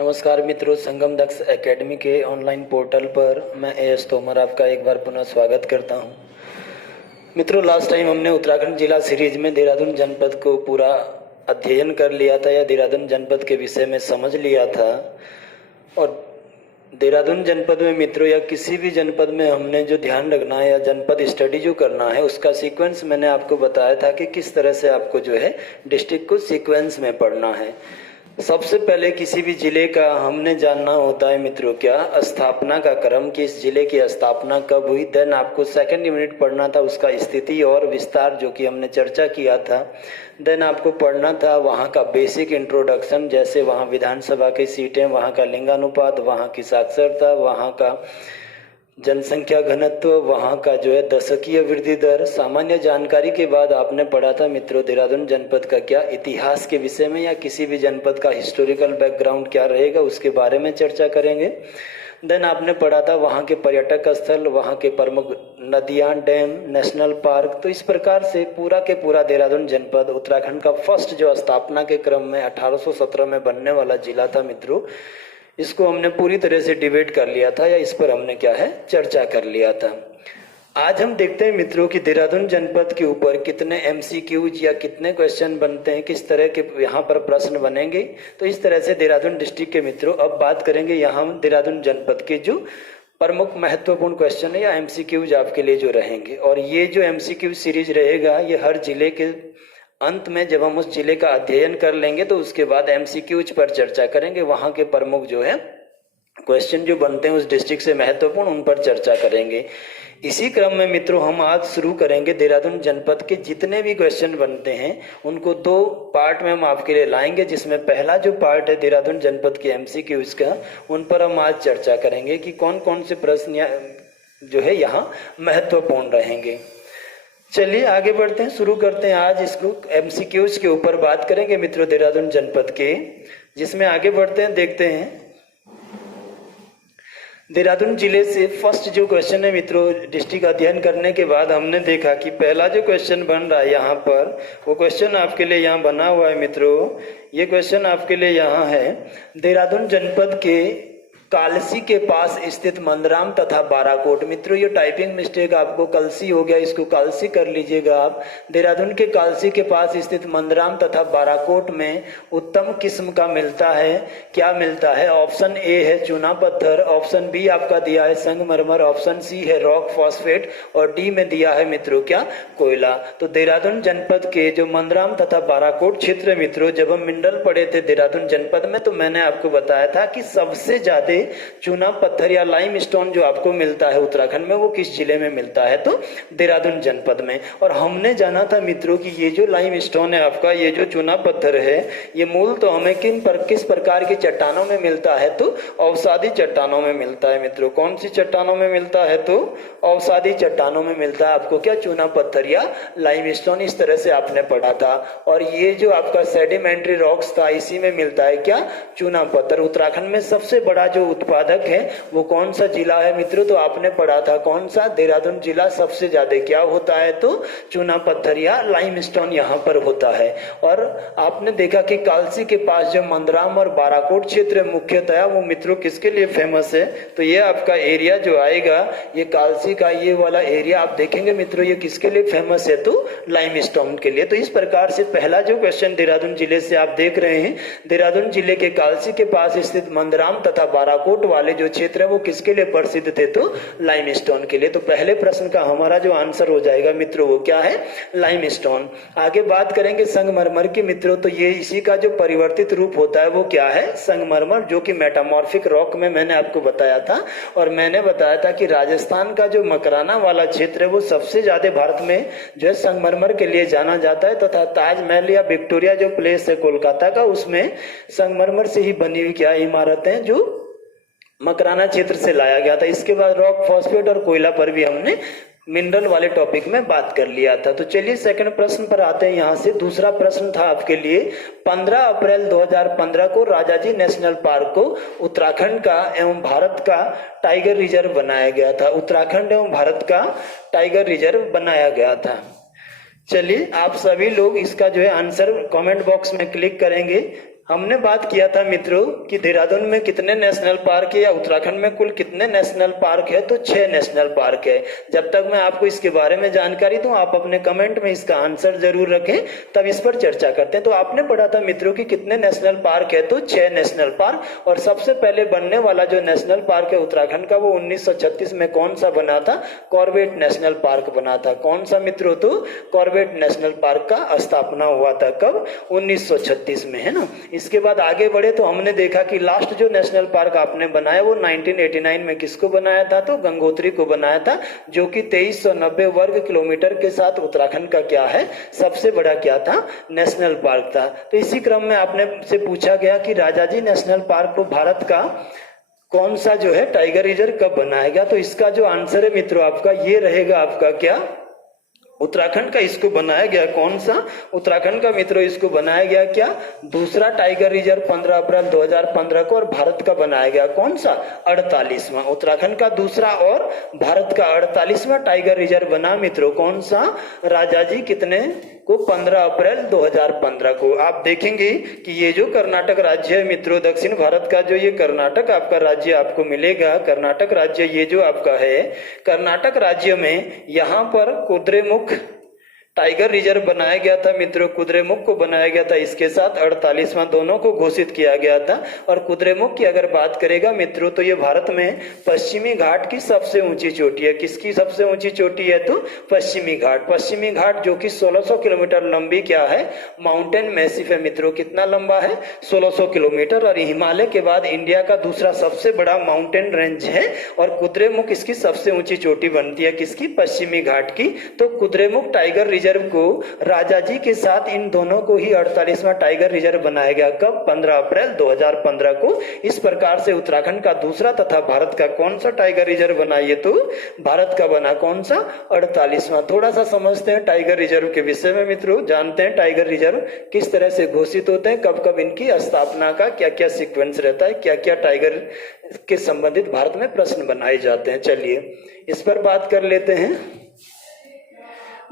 नमस्कार मित्रों, संगम दक्ष एकेडमी के ऑनलाइन पोर्टल पर मैं एस तोमर आपका एक बार पुनः स्वागत करता हूं। मित्रों, लास्ट टाइम हमने उत्तराखंड जिला सीरीज में देहरादून जनपद को पूरा अध्ययन कर लिया था या देहरादून जनपद के विषय में समझ लिया था। और देहरादून जनपद में मित्रों या किसी भी जनपद में हमने जो ध्यान रखना है या जनपद स्टडी जो करना है उसका सीक्वेंस मैंने आपको बताया था कि किस तरह से आपको जो है डिस्ट्रिक्ट को सीक्वेंस में पढ़ना है। सबसे पहले किसी भी जिले का हमने जानना होता है मित्रों क्या स्थापना का क्रम, कि इस जिले की स्थापना कब हुई। देन आपको सेकंड यूनिट पढ़ना था उसका स्थिति और विस्तार जो कि हमने चर्चा किया था। देन आपको पढ़ना था वहाँ का बेसिक इंट्रोडक्शन, जैसे वहाँ विधानसभा की सीटें, वहाँ का लिंगानुपात, वहाँ की साक्षरता, वहाँ का जनसंख्या घनत्व, वहाँ का जो है दशकीय वृद्धि दर। सामान्य जानकारी के बाद आपने पढ़ा था मित्रों देहरादून जनपद का क्या इतिहास के विषय में या किसी भी जनपद का हिस्टोरिकल बैकग्राउंड क्या रहेगा उसके बारे में चर्चा करेंगे। देन आपने पढ़ा था वहाँ के पर्यटक स्थल, वहाँ के प्रमुख नदियाँ, डैम, नेशनल पार्क। तो इस प्रकार से पूरा के पूरा देहरादून जनपद उत्तराखंड का फर्स्ट जो स्थापना के क्रम में 1817 में बनने वाला जिला था मित्रों, इसको हमने पूरी तरह से डिबेट कर लिया था या इस पर हमने क्या है चर्चा कर लिया था। आज हम देखते हैं मित्रों कि देहरादून जनपद के ऊपर कितने एमसीक्यूज या कितने क्वेश्चन बनते हैं, किस तरह के यहाँ पर प्रश्न बनेंगे। तो इस तरह से देहरादून डिस्ट्रिक्ट के मित्रों अब बात करेंगे यहाँ हम देहरादून जनपद के जो प्रमुख महत्वपूर्ण क्वेश्चन है या एमसीक्यूज आपके लिए जो रहेंगे। और ये जो एमसीक्यू सीरीज रहेगा ये हर जिले के अंत में जब हम उस जिले का अध्ययन कर लेंगे तो उसके बाद एमसीक्यूज पर चर्चा करेंगे। वहाँ के प्रमुख जो है क्वेश्चन जो बनते हैं उस डिस्ट्रिक्ट से महत्वपूर्ण उन पर चर्चा करेंगे। इसी क्रम में मित्रों हम आज शुरू करेंगे देहरादून जनपद के जितने भी क्वेश्चन बनते हैं उनको दो पार्ट में हम आपके लिए लाएंगे, जिसमें पहला जो पार्ट है देहरादून जनपद के एमसीक्यूज का उन पर हम आज चर्चा करेंगे कि कौन कौन से प्रश्न जो है यहाँ महत्वपूर्ण रहेंगे। चलिए आगे बढ़ते हैं, शुरू करते हैं। आज इसको एमसीक्यूज के ऊपर बात करेंगे मित्रों देहरादून जनपद के, जिसमें आगे बढ़ते हैं देखते हैं देहरादून जिले से फर्स्ट जो क्वेश्चन है मित्रों डिस्ट्रिक्ट अध्ययन करने के बाद हमने देखा कि पहला जो क्वेश्चन बन रहा है यहाँ पर वो क्वेश्चन आपके लिए यहाँ बना हुआ है मित्रों। ये क्वेश्चन आपके लिए यहाँ है, देहरादून जनपद के कालसी के पास स्थित मंदराम तथा बाराकोट। मित्रों ये टाइपिंग मिस्टेक आपको कलसी हो गया, इसको कालसी कर लीजिएगा आप। देहरादून के कालसी के पास स्थित मंदराम तथा बाराकोट में उत्तम किस्म का मिलता है, क्या मिलता है? ऑप्शन ए है चूना पत्थर, ऑप्शन बी आपका दिया है संगमरमर, ऑप्शन सी है रॉक फॉस्फेट और डी में दिया है मित्रों क्या कोयला। तो देहरादून जनपद के जो मंदराम तथा बाराकोट क्षेत्र मित्रों जब हम मिनरल पढ़े थे देहरादून जनपद में तो मैंने आपको बताया था कि सबसे ज्यादा चूना पत्थर या लाइम स्टोन जो आपको मिलता है उत्तराखंड में वो किस जिले में मिलता है? तो देहरादून जनपद में। और हमने जाना था मित्रों कि ये जो लाइम स्टोन है आपका, ये जो चूना पत्थर है, ये मूल तो हमें किस प्रकार की चट्टानों में मिलता है? तो अवसादी चट्टानों में मिलता है मित्रों। कौन सी चट्टानों में मिलता है? तो अवसादी चट्टानों में मिलता है आपको क्या चूना पत्थर या लाइम स्टोन, इस तरह से आपने पढ़ा था। और ये जो आपका सेडिमेंट्री रॉक्स था इसी में मिलता है क्या चूना पत्थर। उत्तराखंड में सबसे बड़ा जो उत्पादक है वो कौन सा जिला है मित्रों? तो आपने पढ़ा था कौन सा? देहरादून जिला सबसे ज्यादा क्या होता है? तो चूना पत्थर या लाइमस्टोन यहाँ पर होता है। और आपने देखा कि कालसी के पास जो मंदराम और बाराकोट क्षेत्र मुख्यतः वो मित्रों किसके लिए फेमस है? तो ये आपका एरिया जो आएगा ये कालसी का ये वाला एरिया आप देखेंगे मित्रों ये किसके लिए फेमस है? तो लाइमस्टोन के लिए। तो इस प्रकार से पहला जो क्वेश्चन देहरादून जिले से आप देख रहे हैं, देहरादून जिले के कालसी के पास स्थित मंदराम तथा बाराकोट वाले जो क्षेत्र है वो किसके लिए प्रसिद्ध थे? तो लाइमस्टोन के लिए। तो पहले प्रश्न का हमारा जो आंसर हो जाएगा मित्रों वो क्या है? लाइमस्टोन। आगे बात करेंगे संगमरमर की मित्रों, तो ये इसी का जो परिवर्तित रूप होता है वो क्या है? संगमरमर, जो कि मेटामॉर्फिक रॉक में मैंने आपको बताया था। और मैंने बताया था कि राजस्थान का जो मकराना वाला क्षेत्र है वो सबसे ज्यादा भारत में जो है संगमरमर के लिए जाना जाता है, तथा ताजमहल या विक्टोरिया जो प्लेस है कोलकाता का उसमें संगमरमर से ही बनी हुई क्या इमारतें जो मकराना क्षेत्र से लाया गया था। इसके बाद रॉक फॉस्फेट और कोयला पर भी हमने मिनरल वाले टॉपिक में बात कर लिया था। तो चलिए सेकंड प्रश्न पर आते हैं। यहाँ से दूसरा प्रश्न था आपके लिए, 15 अप्रैल 2015 को राजाजी नेशनल पार्क को उत्तराखंड का एवं भारत का टाइगर रिजर्व बनाया गया था। उत्तराखंड एवं भारत का टाइगर रिजर्व बनाया गया था। चलिए आप सभी लोग इसका जो है आंसर कमेंट बॉक्स में क्लिक करेंगे। हमने बात किया था मित्रों कि देहरादून में कितने नेशनल पार्क है या उत्तराखंड में कुल कितने नेशनल पार्क है, तो 6 नेशनल पार्क है। जब तक मैं आपको इसके बारे में जानकारी दूं, आप अपने कमेंट में इसका आंसर जरूर रखें, तब इस पर चर्चा करते हैं। तो आपने पढ़ा था मित्रों कि कितने नेशनल पार्क है, तो 6 नेशनल पार्क। और सबसे पहले बनने वाला जो नेशनल पार्क है उत्तराखंड का, वो 1936 में कौन सा बना था? कॉर्बेट नेशनल पार्क बना था। कौन सा मित्रों? तो कॉर्बेट नेशनल पार्क का स्थापना हुआ था। कब? 1936 में, है ना। इसके बाद आगे बढ़े तो हमने देखा कि लास्ट जो नेशनल पार्क आपने बनाया वो 1989 में किसको बनाया था? तो गंगोत्री को बनाया था, जो कि 2390 वर्ग किलोमीटर के साथ उत्तराखंड का क्या है? सबसे बड़ा क्या था? नेशनल पार्क था। तो इसी क्रम में आपने से पूछा गया कि राजाजी नेशनल पार्क को भारत का कौन सा जो है टाइगर रिजर्व कब बनाया गया? तो इसका जो आंसर है मित्रों आपका ये रहेगा, आपका क्या? उत्तराखंड का इसको बनाया गया। कौन सा? उत्तराखंड का मित्रों इसको बनाया गया क्या? दूसरा टाइगर रिजर्व 15 अप्रैल 2015 को। और भारत का बनाया गया कौन सा? 48वां। उत्तराखंड का दूसरा और भारत का 48वां टाइगर रिजर्व बना मित्रों। कौन सा? राजाजी कितने को? 15 अप्रैल 2015 को। आप देखेंगे कि ये जो कर्नाटक राज्य है मित्रों, दक्षिण भारत का जो ये कर्नाटक आपका राज्य आपको मिलेगा, कर्नाटक राज्य ये जो आपका है, कर्नाटक राज्य में यहाँ पर कुद्रेमुख टाइगर रिजर्व बनाया गया था मित्रों। कुद्रेमुख को बनाया गया था, इसके साथ 48वां दोनों को घोषित किया गया था। और कुद्रेमुख की अगर बात करेगा मित्रों, तो ये भारत में पश्चिमी घाट की सबसे ऊंची चोटी है। किसकी सबसे ऊंची चोटी है? तो पश्चिमी घाट। पश्चिमी घाट जो कि 1600 किलोमीटर लंबी क्या है? माउंटेन मैसिव है मित्रों। कितना लंबा है? 1600 किलोमीटर। और हिमालय के बाद इंडिया का दूसरा सबसे बड़ा माउंटेन रेंज है। और कुद्रेमुख इसकी सबसे ऊंची चोटी बनती है। किसकी? पश्चिमी घाट की। तो कुद्रेमुख टाइगर रिजर्व को राजाजी के साथ इन दोनों को ही 48वां टाइगर रिजर्व बनाया गया। कब? 15 अप्रैल 2015 को। इस प्रकार से उत्तराखंड का दूसरा तथा भारत का कौन सा टाइगर रिजर्व बना? ये तो भारत का बना। कौन सा? 48वां। थोड़ा सा समझते हैं टाइगर रिजर्व के विषय में मित्रों, जानते हैं टाइगर रिजर्व किस तरह से घोषित होते हैं, कब कब इनकी स्थापना का क्या क्या सीक्वेंस रहता है, क्या क्या टाइगर के संबंधित भारत में प्रश्न बनाए जाते हैं। चलिए इस पर बात कर लेते हैं।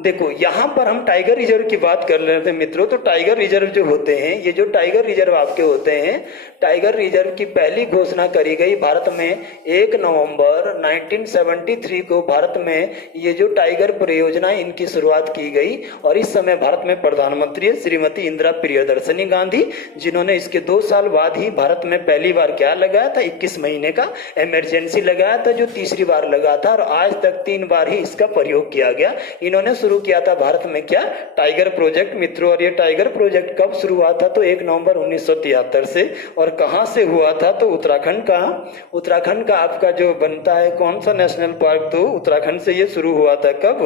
देखो यहाँ पर हम टाइगर रिजर्व की बात कर रहे थे मित्रों। तो टाइगर रिजर्व जो होते हैं, ये जो टाइगर रिजर्व आपके होते हैं, टाइगर रिजर्व की पहली घोषणा करी गई भारत में 1 नवंबर 1973 को। भारत में ये जो टाइगर परियोजना इनकी शुरुआत की गई। और इस समय भारत में प्रधानमंत्री है श्रीमती इंदिरा प्रियदर्शनी गांधी, जिन्होंने इसके 2 साल बाद ही भारत में पहली बार क्या लगाया था? 21 महीने का इमरजेंसी लगाया था, जो तीसरी बार लगा था। और आज तक 3 बार ही इसका प्रयोग किया गया। इन्होंने शुरू किया था भारत में क्या? टाइगर प्रोजेक्ट मित्रों। और ये टाइगर प्रोजेक्ट कब शुरू हुआ था? तो 1 नवंबर 1973 से। और कहां से हुआ था? तो उत्तराखंड का। उत्तराखंड का आपका जो बनता है कौन सा नेशनल पार्क? तो उत्तराखंड से ये शुरू हुआ था। कब?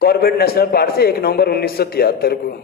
कॉर्बेट नेशनल पार्क से 1 नवंबर 1973 को।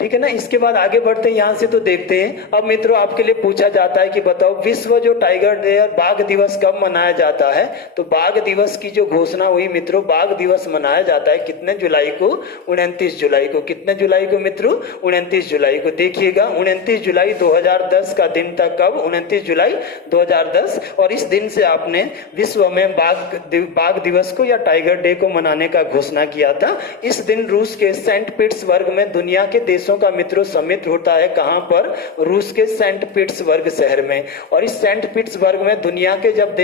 ठीक है ना। इसके बाद आगे बढ़ते हैं यहाँ से, तो देखते हैं। अब मित्रों आपके लिए पूछा जाता है कि बताओ विश्व जो टाइगर डे बाघ दिवस कब मनाया जाता है? तो बाघ दिवस की जो घोषणा हुई मित्रों, बाघ दिवस मनाया जाता है कितने जुलाई को? 29 जुलाई को। कितने जुलाई को मित्रों? 29 जुलाई को। देखिएगा 29 जुलाई 2010 का दिन था। कब? 29 जुलाई 2010। और इस दिन से आपने विश्व में बाघ दिवस को या टाइगर डे को मनाने का घोषणा किया था। इस दिन रूस के सेंट पीटर्सबर्ग में दुनिया के देशों का मित्रों समिट होता है। कहां पर? रूस के सेंट पीटर्सबर्ग शहर में। और इस सेंट पीटर्सबर्ग में दुनिया के जब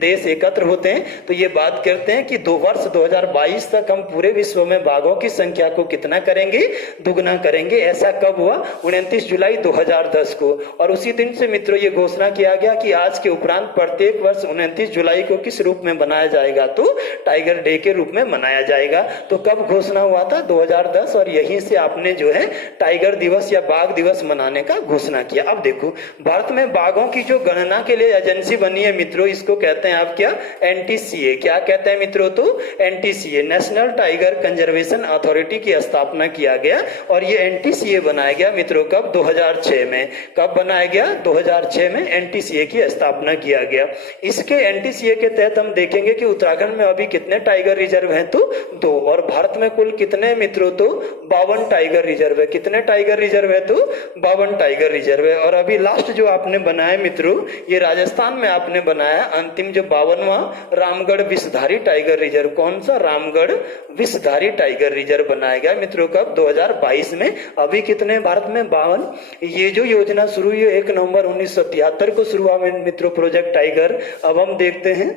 देश एकत्र होते हैं तो ये बात करते हैं कि 2 वर्ष 2022 तक हम पूरे विश्व में बाघों की संख्या को कितना करेंगे? दुगना करेंगे। ऐसा कब हुआ? 29 जुलाई 2010 को। और उसी दिन से मित्रों ये घोषणा किया गया कि आज के उपरांत प्रत्येक वर्ष 29 जुलाई को किस रूप में मनाया जाएगा? तो टाइगर डे के रूप में मनाया जाएगा। तो कब घोषणा हुआ था? 2010। और यहीं से आपने जो है टाइगर दिवस या बाघ दिवस मनाने का घोषणा किया। अब देखो भारत में बाघों की जो गणना के लिए एजेंसी बनी है मित्रों, इसको कहते हैं आप क्या? एनटीसीए। क्या कहते हैं मित्रों? तो NTCA, national tiger conservation authority की स्थापना किया गया। और ये एनटीसीए बनाया गया मित्रों कब? 2006 में। कब बनाया गया? 2006 में एनटीसीए की स्थापना किया गया। इसके एनटीसीए के तहत हम देखेंगे कि उत्तराखंड में अभी कितने टाइगर रिजर्व हैं? तो 2। और भारत में कुल कितने मित्रों? तो 52 टाइगर रिजर्व है। कितने टाइगर रिजर्व है? तो 52 टाइगर रिजर्व है। और अभी लास्ट जो आपने बनाया मित्रों, ये राजस्थान में आपने बनाया अंतिम जो 52वां रामगढ़ विषधारी टाइगर रिजर्व। कौन सा? रामगढ़ विषधारी टाइगर रिजर्व बनाया गया मित्रों कब? 2022 में। अभी कितने भारत में? 52। ये जो योजना शुरू हुई 1 नवंबर 1973 को शुरू हुआ मित्रों प्रोजेक्ट टाइगर। अब हम देखते हैं,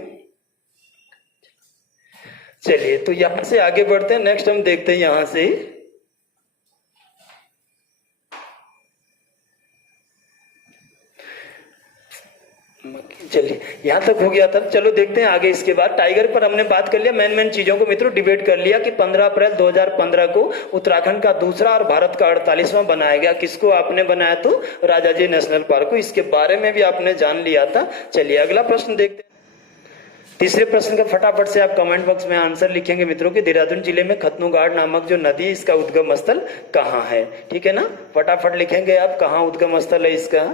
चलिए तो यहां से आगे बढ़ते हैं। नेक्स्ट हम देखते हैं यहां से, चलिए यहां तक हो गया था। चलो देखते हैं आगे। इसके बाद टाइगर पर हमने बात कर लिया, मेन चीजों को मित्रों डिबेट कर लिया कि 15 अप्रैल 2015 को उत्तराखंड का दूसरा और भारत का 48वां बनाया गया। किसको आपने बनाया? तो राजाजी नेशनल पार्क को। इसके बारे में भी आपने जान लिया था। चलिए अगला प्रश्न देखते हैं। तीसरे प्रश्न का फटाफट से आप कमेंट बॉक्स में आंसर लिखेंगे मित्रों कि देहरादून जिले में खतनुगाड़ नामक जो नदी है इसका उद्गम स्थल कहाँ है? ठीक है ना, फटाफट लिखेंगे आप कहाँ उद्गम स्थल है इसका।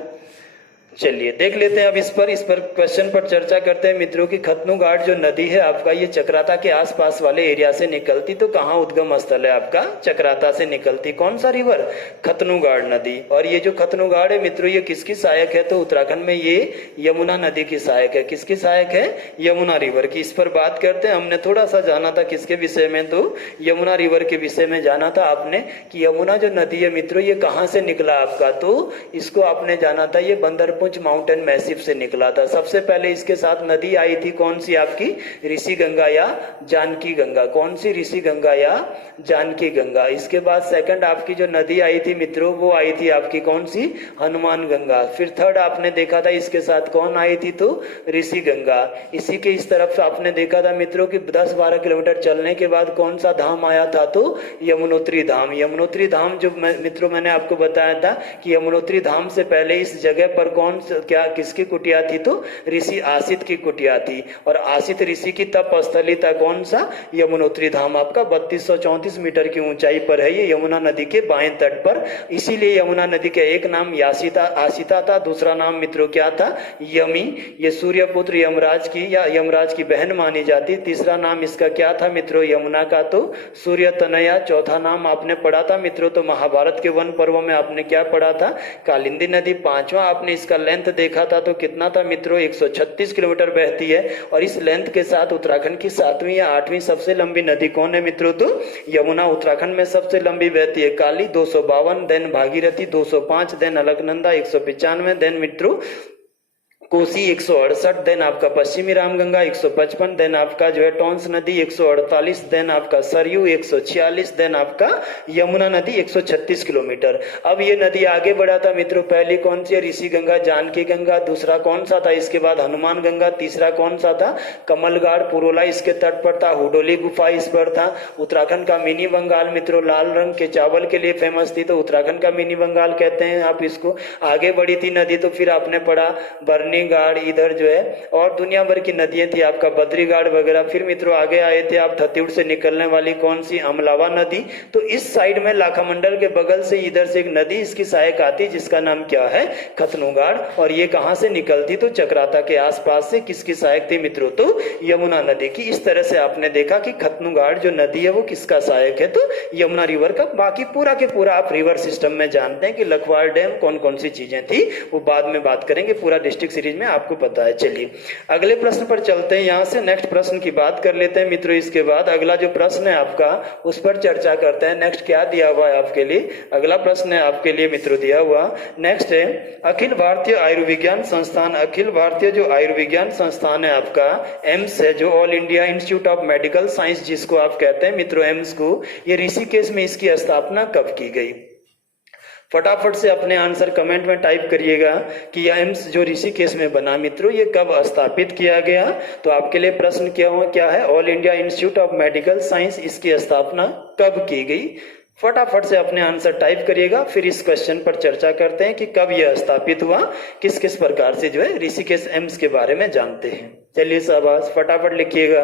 चलिए देख लेते हैं अब इस पर क्वेश्चन पर चर्चा करते हैं मित्रों की खतनुगाड़ जो नदी है आपका ये चक्राता के आसपास वाले एरिया से निकलती। तो कहाँ उद्गम स्थल है आपका? चक्राता से निकलती। कौन सा रिवर? खतनुगाड़ नदी। और ये जो खतनुगाड़ है मित्रों ये किसकी सहायक है? तो उत्तराखंड में ये यमुना नदी की सहायक है। किसकी सहायक है? यमुना रिवर की। इस पर बात करते हैं। हमने थोड़ा सा जाना था किसके विषय में? तो यमुना रिवर के विषय में जाना था आपने कि यमुना जो नदी है मित्रों ये कहाँ से निकला आपका? तो इसको आपने जाना था ये बंदरपुर माउंटेन मैसिव से निकला था। सबसे पहले इसके साथ नदी आई थी कौन सी आपकी? ऋषि गंगा या जानकी गंगा। कौन सी? ऋषि गंगा या जानकी गंगा। इसके बाद सेकंड आपकी जो नदी आई थी मित्रों वो आई थी आपकी कौन सी? हनुमान गंगा। फिर थर्ड आपने देखा था इसके साथ कौन आई थी? तो ऋषि गंगा। इसी के इस तरफ आपने देखा था मित्रों की 10-12 किलोमीटर चलने के बाद कौन सा धाम आया था? तो यमुनोत्री धाम। यमुनोत्री धाम जो मित्रों मैंने आपको बताया था कि यमुनोत्री धाम से पहले इस जगह पर कौन क्या किसकी कुटिया थी? तो ऋषि आसित की कुटिया थी। और आसित ऋषि की तप स्थली था कौन सा? यमुनोत्री धाम। आपका 3234 मीटर की ऊंचाई पर है ये यमुना नदी के बाएं तट पर। इसीलिए यमुना नदी का एक नाम आसिता था, दूसरा नाम मित्रों क्या था? यमी। ये सूर्यपुत्र यमराज की या यमराज की बहन मानी जाती। तीसरा नाम इसका क्या था मित्रों? यमुना का तो सूर्य तनया। चौथा नाम आपने पढ़ा था मित्रों तो महाभारत के वन पर्व में आपने क्या पढ़ा था? कालिंदी नदी। पांचवा आपने इसका लेंथ देखा था तो कितना था मित्रों? 136 किलोमीटर बहती है। और इस लेंथ के साथ उत्तराखंड की 7वीं या 8वीं सबसे लंबी नदी कौन है मित्रों? तो यमुना। उत्तराखंड में सबसे लंबी बहती है Kali 252, then Bhagirathi 205, then Alaknanda 195, then मित्रों कोसी 168, देन आपका पश्चिमी रामगंगा 155, देन आपका जो है टोंस नदी 148, देन आपका सरयू 146, देन आपका यमुना नदी 136 किलोमीटर। अब ये नदी आगे बढ़ा था मित्रों। पहली कौन सी है? ऋषि गंगा, जानकी गंगा। दूसरा कौन सा था? इसके बाद हनुमान गंगा। तीसरा कौन सा था? कमलगाड़ पुरोला इसके तट पर था। हुडोली गुफा इस पर था। उत्तराखंड का मिनी बंगाल मित्रों लाल रंग के चावल के लिए फेमस थी तो उत्तराखंड का मिनी बंगाल कहते हैं आप इसको। आगे बढ़ी थी नदी तो फिर आपने पढ़ा बरनी गाड़ इधर जो है और दुनिया भर की नदियां थी आपका बद्रीगाड़ वगैरह। फिर मित्रों आगे आए थे आप थत्यूड़ से निकलने वाली कौन सी? अमलावा नदी। तो इस साइड में लाखामंडल के बगल से इधर से एक नदी इसकी सहायक आती जिसका नाम क्या है? खतनुगाड़। और ये कहां से निकलती? तो चक्राता के आसपास से। किसकी सहायक थी मित्रों? तो यमुना नदी की। इस तरह से आपने देखा कि खतनुगाड़ जो नदी है वो किसका सहायक है? तो यमुना रिवर का। बाकी पूरा के पूरा आप रिवर सिस्टम में जानते हैं कि लखवाड़ डैम कौन कौन सी चीजें थी वो बाद में बात करेंगे, पूरा डिस्ट्रिक्ट सीरीज में आपको पता है। चलिए अगले प्रश्न पर चलते हैं। यहां से नेक्स्ट प्रश्न की बात कर लेते हैं मित्रों। इसके बाद अगला जो प्रश्न है आपका उस पर चर्चा करते हैं। नेक्स्ट क्या दिया हुआ है आपके लिए? अगला प्रश्न है आपके लिए मित्रों दिया हुआ नेक्स्ट है अखिल भारतीय आयुर्विज्ञान संस्थान। अखिल भारतीय जो आयुर्विज्ञान संस्थान है आपका एम्स है जो all India institute of medical science जिसको आप कहते हैं मित्रों एम्स को, ये ऋषिकेश में इसकी स्थापना कब की गई? फटाफट से अपने आंसर कमेंट में टाइप करिएगा कि यह एम्स जो ऋषिकेश में बना मित्रों ये कब स्थापित किया गया। तो आपके लिए प्रश्न क्या है? All India institute of medical science इसकी स्थापना कब की गई? फटाफट से अपने आंसर टाइप करिएगा। फिर इस क्वेश्चन पर चर्चा करते हैं कि कब यह स्थापित हुआ, किस किस प्रकार से जो है ऋषिकेश एम्स के बारे में जानते हैं। चलिए शाबाश फटाफट लिखिएगा।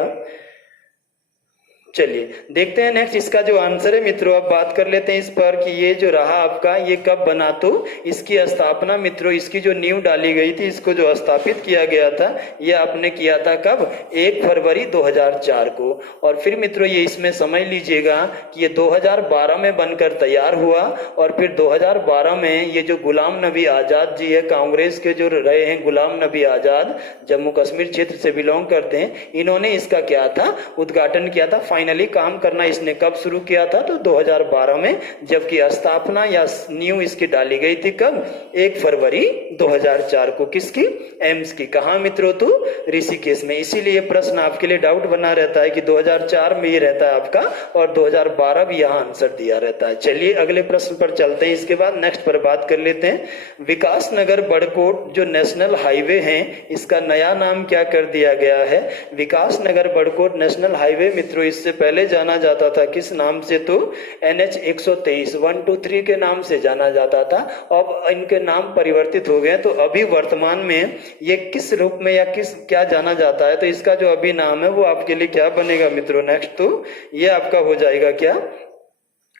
चलिए देखते हैं नेक्स्ट इसका जो आंसर है मित्रों। अब बात कर लेते हैं इस पर कि ये जो रहा आपका ये कब बना, तो इसकी स्थापना मित्रों, इसकी जो नींव डाली गई थी, इसको जो स्थापित किया गया था, ये आपने किया था कब? 1 फरवरी 2004 को। और फिर मित्रों ये इसमें समझ लीजिएगा कि ये 2012 में बनकर तैयार हुआ और फिर 2012 में ये जो गुलाम नबी आजाद जी है, कांग्रेस के जो रहे हैं गुलाम नबी आजाद, जम्मू कश्मीर क्षेत्र से बिलोंग करते हैं, इन्होंने इसका क्या था? उद्घाटन किया था। फाइनली काम करना इसने कब शुरू किया था? तो 2012 में, जबकि स्थापना या नींव इसकी डाली गई थी कब? 1 फरवरी 2004 को। किसकी? एम्स की। कहा मित्रों? तो ऋषिकेश में। इसीलिए प्रश्न आपके लिए डाउट बना रहता है कि 2004 में ये रहता है आपका और 2012 भी यहाँ आंसर दिया रहता है। चलिए अगले प्रश्न पर चलते हैं, इसके बाद नेक्स्ट पर बात कर लेते हैं। विकास नगर बड़कोट जो नेशनल हाईवे है, इसका नया नाम क्या कर दिया गया है? विकास नगर बड़कोट नेशनल हाईवे मित्रों इससे पहले जाना जाता था किस नाम से? तो NH 123 123 के नाम से जाना जाता था। अब इनके नाम परिवर्तित हो गए, तो अभी वर्तमान में ये किस रूप में या किस क्या जाना जाता है? तो इसका जो अभी नाम है वो आपके लिए क्या बनेगा मित्रों? नेक्स्ट तो ये आपका हो जाएगा क्या?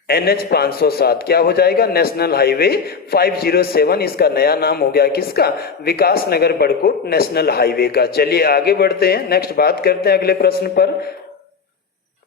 NH 507 क्या हो जाएगा? नेशनल हाईवे 507 इसका नया नाम हो गया। किसका? विकास नगर बड़कोट नेशनल हाईवे का। चलिए आगे बढ़ते हैं, नेक्स्ट बात करते हैं अगले प्रश्न पर।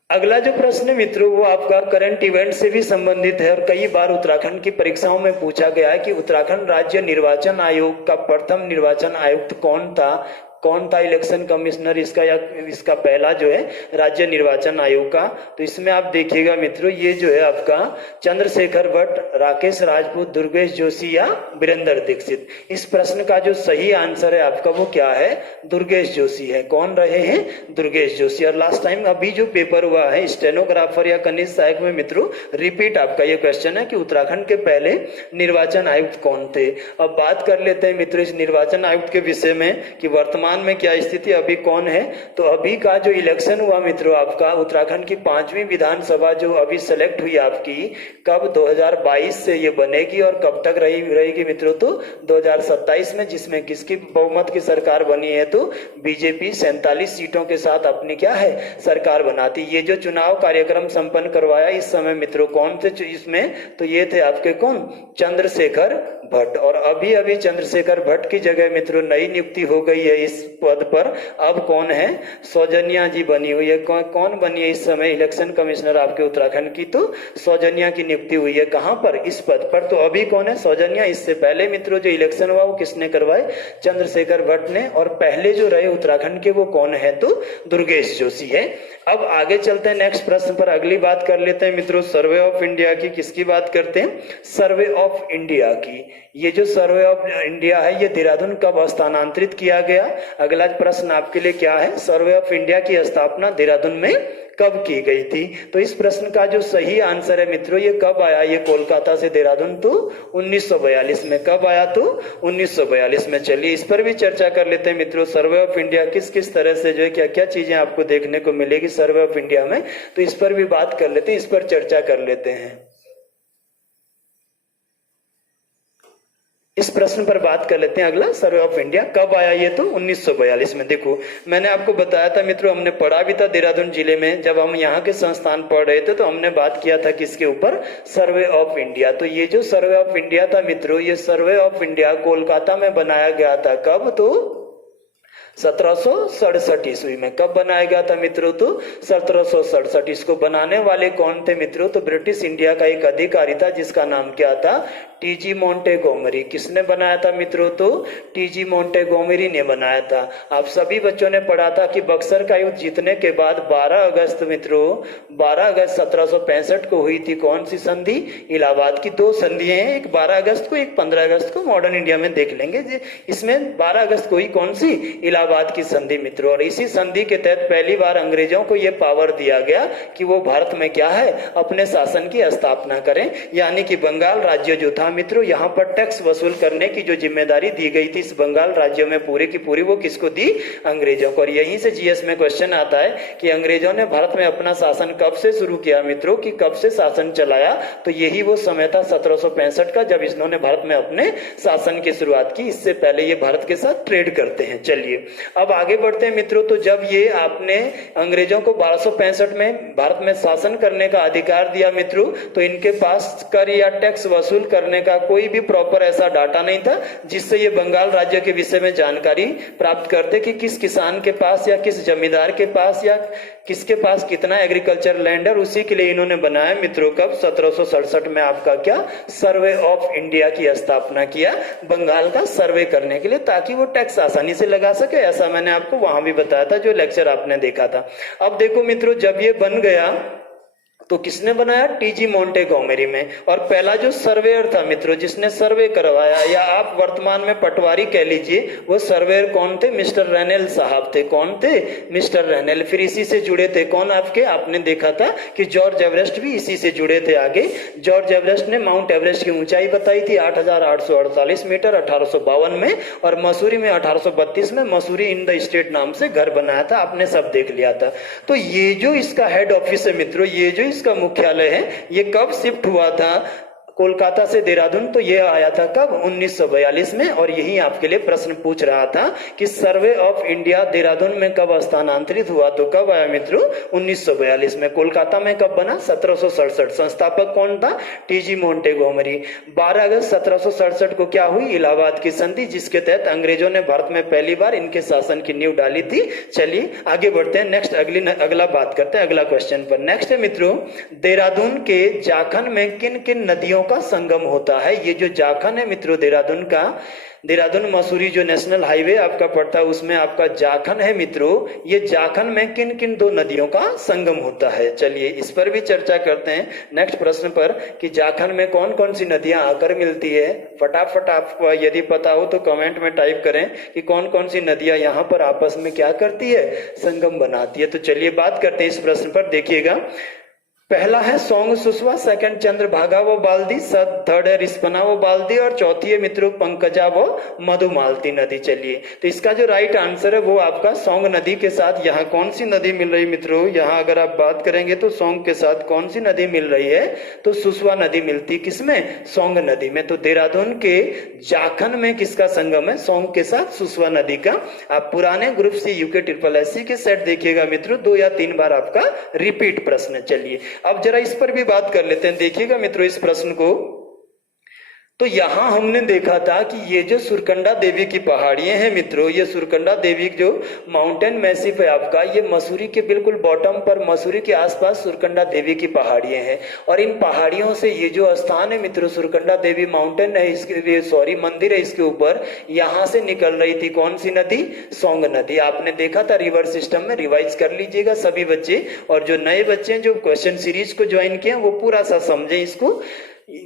अगला जो प्रश्न है मित्रों वो आपका करंट इवेंट से भी संबंधित है और कई बार उत्तराखंड की परीक्षाओं में पूछा गया है कि उत्तराखंड राज्य निर्वाचन आयोग का प्रथम निर्वाचन आयुक्त कौन था? कौन था इलेक्शन कमिश्नर इसका, या इसका पहला जो है राज्य निर्वाचन आयोग का? तो इसमें आप देखिएगा मित्रों ये जो है आपका चंद्रशेखर भट्ट, राकेश राजपूत, दुर्गेश जोशी या वीरेंद्र दीक्षित। इस प्रश्न का जो सही आंसर है आपका वो क्या है? दुर्गेश जोशी है। कौन रहे हैं? दुर्गेश जोशी। और लास्ट टाइम अभी जो पेपर हुआ है स्टेनोग्राफर या कनिष्ठ सहायक में मित्रों रिपीट आपका ये क्वेश्चन है कि उत्तराखंड के पहले निर्वाचन आयुक्त कौन थे। अब बात कर लेते हैं मित्रों इस निर्वाचन आयुक्त के विषय में कि वर्तमान में क्या स्थिति अभी कौन है। तो अभी का जो इलेक्शन हुआ मित्रों आपका उत्तराखंड की 5वीं विधानसभा जो अभी सेलेक्ट हुई आपकी कब? 2022 से ये बनेगी और कब तक रहेगी मित्रों? तो 2027 में, जिसमें किसकी बहुमत की सरकार बनी है? तो बीजेपी 47 सीटों के साथ अपनी क्या है? सरकार बनाती। ये जो चुनाव कार्यक्रम संपन्न करवाया इस समय मित्रों कौन थे इसमें? तो ये थे आपके कौन? चंद्रशेखर भट्ट। और अभी अभी चंद्रशेखर भट्ट की जगह मित्रों नई नियुक्ति हो गई है इस पद पर। अब कौन है? सौजन्या जी बनी हुई है। कौन बनी है इस समय इलेक्शन कमिश्नर आपके उत्तराखंड की? तो सौजन्या की नियुक्ति हुई है। कहां पर? इस पद पर। तो अभी कौन है? सौजन्या। इससे पहले मित्रों जो इलेक्शन हुआ वो किसने करवाए? चंद्रशेखर भट्ट ने। और पहले जो रहे उत्तराखंड के वो कौन है? तो दुर्गेश जोशी है। अब आगे चलते हैं नेक्स्ट प्रश्न पर। अगली बात कर लेते हैं मित्रों सर्वे ऑफ इंडिया की। किसकी बात करते हैं? सर्वे ऑफ इंडिया की। ये जो सर्वे ऑफ इंडिया है ये देहरादून कब स्थानांतरित किया गया? अगला प्रश्न आपके लिए क्या है? सर्वे ऑफ इंडिया की स्थापना देहरादून में कब की गई थी? तो इस प्रश्न का जो सही आंसर है मित्रों ये कब आया? ये कोलकाता से देहरादून तो 1942 में। कब आया? तो 1942 में। चलिए इस पर भी चर्चा कर लेते हैं मित्रों। सर्वे ऑफ इंडिया किस किस तरह से जो है क्या क्या चीजें आपको देखने को मिलेगी सर्वे ऑफ इंडिया में, तो इस पर भी बात कर लेते हैं, इस पर चर्चा कर लेते हैं। इस प्रश्न पर बात कर लेते हैं। अगला सर्वे ऑफ इंडिया कब आया? ये तो 1942 में। देखो मैंने आपको बताया था मित्रों, हमने पढ़ा भी था देहरादून जिले में, जब हम यहाँ के संस्थान पढ़ रहे थे तो हमने बात किया था किसके ऊपर? Survey of India. तो ये जो सर्वे ऑफ इंडिया था मित्रों, ये सर्वे ऑफ इंडिया कोलकाता में बनाया गया था। कब? तो 1767 ईस्वी में। कब बनाया गया था मित्रों? तो 1767। इसको बनाने वाले कौन थे मित्रों? तो ब्रिटिश इंडिया का एक अधिकारी था जिसका नाम क्या था? टीजी मोंटेगोमरी। किसने बनाया था मित्रों? तो टीजी मोंटेगोमरी ने बनाया था। आप सभी बच्चों ने पढ़ा था कि बक्सर का युद्ध जीतने के बाद 12 अगस्त मित्रों 12 अगस्त 1765 को हुई थी कौन सी संधि? इलाहाबाद की। 2 संधियां हैं, एक 12 अगस्त को, एक 15 अगस्त को। मॉडर्न इंडिया में देख लेंगे। इसमें 12 अगस्त को ही कौन सी? इलाहाबाद की संधि मित्रों। और इसी संधि के तहत पहली बार अंग्रेजों को यह पावर दिया गया कि वो भारत में क्या है? अपने शासन की स्थापना करें। यानी कि बंगाल राज्य जो था मित्रों यहाँ पर टैक्स वसूल करने की जो जिम्मेदारी दी गई थी इस बंगाल राज्य में पूरी की पूरी, वो किसको दी? अंग्रेजों को। और यहीं से जीएस में क्वेश्चन आता है कि अंग्रेजों ने भारत में अपना शासन कब से शुरू किया मित्रों, कि कब से शासन चलाया? तो यही वो समय था 1765 का, जब इन्होंने भारत में अपने शासन की शुरुआत की। इससे पहले ये भारत के साथ ट्रेड करते हैं। चलिए अब आगे बढ़ते हैं मित्रों। तो जब ये आपने अंग्रेजों को 1265 में भारत में शासन करने का अधिकार दिया मित्रों, तो इनके पास कर या टैक्स वसूल करने का कोई भी प्रॉपर ऐसा डाटा नहीं था जिससे ये बंगाल राज्य के विषय में जानकारी प्राप्त करते कि किस किसान के पास या किस जमींदार के पास या किसके पास कितना एग्रीकल्चर लैंड है। उसी के लिए इन्होंने बनाया मित्रों कब 1767 में आपका क्या सर्वे ऑफ इंडिया की स्थापना किया बंगाल का सर्वे करने के लिए, ताकि वो टैक्स आसानी से लगा सके। ऐसा मैंने आपको वहां भी बताया था जो लेक्चर आपने देखा था। अब देखो मित्रों, जब ये बन गया तो किसने बनाया? टीजी मोंटेगोमेरी में। और पहला जो सर्वेयर था मित्रों जिसने सर्वे करवाया, या आप वर्तमान में पटवारी कह लीजिए, वो सर्वेयर कौन थे? मिस्टर रेनेल साहब थे। कौन थे? मिस्टर रेनेल। फिर इसी से जुड़े थे कौन आपके? आपने देखा था कि जॉर्ज एवरेस्ट भी इसी से जुड़े थे। आगे जॉर्ज एवरेस्ट ने माउंट एवरेस्ट की ऊंचाई बताई थी 8,848 मीटर 1852 में, और मसूरी में 1832 में मसूरी इन द स्टेट नाम से घर बनाया था। आपने सब देख लिया था। तो ये जो इसका हेड ऑफिस है मित्रों, ये जो इसका मुख्यालय है, ये कब शिफ्ट हुआ था कोलकाता से देहरादून? तो ये आया था कब? 1942 में। और यही आपके लिए प्रश्न पूछ रहा था कि सर्वे ऑफ इंडिया देहरादून में कब स्थानांतरित हुआ? तो कब आया मित्रों? 1942 में। कोलकाता में कब बना? 1767। संस्थापक कौन था? टीजी मोंटेगोमरी। 12 अगस्त 1767 को क्या हुई? इलाहाबाद की संधि, जिसके तहत अंग्रेजों ने भारत में पहली बार इनके शासन की नींव डाली थी। चलिए आगे बढ़ते हैं। नेक्स्ट अगला बात करते हैं अगला क्वेश्चन पर। नेक्स्ट है मित्रों, देहरादून के जाखन में किन किन नदियों का संगम होता है? ये जो जाखन है मित्रों देहरादून का, देहरादून मसूरी जो नेशनल हाईवे आपका पड़ता है उसमें आपका जाखन है मित्रों। ये जाखन में किन किन दो नदियों का संगम होता है? चलिए इस पर भी चर्चा करते हैं नेक्स्ट प्रश्न पर कि जाखन में कौन कौन सी नदियां आकर मिलती है। फटाफट आपको यदि पता हो तो कमेंट में टाइप करें कि कौन कौन सी नदियां यहाँ पर आपस में क्या करती है? संगम बनाती है। तो चलिए बात करते हैं इस प्रश्न पर। देखिएगा, पहला है सोंग सुसवा, सेकंड चंद्रभागा व बाल्दी, थर्ड है रिस्पना व बाल्दी, और चौथी है मित्रों पंकजा व मधुमालती नदी। चलिए तो इसका जो राइट आंसर है वो आपका सोंग नदी के साथ यहाँ कौन सी नदी मिल रही मित्रों? यहाँ अगर आप बात करेंगे तो सोंग के साथ कौन सी नदी मिल रही है? तो सुसवा नदी मिलती। किसमें? सोंग नदी में। तो देहरादून के जाखन में किसका संगम है? सोंग के साथ सुसवा नदी का। आप पुराने ग्रुप सी यूके SSC के सेट देखिएगा मित्रों, 2 या 3 बार आपका रिपीट प्रश्न। चलिए अब जरा इस पर भी बात कर लेते हैं। देखिएगा मित्रों इस प्रश्न को, तो यहां हमने देखा था कि ये जो सुरकंडा देवी की पहाड़ियां हैं मित्रों, ये सुरकंडा देवी जो माउंटेन मैसिव है आपका, ये मसूरी के बिल्कुल बॉटम पर मसूरी के आसपास सुरकंडा देवी की पहाड़ियां हैं। और इन पहाड़ियों से ये जो स्थान है मित्रों, सुरकंडा देवी माउंटेन है, इसके मंदिर है इसके ऊपर, यहां से निकल रही थी कौन सी नदी? सोंग नदी। आपने देखा था रिवर सिस्टम में, रिवाइज कर लीजिएगा सभी बच्चे। और जो नए बच्चे जो क्वेश्चन सीरीज को ज्वाइन किए वो पूरा सा समझे इसको।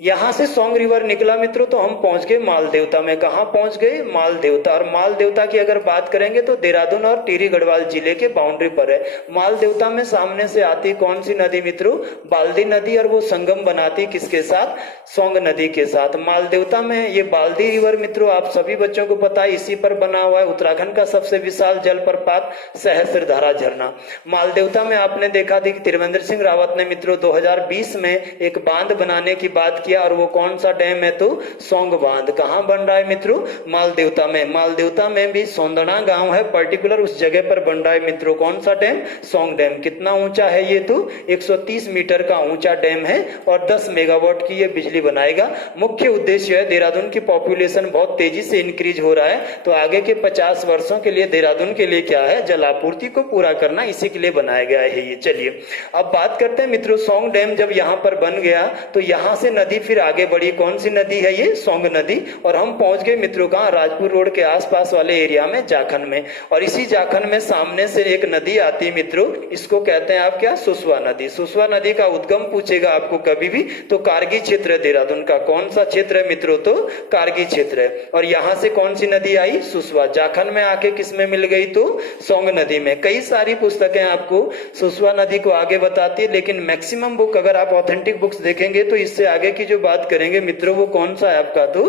यहां से सोंग रिवर निकला मित्रों तो हम पहुंच गए माल देवता में। कहां पहुंच गए? माल देवता। और माल देवता की अगर बात करेंगे तो देहरादून और टिहरी गढ़वाल जिले के बाउंड्री पर है। माल देवता में सामने से आती कौन सी नदी मित्रों? बाल्दी नदी। और वो संगम बनाती किसके साथ? सोंग नदी के साथ। माल देवता में ये बाल्दी रिवर मित्रों आप सभी बच्चों को पता है इसी पर बना हुआ है उत्तराखंड का सबसे विशाल जलप्रपात सहस्त्रधारा झरना। माल देवता में आपने देखा थी कि त्रिवेंद्र सिंह रावत ने मित्रों 2020 में एक बांध बनाने की बात किया, और वो कौन सा डैम है? तो सोंग बांध। कहां बन रहा है मित्रों? माल देवता में। माल देवता में भी सोंदना गांव है पर्टिकुलर, उस जगह पर बन रहा है मित्रों कौन सा डैम? Song dam. कितना ऊंचा है ये? तो 130 मीटर का ऊंचा डैम है और 10 मेगावाट की ये बिजली बनाएगा। मुख्य उद्देश्य है, देहरादून की पॉपुलेशन बहुत तेजी से इंक्रीज हो रहा है, तो आगे के 50 वर्षों के लिए देहरादून के लिए क्या है? जल आपूर्ति को पूरा करना, इसी के लिए बनाया गया है ये। चलिए अब बात करते हैं मित्रों, सोंग डैम जब यहाँ पर बन गया तो यहाँ से नदी फिर आगे बढ़ी। कौन सी नदी है ये? सोंग नदी। और हम पहुंच गए मित्रों कहां? राजपुर रोड के आसपास वाले एरिया में, जाखन में। और इसी जाखन में सामने से एक नदी आती है मित्रों, इसको कहते हैं आप क्या? सुसवा नदी। सुसवा नदी का उद्गम पूछेगा आपको कभी भी तो कारगी क्षेत्र है देहरादून का। कौन सा क्षेत्र है मित्रों? तो कारगी क्षेत्र है। और यहां से कौन सी नदी आई? सुसवा। जाखन में आके किस में मिल गई? तो सोंग नदी में। कई सारी पुस्तकें आपको सुसवा नदी को आगे बताती है, लेकिन मैक्सिमम बुक अगर आप ऑथेंटिक बुक्स देखेंगे तो इससे आगे की जो बात करेंगे मित्रों वो कौन सा है आपका? तो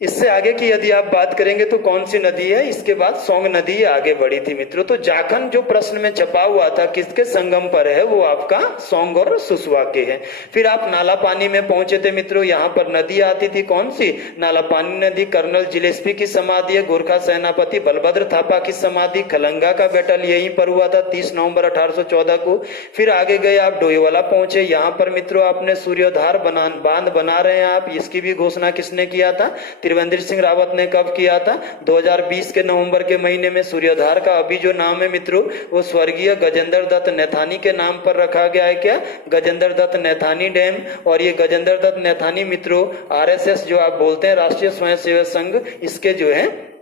इससे आगे की यदि आप बात करेंगे तो कौन सी नदी है, इसके बाद सोंग नदी आगे बढ़ी थी मित्रों। तो जाखन जो प्रश्न में छपा हुआ था किसके संगम पर है, वो आपका सोंग और सुसवा के है। फिर आप नाला पानी में पहुंचे थे मित्रों, यहाँ पर नदी आती थी कौन सी, नाला पानी नदी। कर्नल जिलेस्पी की समाधि है, गोरखा सेनापति बलभद्र थापा की समाधि, खलंगा का बैटल यहीं पर हुआ था 30 नवंबर 1814 को। फिर आगे गए आप डोईवाला पहुंचे, यहाँ पर मित्रों आपने सूर्योधार बांध बना रहे हैं आप, इसकी भी घोषणा किसने किया था, त्रिवेंद्र सिंह रावत ने कब किया था, 2020 के नवंबर के महीने में। सूर्योधार का अभी जो नाम है मित्रों वो स्वर्गीय गजेंद्र दत्त नैथानी के नाम पर रखा गया है। क्या, गजेंद्र दत्त नैथानी डैम। और ये गजेंद्र दत्त नैथानी मित्रों आरएसएस जो आप बोलते हैं, राष्ट्रीय स्वयंसेवक संघ, इसके जो है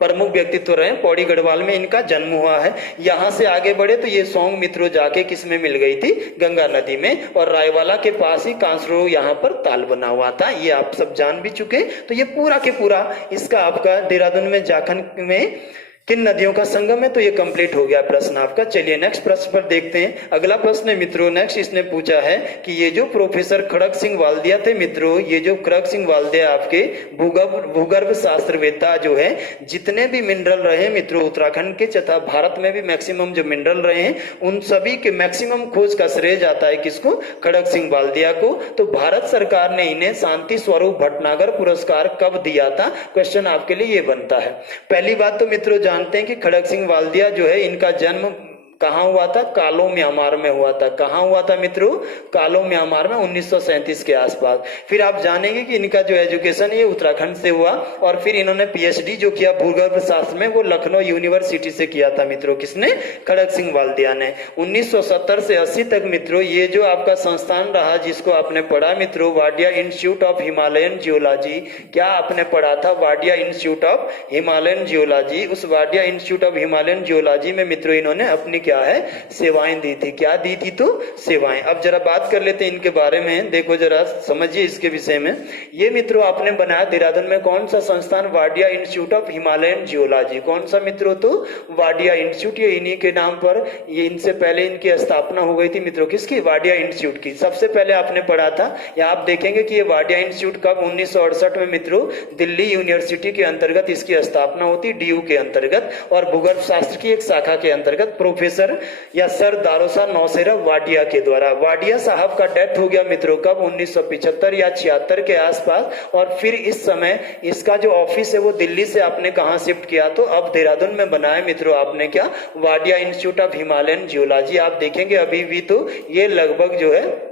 प्रमुख व्यक्तित्व रहे। पौड़ी गढ़वाल में इनका जन्म हुआ है। यहां से आगे बढ़े तो ये सोंग मित्रों जाके किसमें मिल गई थी, गंगा नदी में। और रायवाला के पास ही कांसरो यहाँ पर ताल बना हुआ था, ये आप सब जान भी चुके। तो ये पूरा के पूरा इसका आपका देहरादून में जाखन में किन नदियों का संगम है, तो ये कंप्लीट हो गया प्रश्न आपका। चलिए नेक्स्ट प्रश्न पर देखते हैं। अगला प्रश्न है मित्रों, नेक्स्ट इसने पूछा है कि ये जो प्रोफेसर खड़ग सिंह वाल्दिया थे मित्रों, ये जो खड़ग सिंह वाल्दिया आपके भूगर्भ शास्त्रवेत्ता जो है, जितने भी मिनरल रहे मित्रों उत्तराखंड के तथा भारत में भी मैक्सिमम जो मिनरल रहे हैं, उन सभी के मैक्सिमम खोज का श्रेय जाता है किसको, खड़ग सिंह वाल्दिया को। तो भारत सरकार ने इन्हें शांति स्वरूप भटनागर पुरस्कार कब दिया था, क्वेश्चन आपके लिए ये बनता है। पहली बात तो मित्रों जानते हैं कि खड़ग सिंह वाल्दिया जो है, इनका जन्म कहाँ हुआ था, कालो म्यांमार में हुआ था। कहाँ हुआ था मित्रों, कालो म्यांमार में 1937 के आसपास। फिर आप जानेंगे कि इनका जो एजुकेशन है उत्तराखंड से हुआ, और फिर इन्होंने पीएचडी जो किया भूगर्भ शास्त्र में वो लखनऊ यूनिवर्सिटी से किया था मित्रों, किसने, खड़ग सिंह वाल्दिया ने। 1970 से 80 तक मित्रों ये जो आपका संस्थान रहा जिसको आपने पढ़ा मित्रों, Wadia institute of Himalayan geology. क्या आपने पढ़ा था, Wadia institute of Himalayan geology. उस Wadia institute of Himalayan geology में मित्रों इन्होंने अपनी क्या है, सेवाएं दी थी। क्या दी थी, तो सेवाएं। अब जरा बात कर लेते हैं इनके बारे में, देखो जरा समझिए इसके विषय में। ये मित्रों आपने बनाया देहरादून में कौन सा संस्थान, Wadia institute of Himalayan geology. कौन सा मित्रों, तो वाडिया इंस्टीट्यूट, ये इन्हीं के नाम पर, ये इनसे पहले इनकी स्थापना हो गई थी मित्रों, किसकी, वाडिया इंस्टीट्यूट की। सबसे पहले आपने पढ़ा था, या आप देखेंगे कि ये वाडिया इंस्टीट्यूट कब 1968 में मित्रों दिल्ली यूनिवर्सिटी के अंतर्गत इसकी स्थापना होती, डीयू के अंतर्गत, और भूगर्भ शास्त्र की एक शाखा के अंतर्गत प्रोफेसर या सर दारोसा नौसेरा वाडिया के द्वारा। वाडिया साहब का डेथ हो गया मित्रों कब, 1975 या 76 के आसपास। और फिर इस समय इसका जो ऑफिस है वो दिल्ली से आपने कहां शिफ्ट किया, तो अब देहरादून में बनाया मित्रों आपने क्या, Wadia institute of Himalayan geology. आप देखेंगे अभी भी तो ये लगभग जो है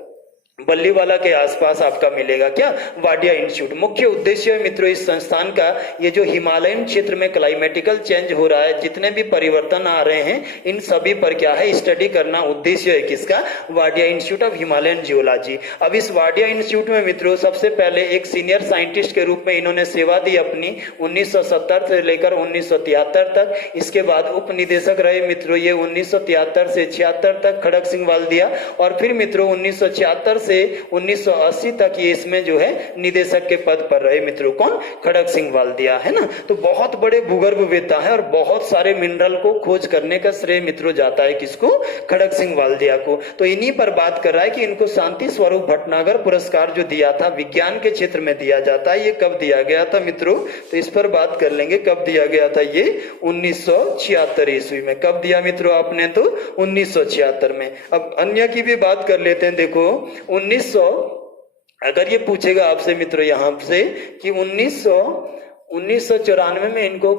बल्लीवाला के आसपास आपका मिलेगा क्या, वाडिया इंस्टीट्यूट। मुख्य उद्देश्य है मित्रों इस संस्थान का, ये जो हिमालयन क्षेत्र में क्लाइमेटिकल चेंज हो रहा है, जितने भी परिवर्तन आ रहे हैं, इन सभी पर क्या है, स्टडी करना उद्देश्य है किसका, Wadia institute of Himalayan geology. अब इस वाडिया इंस्टीट्यूट में मित्रों सबसे पहले एक सीनियर साइंटिस्ट के रूप में इन्होंने सेवा दी अपनी 1970 से लेकर 1973 तक। इसके बाद उप निदेशक रहे मित्रों ये 1973 से 76 तक खड़ग सिंह वाल्दिया, और फिर मित्रों 1976 से 1980 तक ये इसमें जो है निदेशक के पद पर रहे मित्रों, कौन, खड़ग सिंह वाल्दिया, है ना। तो बहुत बड़े भूगर्भवेत्ता है और बहुत सारे मिनरल को खोज करने का श्रेय मित्रों जाता है किसको, खड़ग सिंह वाल्दिया को। तो इन्हीं पर बात कर रहा है कि इनको शांति स्वरूप भटनागर पुरस्कार जो दिया था विज्ञान के क्षेत्र में दिया जाता है, ये कब दिया गया था मित्रों, तो इस पर बात कर लेंगे कब दिया गया था। ये 1976 ईस्वी में। कब दिया मित्रों आपने, तो 1976 में। अब अन्य की भी बात कर लेते हैं। देखो 1900, अगर ये पूछेगा आपसे मित्रों यहाँ से कि 1994 में इनको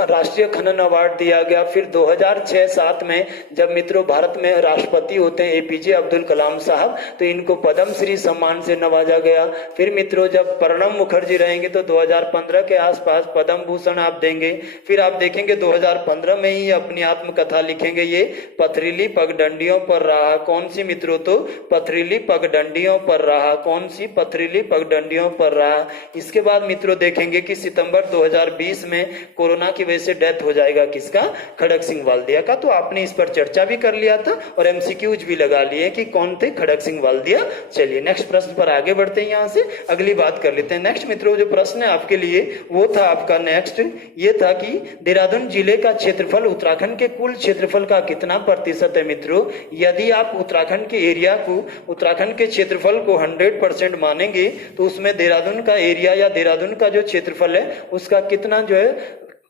राष्ट्रीय खनन अवार्ड दिया गया। फिर 2006-7 में जब मित्रों भारत में राष्ट्रपति होते हैं एपीजे अब्दुल कलाम साहब, तो इनको पद्म श्री सम्मान से नवाजा गया। फिर मित्रों जब प्रणब मुखर्जी रहेंगे तो 2015 के आसपास पद्म भूषण आप देंगे। फिर आप देखेंगे 2015 में ही अपनी आत्मकथा लिखेंगे, ये पथरीली पगडंडियों पर रहा। कौन सी मित्रों, तो पथरीली पगडंडियों पर रहा। कौन सी, पथरीली पगडंडियों पर रहा। इसके बाद मित्रों देखेंगे कि सितंबर दिसंबर 2020 में कोरोना की वजह से डेथ हो जाएगा किसका, खड़क सिंह वाल्दिया का। तो आपने इस पर चर्चा भी कर लिया था और एमसीक्यूज भी लगा लिए कि कौन थे, खड़क सिंह वाल्दिया। चलिए नेक्स्ट प्रश्न पर आगे बढ़ते हैं, यहाँ से अगली बात कर लेते हैं। नेक्स्ट मित्रों जो प्रश्न है आपके लिए वो था आपका नेक्स्ट ये था कि देहरादून जिले का क्षेत्रफल उत्तराखंड के कुल क्षेत्रफल का कितना प्रतिशत है मित्रों। यदि आप उत्तराखंड के एरिया को, उत्तराखंड के क्षेत्रफल को 100% मानेंगे तो उसमें देहरादून का एरिया या देहरादून का जो क्षेत्रफल है उसका कितना जो है,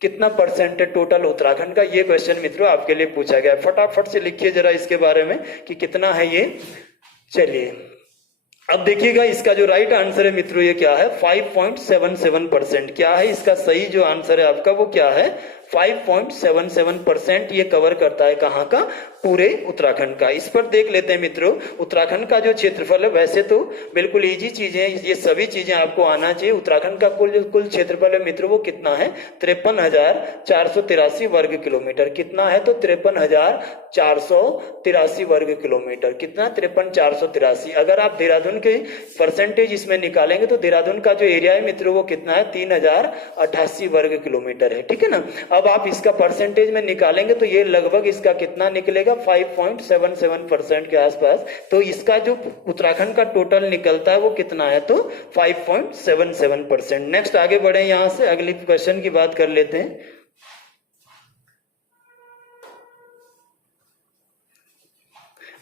कितना परसेंट है टोटल उत्तराखंड का, ये क्वेश्चन मित्रों आपके लिए पूछा गया। फटाफट से लिखिए जरा इसके बारे में कि कितना है ये। चलिए अब देखिएगा इसका जो राइट आंसर है मित्रों ये क्या है, 5.77%। क्या है इसका सही जो आंसर है आपका, वो क्या है, 5.77% ये कवर करता है कहाँ का, पूरे उत्तराखंड का। इस पर देख लेते हैं मित्रों, उत्तराखंड का जो क्षेत्रफल है, वैसे तो बिल्कुल इजी चीजें हैं, ये सभी चीजें आपको आना चाहिए। उत्तराखंड का कुल क्षेत्रफल है मित्रों वो कितना है, 53,483 वर्ग किलोमीटर। कितना है तो 53,483 वर्ग किलोमीटर। कितना, 53,483। अगर आप देहरादून के परसेंटेज इसमें निकालेंगे तो देहरादून का जो एरिया है मित्रों वो कितना है, 3,088 वर्ग किलोमीटर है, ठीक है ना। अब आप इसका परसेंटेज में निकालेंगे तो ये लगभग इसका कितना निकलेगा, 5.77% के आसपास। तो इसका जो उत्तराखंड का टोटल निकलता है वो कितना है, तो 5.77%। नेक्स्ट आगे बढ़े, यहां से अगली क्वेश्चन की बात कर लेते हैं।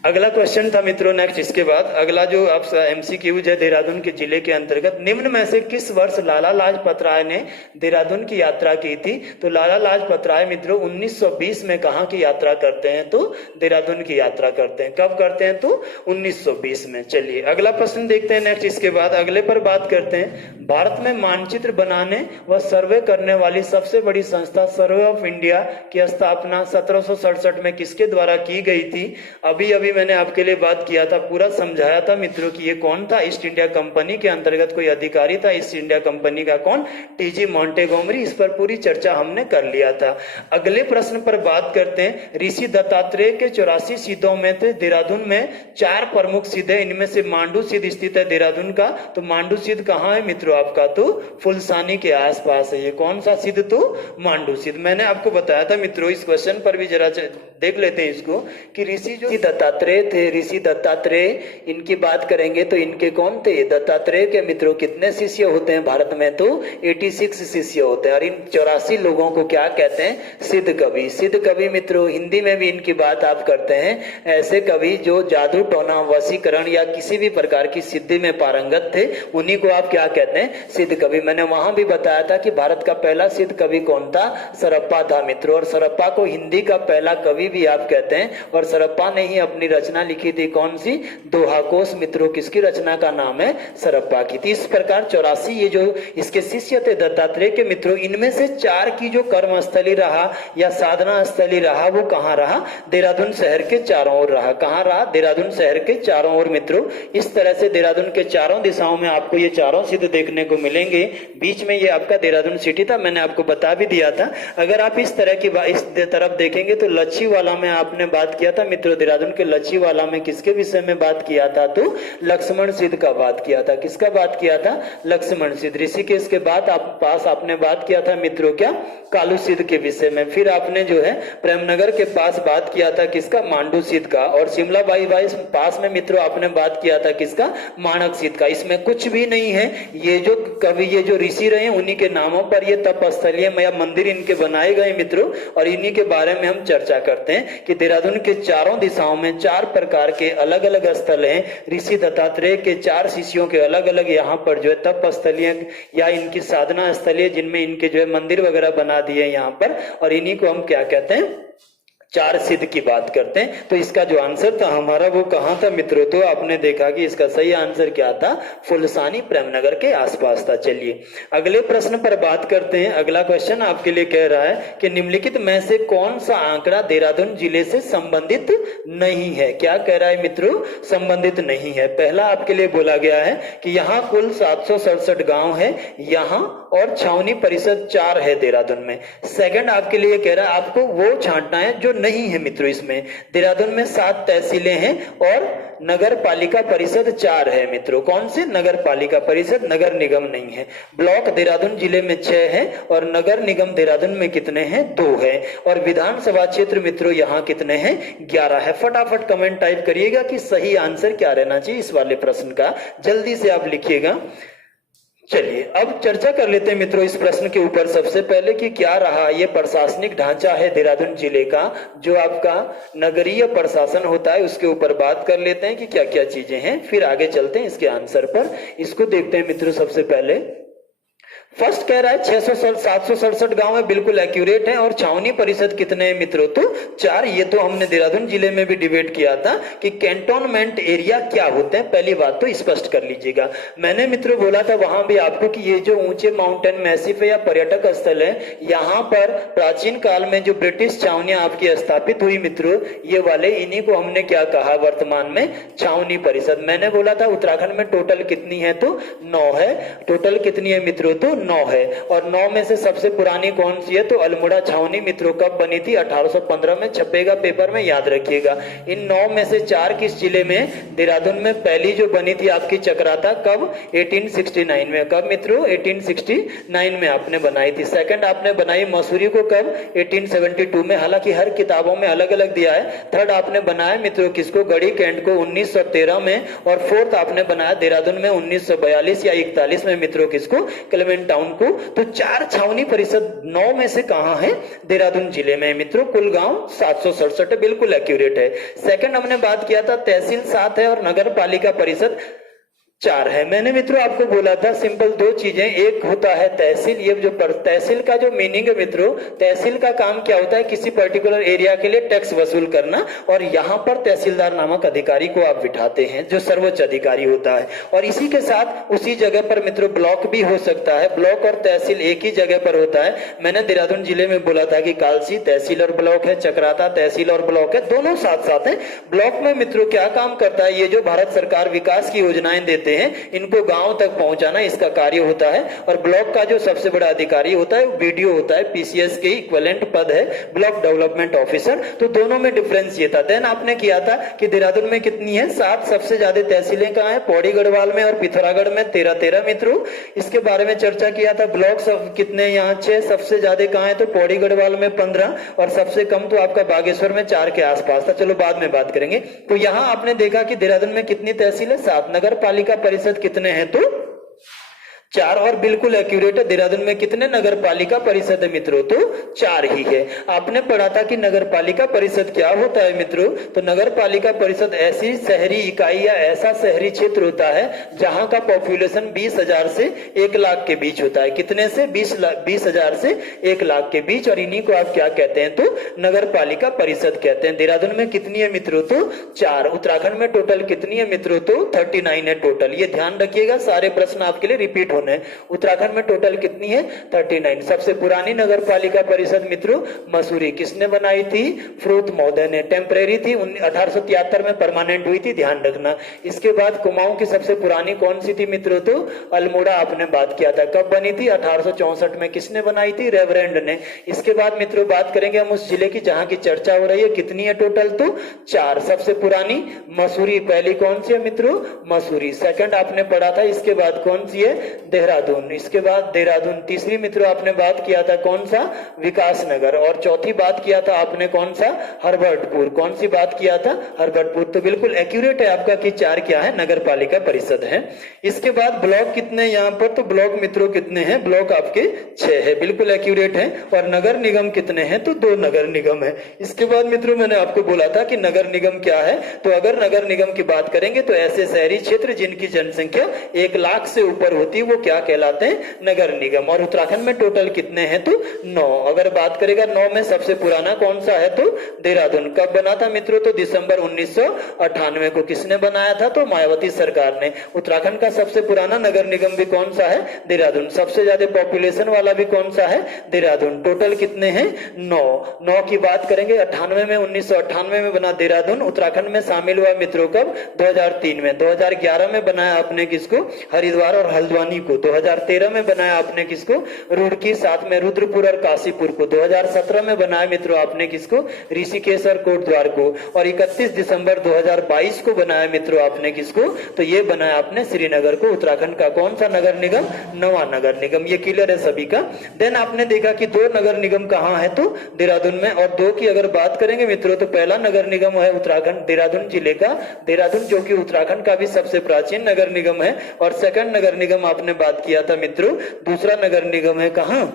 अगला क्वेश्चन था मित्रों नेक्स्ट, इसके बाद अगला जो आप एमसीक्यूज है देहरादून के जिले के अंतर्गत, निम्न में से किस वर्ष लाला लाजपत राय ने देहरादून की यात्रा की थी। तो लाला लाजपत राय मित्रों 1920 में कहाँ की यात्रा करते हैं, तो देहरादून की यात्रा करते हैं। कब करते हैं, तो 1920 में। चलिए अगला प्रश्न देखते हैं नेक्स्ट, इसके बाद अगले पर बात करते हैं। भारत में मानचित्र बनाने व सर्वे करने वाली सबसे बड़ी संस्था सर्वे ऑफ इंडिया की स्थापना 1767 में किसके द्वारा की गई थी। अभी अभी मैंने आपके लिए बात किया था, पूरा समझाया था मित्रों कि ये कौन था, ईस्ट इंडिया कंपनी के अंतर्गत कोई अधिकारी था ईस्ट इंडिया कंपनी का, कौन, टीजी मॉन्टेगोमरी। इस पर पूरी चर्चा हमने कर लिया था। अगले प्रश्न पर बात करते हैं। ऋषि दत्तात्रेय के 84 सिद्धों में थे देहरादून में 4 प्रमुख सिद्ध है, इनमें से मांडू सिद्ध स्थित है देहरादून का। तो मांडू सिद्ध कहाँ है मित्रों आपका, तो फुलसानी के आसपास है। ये कौन सा सिद्ध, तो मांडू सिद्ध। मैंने आपको बताया था मित्रों, इस क्वेश्चन पर भी जरा देख लेते हैं इसको कि ऋषि जो दत्तात्रेय थे, ऋषि दत्तात्रेय, इनकी बात करेंगे तो इनके कौन थे, दत्तात्रेय के मित्रों कितने शिष्य होते हैं भारत में, तो 86 शिष्य होते हैं। और इन 84 लोगों को क्या कहते हैं, सिद्ध कवि। सिद्ध कवि मित्रों हिंदी में भी इनकी बात आप करते हैं, ऐसे कवि जो जादू टोना वशीकरण या किसी भी प्रकार की सिद्धि में पारंगत थे, उन्हीं को आप क्या कहते हैं, सिद्ध कवि। मैंने वहां भी बताया था कि भारत का पहला सिद्ध कवि कौन था, सरप्पा था मित्रों। और सरप्पा को हिंदी का पहला कवि भी आप कहते हैं। और सरप्पा ने ही अपनी रचना लिखी थी, कौन सी, दोहा कोश मित्रों, किसकी रचना का नाम है, सरप्पा की थी। इस प्रकार 84 ये जो इसके शिष्य थे दत्तात्रेय के मित्रों, इनमें से 4 की जो कर्मस्थली रहा या साधना स्थली रहा वो कहाँ रहा, देहरादून शहर के चारों ओर रहा। कहाँ रहा, देहरादून शहर के चारों ओर मित्रों। इस तरह से देहरादून के चारों दिशाओं में आपको ये चारों सिद्ध देखने को मिलेंगे। बीच में ये आपका देहरादून सिटी था, मैंने आपको बता भी दिया था। अगर आप इस तरह की इस तरफ देखेंगे तो लच्छीवाला में आपने बात किया था मित्रों, देहरादून के लच्छीवाला में किसके विषय में बात किया था, तो लक्ष्मण सिद्ध का बात किया था। किसका बात किया था, लक्ष्मण सिद्ध। ऋषिकेश के बाद आपने बात किया था मित्रों क्या, कालू सिद्ध के विषय में। फिर आपने जो है प्रेमनगर के पास बात किया था किसका, मांडू सिद्ध का। और शिमला बाई पास में मित्रों आपने बात किया था किसका, माणक सिद्ध का। इसमें कुछ भी नहीं है, ये जो कवि, ये जो ऋषि रहे उन्हीं के नामों पर ये तपस्थलियां या मंदिर इनके बनाए गए मित्रों। और इन्हीं के बारे में हम चर्चा करते हैं कि देहरादून के चारों दिशाओं में 4 प्रकार के अलग अलग स्थल हैं। ऋषि दत्तात्रेय के 4 शिष्यों के अलग अलग यहाँ पर जो है तप स्थलियां या इनकी साधना स्थलियां, जिनमें इनके जो है मंदिर वगैरह बना दिए यहाँ पर। और इन्हीं को हम क्या कहते हैं, 4 सिद्ध की बात करते हैं। तो इसका जो आंसर था हमारा वो कहाँ था मित्रों, तो आपने देखा कि इसका सही आंसर क्या था, फुलसानी प्रेमनगर के आसपास था। चलिए अगले प्रश्न पर बात करते हैं। अगला क्वेश्चन आपके लिए कह रहा है कि निम्नलिखित में से कौन सा आंकड़ा देहरादून जिले से संबंधित नहीं है। क्या कह रहा है मित्रों, संबंधित नहीं है। पहला आपके लिए बोला गया है कि यहाँ कुल 767 गांव है यहाँ, और छावनी परिषद 4 है देहरादून में। सेकंड आपके लिए कह रहा है आपको वो छांटना है जो नहीं है मित्रों। इसमें देहरादून में 7 तहसीलें हैं और नगर पालिका परिषद 4 है मित्रों। कौन से? नगर पालिका परिषद, नगर निगम नहीं है। ब्लॉक देहरादून जिले में 6 है और नगर निगम देहरादून में कितने हैं? 2 है। और विधानसभा क्षेत्र मित्रों यहाँ कितने हैं? 11 है। फटाफट कमेंट टाइप करिएगा कि सही आंसर क्या रहना चाहिए इस वाले प्रश्न का, जल्दी से आप लिखिएगा। चलिए अब चर्चा कर लेते हैं मित्रों इस प्रश्न के ऊपर सबसे पहले कि क्या रहा ये प्रशासनिक ढांचा है देहरादून जिले का, जो आपका नगरीय प्रशासन होता है, उसके ऊपर बात कर लेते हैं कि क्या क्या चीजें हैं, फिर आगे चलते हैं इसके आंसर पर। इसको देखते हैं मित्रों। सबसे पहले फर्स्ट कह रहा है 767 गांव है, बिल्कुल एक्यूरेट है। और छावनी परिषद कितने हैं मित्रों? तो 4। ये तो हमने देहरादून जिले में भी डिबेट किया था कि कैंटोनमेंट एरिया क्या होते हैं, पहली बात तो स्पष्ट कर लीजिएगा। मैंने मित्रों बोला था वहां भी आपको कि ये जो ऊंचे माउंटेन मैसिफ है या पर्यटक स्थल है, यहाँ पर प्राचीन काल में जो ब्रिटिश छावनियां आपकी स्थापित हुई मित्रों, ये वाले, इन्हीं को हमने क्या कहा वर्तमान में? छावनी परिषद। मैंने बोला था उत्तराखंड में टोटल कितनी है? तो 9 है। टोटल कितनी है मित्रों? तो 9 है। और 9 में से सबसे पुरानी कौन सी है? तो अल्मोड़ा छावनी मित्रों कब बनी थी? 1815 में। छपेगा पेपर में, याद रखिएगा। इन 9 में से 4 किस जिले में? देहरादून में। पहली जो बनी थी आपकी चक्राता, कब? 1869 में। कब मित्रों? 1869 में आपने बनाई थी। सेकंड आपने बनाई मसूरी को कब? 1872 में। हालांकि हर किताबों में अलग अलग दिया है। थर्ड आपने बनाया मित्रों किसको? गढ़ी कैंट को 1913 में। और फोर्थ आपने बनाया देहरादून में 1942 या 41 में मित्रों किसको? क्लेमेंट टाउन को। तो 4 छावनी परिषद 9 में से कहां है? देहरादून जिले में मित्रों। कुल गांव 767 है, बिल्कुल एक्यूरेट है। सेकंड हमने बात किया था तहसील 7 है और नगर पालिका परिषद 4 है। मैंने मित्रों आपको बोला था सिंपल 2 चीजें, एक होता है तहसील। ये जो तहसील का जो मीनिंग है मित्रों, तहसील का काम क्या होता है? किसी पर्टिकुलर एरिया के लिए टैक्स वसूल करना। और यहाँ पर तहसीलदार नामक अधिकारी को आप बिठाते हैं जो सर्वोच्च अधिकारी होता है। और इसी के साथ उसी जगह पर मित्रों ब्लॉक भी हो सकता है। ब्लॉक और तहसील एक ही जगह पर होता है। मैंने देहरादून जिले में बोला था कि कालसी तहसील और ब्लॉक है, चक्राता तहसील और ब्लॉक है, दोनों साथ साथ है। ब्लॉक में मित्रों क्या काम करता है? ये जो भारत सरकार विकास की योजनाएं देते हैं इनको गांव तक पहुंचाना इसका कार्य होता है। और ब्लॉक का जो सबसे बड़ा अधिकारी होता है बीडीओ होता है, पीसीएस के इक्विवेलेंट पद है ब्लॉक डेवलपमेंट ऑफिसर। तो दोनों में डिफरेंस ये था। देन आपने किया था कि देहरादून में कितनी है? 7। सबसे ज्यादा तहसीलें कहां है? पौड़ी गढ़वाल में और पिथौरागढ़ में 13 मित्रों। इसके बारे में चर्चा किया था। ब्लॉक कितने? यहाँ 6। सबसे ज्यादा कहां है? तो पौड़ी गढ़वाल में 15 और सबसे कम तो आपका बागेश्वर में 4 के आसपास था। चलो बाद में बात करेंगे। तो यहाँ आपने देखा कि देहरादून में कितनी तहसील है? 7। नगर पालिका परिषद कितने हैं? तो 4। और बिल्कुल एक्यूरेट है। देहरादून में कितने नगर पालिका परिषद है मित्रों? तो 4 ही है। आपने पढ़ा था कि नगर पालिका परिषद क्या होता है मित्रों? तो नगर पालिका परिषद ऐसी शहरी इकाई या ऐसा शहरी क्षेत्र होता है जहां का पॉपुलेशन 20,000 से 1 लाख के बीच होता है। कितने से? 20,000 से 1 लाख के बीच। और इन्हीं को आप क्या कहते हैं? तो नगर पालिका परिषद कहते हैं। देहरादून में कितनी है मित्रों? तो 4। उत्तराखंड में टोटल कितनी है मित्रों? तो 39 है टोटल। ये ध्यान रखिएगा, सारे प्रश्न आपके लिए रिपीट होने। उत्तराखंड में टोटल कितनी है? 39। सबसे पुरानी नगर पालिका परिषद मित्रों मसूरी। किसने बनाई थी? फ्रूत महोदय ने। टेम्परेरी थी, 1873 में परमानेंट हुई थी, ध्यान रखना। इसके बाद कुमाऊं की सबसे पुरानी कौन सी थी मित्रों? तो अल्मोड़ा आपने बात किया था। कब बनी थी? 1864 में। किसने बनाई थी? रेवरेंड ने। इसके बाद मित्रों बात करेंगे हम उस जिले की जहां की चर्चा हो रही है। कितनी है टोटल? तो 4। सबसे पुरानी मसूरी। पहली कौन सी है मित्रों? मसूरी। सेकंड आपने पढ़ा था। इसके बाद कौन सी है? देहरादून। इसके बाद देहरादून। तीसरी मित्रों आपने बात किया था कौन सा? विकास नगर। और चौथी बात किया था आपने कौन सा? हरबर्टपुर। कौन सी बात किया था? हरबर्टपुर। तो बिल्कुल एक्यूरेट है आपका कि 4 क्या है? नगर पालिका परिषद है। इसके बाद ब्लॉक कितने यहाँ पर? तो ब्लॉक मित्रों कितने हैं? ब्लॉक आपके 6 है, बिल्कुल एक्यूरेट है। और नगर निगम कितने हैं? तो 2 नगर निगम है। इसके बाद मित्रों मैंने आपको बोला था कि नगर निगम क्या है। तो अगर नगर निगम की बात करेंगे तो ऐसे शहरी क्षेत्र जिनकी जनसंख्या 1 लाख से ऊपर होती है वो क्या कहलाते हैं? नगर निगम। और उत्तराखंड में टोटल कितने हैं? तो 9। अगर बात करेगा 9 में सबसे पुराना कौन सा है? तो देहरादून। कब बना था मित्रों? तो दिसंबर 1998 को। किसने बनाया था? तो मायावती सरकार ने। उत्तराखंड का सबसे पुराना नगर निगम भी कौन सा है? देहरादून। सबसे ज्यादा पॉपुलेशन वाला भी कौन सा है? देहरादून। टोटल कितने हैं? 9 की बात करेंगे 98 में, 1998 में बना देहरादून। उत्तराखंड में शामिल हुआ मित्रों कब? 2003 में। 2011 में बनाया आपने किसको? हरिद्वार और हल्द्वानी को 2013 में बनाया आपने किसको, रुड़की, साथ में रुद्रपुर और काशीपुर को 2017 में बनाया मित्रों आपने किसको, ऋषिकेश और कोटद्वार को, और 31 दिसंबर 2022 को बनाया मित्रों आपने किसको, तो ये बनाया आपने श्रीनगर को, उत्तराखंड का कौन सा नगर निगम, नवा नगर निगम। ये क्लियर है सभी का। देन आपने देखा कि 2 नगर निगम कहाँ है, तो देहरादून में, और 2 की अगर बात करेंगे मित्रों तो पहला नगर निगम है उत्तराखंड देहरादून जिले का देहरादून, जो कि उत्तराखंड का भी सबसे प्राचीन नगर निगम है, और सेकंड नगर निगम आपने बात किया था मित्रों, दूसरा नगर निगम है कहां,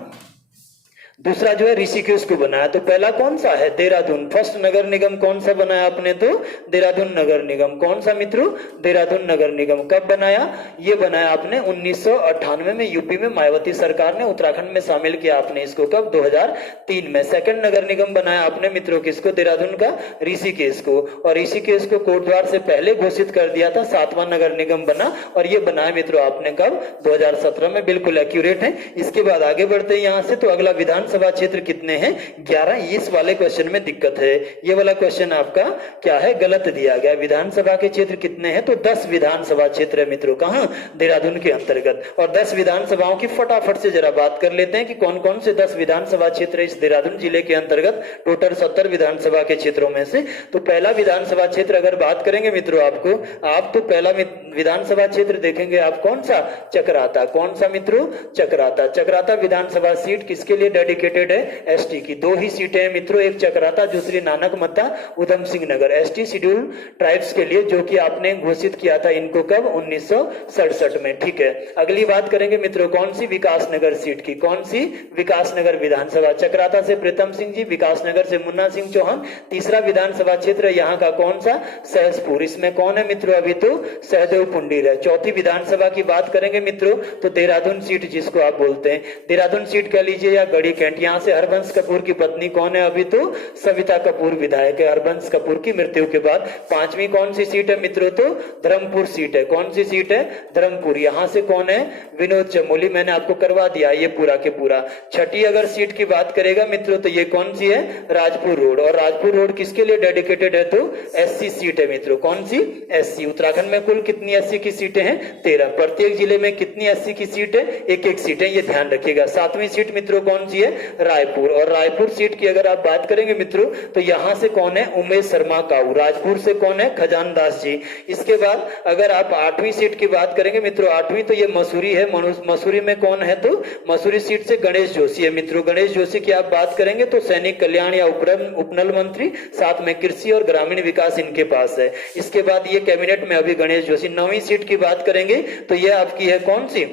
दूसरा जो है ऋषिकेश को बनाया। तो पहला कौन सा है, देहरादून। फर्स्ट नगर निगम कौन सा बनाया आपने, तो देहरादून नगर निगम। कौन सा मित्रों, देहरादून नगर निगम। कब बनाया, ये बनाया आपने 1998 में, यूपी में मायावती सरकार ने उत्तराखंड में शामिल किया आपने इसको, कब, 2003 में। सेकंड नगर निगम बनाया आपने मित्रों किसको, देहरादून का, ऋषिकेश को, और ऋषिकेश को कोटद्वार से पहले घोषित कर दिया था, 7वां नगर निगम बना, और ये बनाया मित्रों आपने कब, 2017 में। बिल्कुल एक्यूरेट है। इसके बाद आगे बढ़ते हैं यहां से। तो अगला विधानसभा क्षेत्र कितने हैं, 11। इस वाले क्वेश्चन में दिक्कत है, ये वाला क्वेश्चन आपका क्या है, गलत दिया गया। विधानसभा के क्षेत्र कितने हैं, तो 10 विधानसभा क्षेत्र है मित्रों, कहां, देहरादून के अंतर्गत। और 10 विधानसभाओं की फटाफट से जरा बात कर लेते हैं कि कौन कौन से 10 विधानसभा क्षेत्र इस देहरादून जिले के अंतर्गत, टोटल 70 विधानसभा के क्षेत्रों में से। तो पहला विधानसभा क्षेत्र अगर बात करेंगे मित्रों आपको, आप तो पहला विधानसभा क्षेत्र देखेंगे आप, कौन सा, चकराता। कौन सा मित्रों, चकराता। चकराता विधानसभा सीट किसके लिए डेडिकेटेड है, एसटी की। 2 ही सीटें हैं मित्रों, एक चकराता, दूसरी नानक मत्ता Udham Singh Nagar, ST schedule tribes के लिए, जो कि आपने घोषित किया था इनको कब, 1967 में। ठीक है, अगली बात करेंगे मित्रों कौन सी, विकासनगर सीट की। कौन सी, विकासनगर विधानसभा। चकराता से प्रीतम सिंह जी, विकासनगर से मुन्ना सिंह चौहान। तीसरा विधानसभा क्षेत्र यहाँ का कौन सा, सहसपुर। इसमें कौन है मित्रों, अभी तो सहदेव पुंडीर है। चौथी विधानसभा की बात करेंगे मित्रों तो देहरादून सीट जिसको आप बोलते हैं, देहरादून सीट कह लीजिए या गढ़ी कैंट। यहाँ से हरबंस कपूर की पत्नी कौन है, अभी तो सविता कपूर विधायक है हरबंस कपूर की मृत्यु के बाद। 5वीं कौन सी सीट है मित्रों, तो धर्मपुर सीट है। कौन सी सीट है, धर्मपुर। यहाँ से कौन है, विनोद चमोली, मैंने आपको करवा दिया ये पूरा के पूरा। 6ठी अगर सीट की बात करेगा मित्रों तो ये कौन सी है, राजपुर रोड। और राजपुर रोड किसके लिए डेडिकेटेड है, तो एससी सीट है मित्रों। कौन सी, एससी। उत्तराखंड में कुल कितनी एससी की सीटें हैं, 13। प्रत्येक जिले में कितनी एससी की सीट है, 1-1 सीटें, ये ध्यान रखिएगा। 7वीं सीट मित्रों कौन सी है, रायपुर। और रायपुर सीट की अगर आप बात करेंगे मित्रों तो यहां से कौन है, उमेश शर्मा काऊ। राजपुर से कौन है, खजान दास जी। इसके बाद अगर आप 8वीं सीट की बात करेंगे मित्रों, 8वीं तो ये मसूरी है। मसूरी में कौन है, तो मसूरी सीट से गणेश जोशी है मित्रों। गणेश जोशी की आप बात करेंगे तो सैनिक कल्याण या उपनल मंत्री, साथ में कृषि और ग्रामीण विकास इनके पास है। इसके बाद ये कैबिनेट में अभी गणेश जोशी। 9वीं सीट की बात करेंगे तो ये आपकी है कौन सी,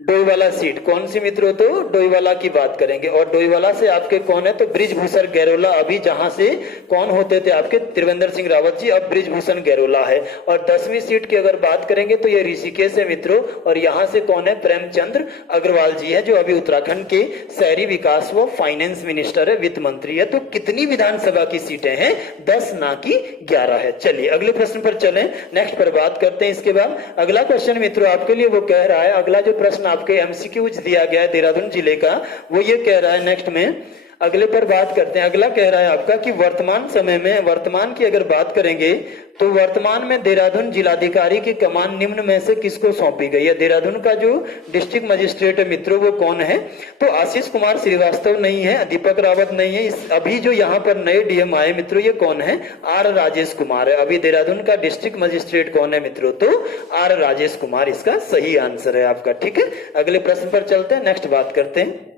डोईवाला सीट। कौन सी मित्रों, तो डोईवाला की बात करेंगे। और डोईवाला से आपके कौन है, तो ब्रिजभूषण गैरोला, अभी जहां से कौन होते थे आपके, त्रिवेंद्र सिंह रावत जी, अब ब्रिजभूषण गैरोला है। और 10वीं सीट की अगर बात करेंगे तो ये ऋषिकेश है मित्रों। और यहाँ से कौन है, प्रेमचंद्र अग्रवाल जी है, जो अभी उत्तराखंड के शहरी विकास व फाइनेंस मिनिस्टर है, वित्त मंत्री है। तो कितनी विधानसभा की सीटें हैं, 10 ना कि 11 है। चलिए अगले प्रश्न पर चलें, नेक्स्ट पर बात करते हैं। इसके बाद अगला क्वेश्चन मित्रों आपके लिए वो कह रहा है, अगला जो प्रश्न आपके एमसीक्यू दिया गया है देहरादून जिले का, वो ये कह रहा है, नेक्स्ट में अगले पर बात करते हैं। अगला कह रहा है आपका कि वर्तमान समय में, वर्तमान की अगर बात करेंगे तो वर्तमान में देहरादून जिलाधिकारी की कमान निम्न में से किसको सौंपी गई है। देहरादून का जो डिस्ट्रिक्ट मजिस्ट्रेट है मित्रों वो कौन है, तो आशीष कुमार श्रीवास्तव नहीं है, दीपक रावत नहीं है। इस अभी जो यहाँ पर नए डीएम आए मित्रों ये कौन है, आर राजेश कुमार है। अभी देहरादून का डिस्ट्रिक्ट मजिस्ट्रेट कौन है मित्रों, तो आर राजेश कुमार इसका सही आंसर है आपका। ठीक है, अगले प्रश्न पर चलते हैं, नेक्स्ट बात करते हैं।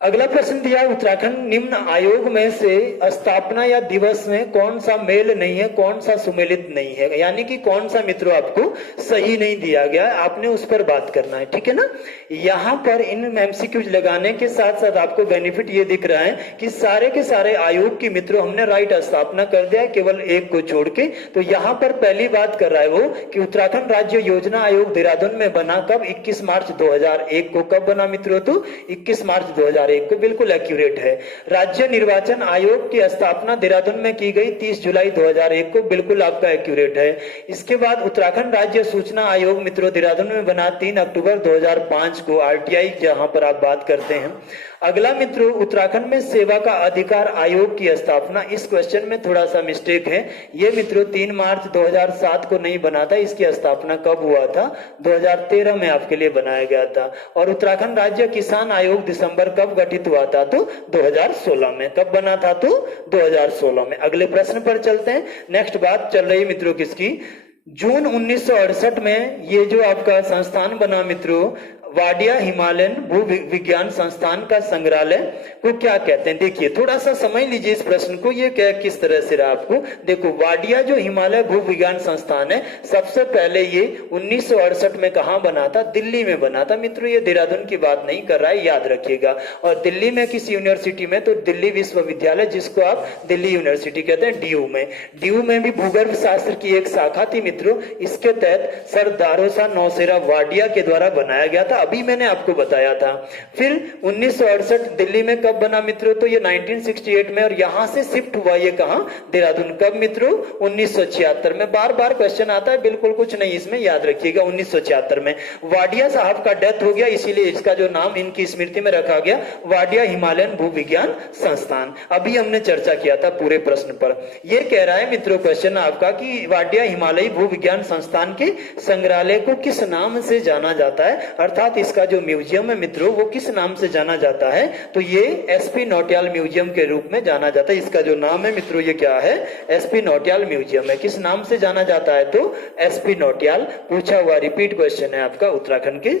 अगला प्रश्न दिया, उत्तराखंड निम्न आयोग में से स्थापना या दिवस में कौन सा मेल नहीं है, कौन सा सुमेलित नहीं है, यानी कि कौन सा मित्रों आपको सही नहीं दिया गया, आपने उस पर बात करना है। ठीक है ना, यहाँ पर इन एमसीक्यूज लगाने के साथ साथ आपको बेनिफिट ये दिख रहा है कि सारे के सारे आयोग की मित्रों हमने राइट स्थापना कर दिया है, केवल एक को छोड़ के। तो यहाँ पर पहली बात कर रहा है वो कि उत्तराखंड राज्य योजना आयोग देहरादून में बना कब, 21 मार्च 2001 को। कब बना मित्रों, तो 21 मार्च 2001 को, बिल्कुल एक्यूरेट है। राज्य निर्वाचन आयोग की स्थापना देहरादून में की गई 30 जुलाई 2001 को, बिल्कुल आपका एक्यूरेट है। इसके बाद उत्तराखंड राज्य सूचना आयोग मित्रों देहरादून में बना 3 अक्टूबर 2005 को, आरटीआई जहां पर आप बात करते हैं। अगला मित्रों, उत्तराखंड में सेवा का अधिकार आयोग की स्थापना, इस क्वेश्चन में थोड़ा सा मिस्टेक है। ये मित्रों 3 मार्च 2007 को नहीं बना था, इसकी स्थापना कब हुआ था? 2013 में आपके लिए बनाया गया था। और उत्तराखंड राज्य किसान आयोग दिसंबर कब गठित हुआ था? तो 2016 में। कब बना था? तो 2016 में। अगले प्रश्न पर चलते हैं। नेक्स्ट बात चल रही मित्रों किसकी? जून 1968 में ये जो आपका संस्थान बना मित्रों, वाडिया हिमालयन भू विज्ञान संस्थान का संग्रहालय को क्या कहते हैं? देखिए थोड़ा सा समझ लीजिए इस प्रश्न को, ये क्या किस तरह से रहा आपको। देखो, वाडिया जो हिमालय भू विज्ञान संस्थान है, सबसे पहले ये 1968 में कहां बना था? दिल्ली में बना था मित्रों। ये देहरादून की बात नहीं कर रहा है, याद रखिएगा। और दिल्ली में किस यूनिवर्सिटी में? तो दिल्ली विश्वविद्यालय, जिसको आप दिल्ली यूनिवर्सिटी कहते हैं, डीयू में। डीयू में भी भूगर्भ शास्त्र की एक शाखा थी मित्रों, इसके तहत सर दारोसा नौसेरा वाडिया के द्वारा बनाया गया था, अभी मैंने आपको बताया था। फिर 1968 दिल्ली में कब बना मित्रों? तो ये 1968 में, और यहां से शिफ्ट हुआ ये कहां? देहरादून। कब मित्रों? 1976 में। बार बार क्वेश्चन आता है, बिल्कुल कुछ नहीं इसमें, याद रखिएगा 1976 में। वाडिया साहब का डेथ हो गया, इसीलिए इसका जो नाम इनकी स्मृति में रखा गया वाडिया हिमालयन भू विज्ञान संस्थान। अभी हमने चर्चा किया था पूरे प्रश्न पर। यह कह रहा है मित्रों क्वेश्चन आपका कि वाडिया हिमालयी भू विज्ञान संस्थान के संग्रहालय को किस नाम से जाना जाता है, अर्थात इसका जो म्यूजियम है मित्रों वो किस नाम से जाना जाता है? तो ये एसपी नौटियाल म्यूजियम के रूप में जाना जाता है। इसका जो नाम है मित्रों ये क्या है? एसपी नौटियाल म्यूजियम है। किस नाम से जाना जाता है? तो एसपी नौटियाल। पूछा हुआ रिपीट क्वेश्चन है आपका उत्तराखंड के